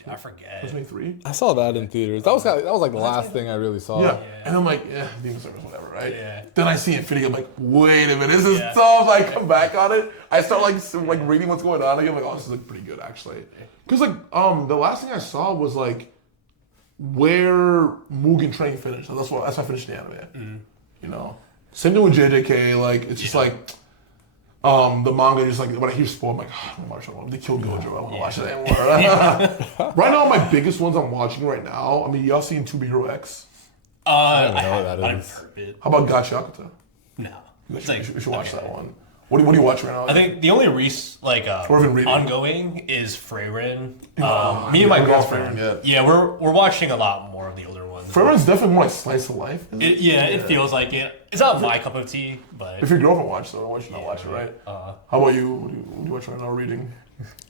I forget. 2023. I saw that in theaters. That was like the last thing I really saw. Yeah. And I'm like, Demon Service, whatever, right? Yeah. Then I see Infinity, I'm like, wait a minute, this is tough. I come back on it. I start like reading what's going on. I'm like, oh, this is like pretty good actually. Cause like the last thing I saw was like where Mugen Train finished. So that's why I finished the anime. You know, same thing with JJK. Like it's just like. The manga just like when I hear spoil, I'm like, oh, I don't watch it. They killed Gojo. I don't want to watch it anymore. Right now, my biggest ones I'm watching right now. I mean, y'all seen To Be Hero X? I don't know what that I've is. heard it. How about Gachakuta? No. We should watch that one. What do you watch right now? I think the only ongoing is Freyrin. Me and my girlfriend. Yeah, we're watching a lot more of the older ones. Freyrin's definitely more like slice of life. It feels like it. It's not my cup of tea, but If your girlfriend watched though, I want you to not watch it, right? How about you? What do you watch right now? Reading?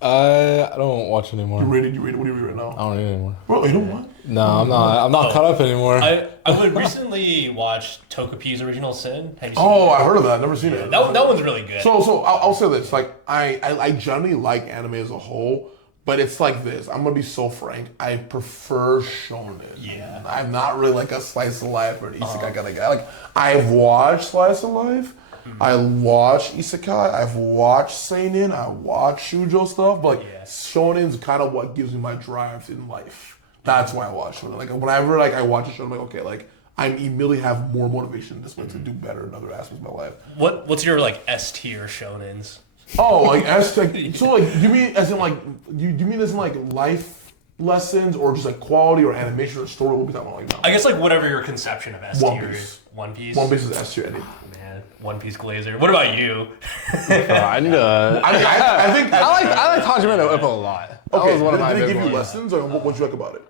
I don't watch anymore. You read? What do you read right now? I don't read anymore. Bro, you know what? No, I'm not. I'm not caught up anymore. I would recently watch Togepi's Original Sin. Have you seen Oh, I heard of that. Never seen it. that one's really good. So I'll say this. Like I generally like anime as a whole, but it's like this. I'm gonna be so frank. I prefer shonen. Yeah. I'm not really like a slice of life or an isekai kind of guy. Like I've watched slice of life. I watch isekai. I've watched seinen. I watch shoujo stuff. But like shonen's kind of what gives me my drive in life. That's why I watch shonen. Like whenever like I watch a show, I'm like, okay, like I immediately have more motivation this way to do better in other aspects of my life. What's your like S tier shonens? Oh, like as like so like you mean as in like you mean as in like life lessons or just like quality or animation or story? What are we talking about like now? I guess like whatever your conception of S One tier Piece. is. One Piece. One Piece is S tier. Man, One Piece Glazer. What about you? I need to. I think I like Tanjiro no Ippo a lot. That okay. was one of my Did they big give you ones. lessons or what you like about it?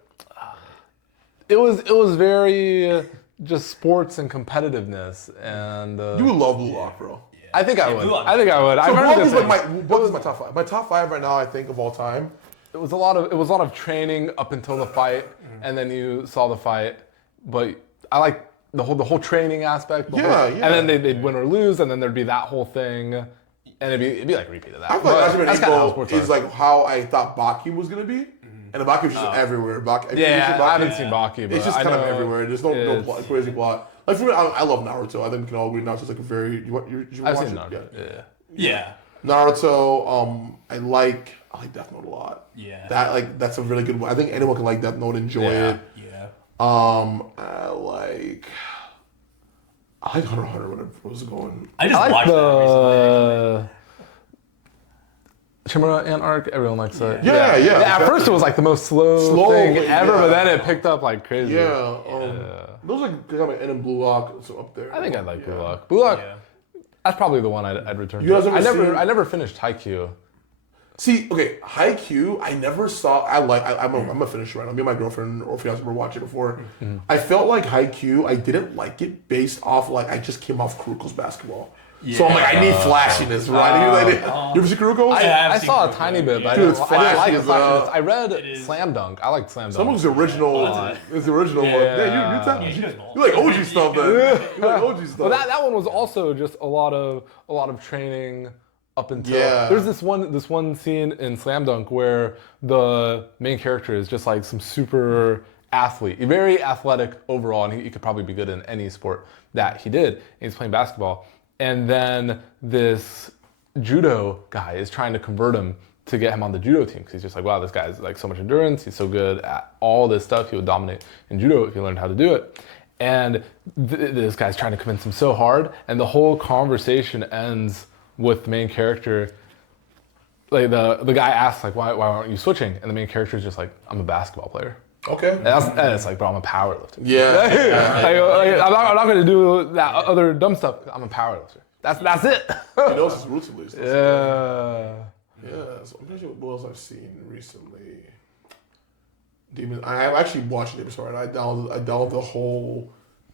It was very just sports and competitiveness and. You would love Blue Lock, bro. I think I would. Blue Lock. I think I would. So I've Blue heard Lock good is like things. Blue Lock is my top five. My top five right now, I think of all time. It was a lot of training up until the fight, and then you saw the fight. But I like the whole training aspect. Yeah. And then they'd win or lose, and then there'd be that whole thing, and it'd be like a repeat of that. I thought But that's kinda how sports is are. like how I thought Baki was gonna be, and the Baki was just everywhere. Yeah, I haven't seen Baki, but It's just I kind know of everywhere. There's no it's- plot, crazy plot. Like for me, I love Naruto. I think we can all agree Naruto's like a very. You watch I've seen it? Naruto. Yeah. Yeah. Naruto. I like Death Note a lot. Yeah. That's a really good one. I think anyone can like Death Note, enjoy it. Yeah. I like Hunter x Hunter when it was going. I just I like watched that recently. the Chimera Ant arc. Everyone likes that. Yeah. At first, it was like the most slow thing ever, yeah. but then it picked up like crazy. Yeah. Those are kind of N and Blue Lock so up there. I think I'd like Blue Lock. Blue Lock. Yeah. That's probably the one I'd return You to. guys ever seen- I never finished Haikyuu. See, okay, Haikyuu, I never saw. I'm a finisher right now. Me and my girlfriend or fiance were watching it before. I felt like Haikyuu, I didn't like it based off like I just came off Kuroko's basketball. So I'm like, I need flashiness, right? You ever see Kuroko? I've I seen saw a Kuroko, tiny bit, but Dude, I it's didn't like flashy the as flashiness. well. I read is. Slam Dunk. I like Slam Dunk. Someone's original. It's the original one. Yeah, you like OG stuff then. You like OG stuff. But that one was also just a lot of training up until Yeah. there's this one scene in Slam Dunk where the main character is just like some super athlete, very athletic overall, and he could probably be good in any sport that he did. And he's playing basketball, and then this judo guy is trying to convert him to get him on the judo team because he's just like, wow, this guy's like so much endurance. He's so good at all this stuff. He would dominate in judo if he learned how to do it. And this guy's trying to convince him so hard, and the whole conversation ends with the main character. Like the guy asks like, why aren't you switching? And the main character is just like, I'm a basketball player. Okay. And it's like, bro, I'm a powerlifter. Yeah. I'm not going to do that other dumb stuff. I'm a powerlifter. That's it. He knows his roots at least. Yeah. Yeah, so I'm trying to see what else I've seen recently. I actually watched Demon Slayer. I downloaded the whole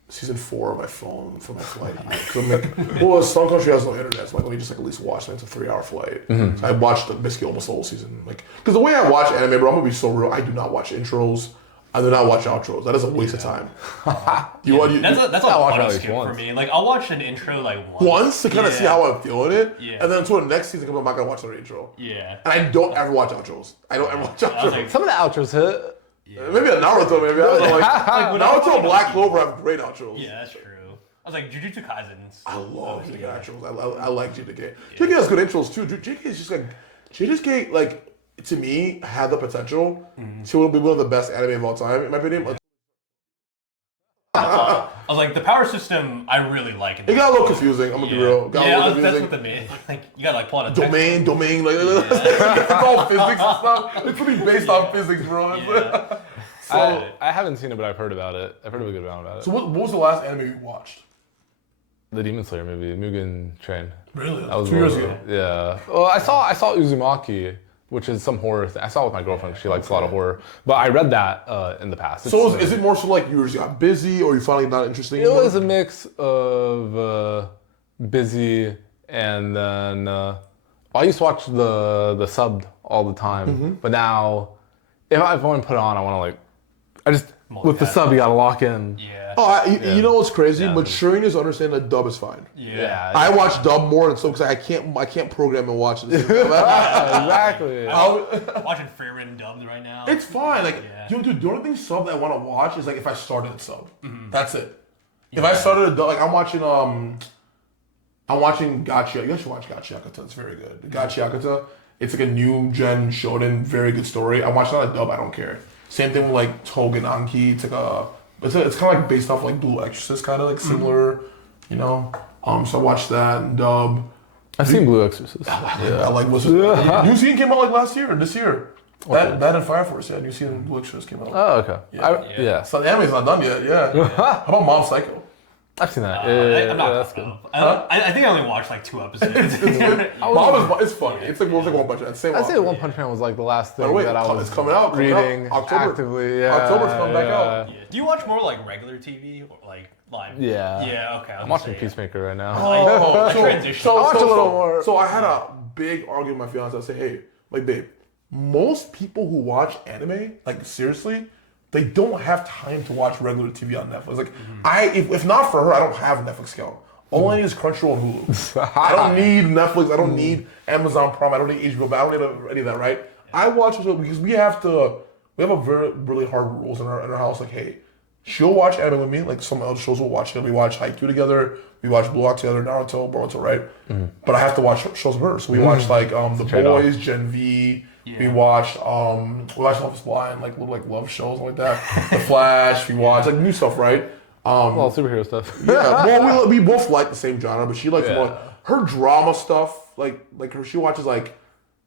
season 4 on my phone for my flight. Some country has no internet, so I can just like at least watch it. It's a 3-hour flight. So I watched basically almost the whole season. Like, because the way I watch anime, bro, I'm gonna be so real. I do not watch intros. I do not watch outros. That is a waste of time. You That's a watch funny at least skip for once. me. Like I'll watch an intro like once to kind of see how I'm feeling it, Yeah. and then until the next season comes, I'm not gonna watch the intro. Yeah. And I don't ever watch outros. I don't ever watch outros. like- Some of the outros hit. Maybe a Naruto, maybe. I don't know. Like Naruto and Black Clover have great outros. Yeah, that's true. I was like Jujutsu Kaisen's. I love JK outros. I like JK. JK has good intros too. JK is just like JK, like to me, had the potential to be one of the best anime of all time, in my opinion. Like, I was like the power system. I really like it. it got a little confusing. I'm gonna be real. Got a little that's confusing. what the name. Like you gotta like pull out a Domain, like it's all physics and stuff. It's really based on physics, bro. Yeah. So, I haven't seen it, but I've heard about it. I've heard a good amount about it. so what was the last anime you watched? The Demon Slayer movie, Mugen Train. Really? That was 2 years ago. Yeah. Well, I saw Uzumaki, which is some horror thing. I saw it with my girlfriend. She likes a lot of horror. But I read that in the past. So is it more so like you just got busy, or you finally not interested? It was a mix of busy and then I used to watch the subbed all the time. But now, if I want to put it on, I want to like, I just with the sub you gotta lock in. Yeah. Oh, you know what's crazy? Yeah. Maturing is understanding that dub is fine. Yeah. I watch dub more, and so because I can't program and watch it. Exactly. Watching Freerin dubbed right now. It's fine. Like, Yeah. dude, the only thing sub that I want to watch is like if I started a sub. That's it. If I started a dub, like I'm watching Gachi. You guys should watch Gachi Yakuta. It's very good. Gachi Yakuta. It's like a new gen shonen, very good story. I watched it on a dub. I don't care. Same thing with like Togen Anki. It's kind of like based off like Blue Exorcist, kind of like similar, you know. So I watched that and dub. I've seen Blue Exorcist. I like what's New Season came out like last year or this year. That and Fire Force, yeah. New Season and Blue Exorcist came out. Oh, okay. Yeah. So the anime's not done yet. Yeah. How about Mom Psycho? I've seen that. I'm not that's good. I think I only watched like 2 episodes. Mom is funny. It's like One Punch Man. Same. I'd say One Punch Man was like the last thing wait, that I was it's coming out. reading October. actively. Yeah, October's coming back out. Yeah. Do you watch more like regular TV or like live? Yeah. Yeah. Okay. I'm watching Peacemaker right now. Oh, Transition. I watch a little more. So I had a big argument with my fiance. I said, hey, like, babe, most people who watch anime, like, seriously, they don't have time to watch regular TV on Netflix. Like, if not for her, I don't have a Netflix account. All I need is Crunchyroll and Hulu. I don't need Netflix. I don't need Amazon Prime. I don't need HBO. I don't need any of that, right? I watch it because we have a really hard rules in our house. Like, hey, she'll watch anime with me. Like some other shows we'll watch. We watch Haikyuu together. We watch Blue Lock together. Naruto, Boruto, right? But I have to watch shows with her. So we watch like The Boys, Gen V. Yeah. We watch Love is Blind, like little like love shows like that. The Flash. We watch like new stuff, right? Well, superhero stuff. Yeah. Well, we both like the same genre, but she likes more her drama stuff. Like she watches like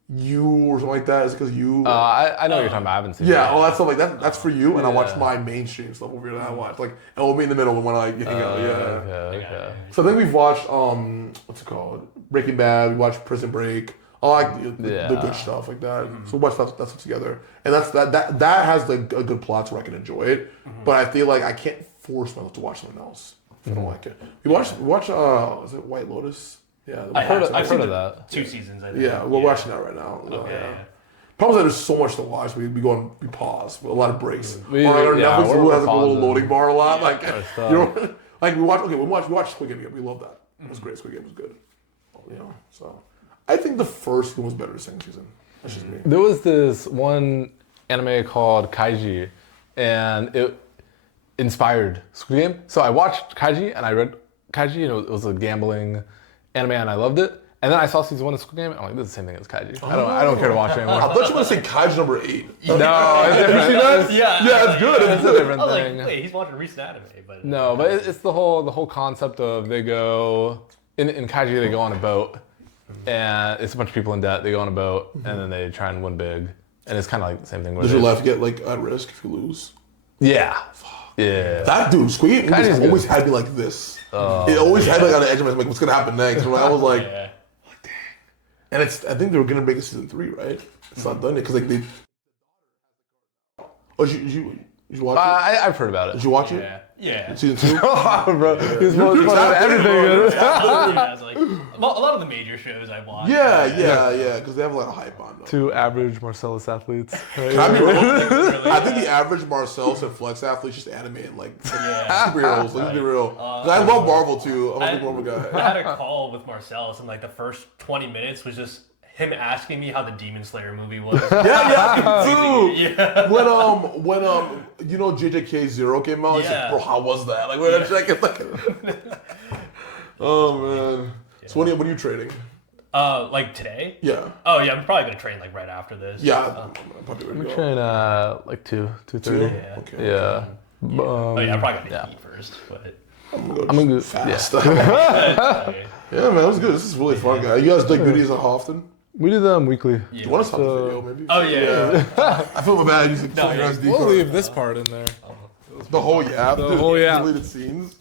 You or something like that. Is it because You? I know what you're talking about. I haven't seen it. Yeah, all that stuff like that. That's for you, and I watch my mainstream stuff over here that I watch. Like, and we'll be in the middle when I like hang out. Yeah. Okay. So I think we've watched what's it called? Breaking Bad. We watched Prison Break. I like the good stuff like that. So we watch that stuff together, and that has like a good plot, so I can enjoy it. But I feel like I can't force myself to watch something else if I don't like it. We watch is it White Lotus? Yeah, I've heard of that. 2 seasons. I think. Yeah, we're watching that right now. Okay. Yeah. Problem is that there's so much to watch. We pause with a lot of breaks. We- Our yeah, Netflix we're has like a little pausing. loading bar a lot. Like stuff. you know, like we watch Squid Game. We love that. It was great. Squid Game was good. You know, so I think the first season was better than the second season. That's just me. There was this one anime called Kaiji, and it inspired Squid Game. So I watched Kaiji and I read Kaiji, and it was a gambling anime, and I loved it. And then I saw season 1 of Squid Game, and I'm like, this is the same thing as Kaiji. I don't care to watch it anymore. I thought you were gonna say Kaiji number 8. No, it's different. Yeah, it's good. It's a different I was thing. like, wait, he's watching recent anime, but No, but it's the whole concept of they go in Kaiji, they go on a boat, and it's a bunch of people in debt. They go on a boat, and then they try and win big, and it's kind of like the same thing. Does your life get like at risk if you lose? Yeah. That dude, Squid Game Kaiji's always good. had me like this. It always had me like on the edge of my like, what's gonna happen next? And I was like, yeah. and I think they were gonna make a season 3, right? It's not done yet because like they. Oh, did you watch it? I've heard about it. Did you watch it? Yeah. Yeah. Season 2? Bro, he's most fun at everything. Like, a lot of the major shows I watch. Yeah, because they have a lot of hype on them. 2 average Marcellus athletes. Can I be real? I think the average Marcellus and Flex athlete just animated like superheroes. Let's be real. 'Cause I love Marvel too. I'm a big Marvel guy. I had a call with Marcellus, and like the first 20 minutes was just him asking me how the Demon Slayer movie was. Yeah, dude. Yeah. When you know JJK Zero came out, he's like, bro, how was that? Like, where check it? Oh man. So when are you trading? Like today? Yeah. Oh yeah, I'm probably gonna train like right after this. Yeah, I'm probably ready to go. Train like 2:30. Yeah. Okay. Yeah. Oh yeah, I'm probably gonna eat first, but I'm gonna I'm gonna go fast. okay. Yeah, man, that was good. This is really fun, guys. You guys do videos how often? We do them weekly. Yeah. You want to stop the video, maybe? Oh yeah. I feel bad using No, SD We'll card. leave this part in there. The whole The whole deleted scenes.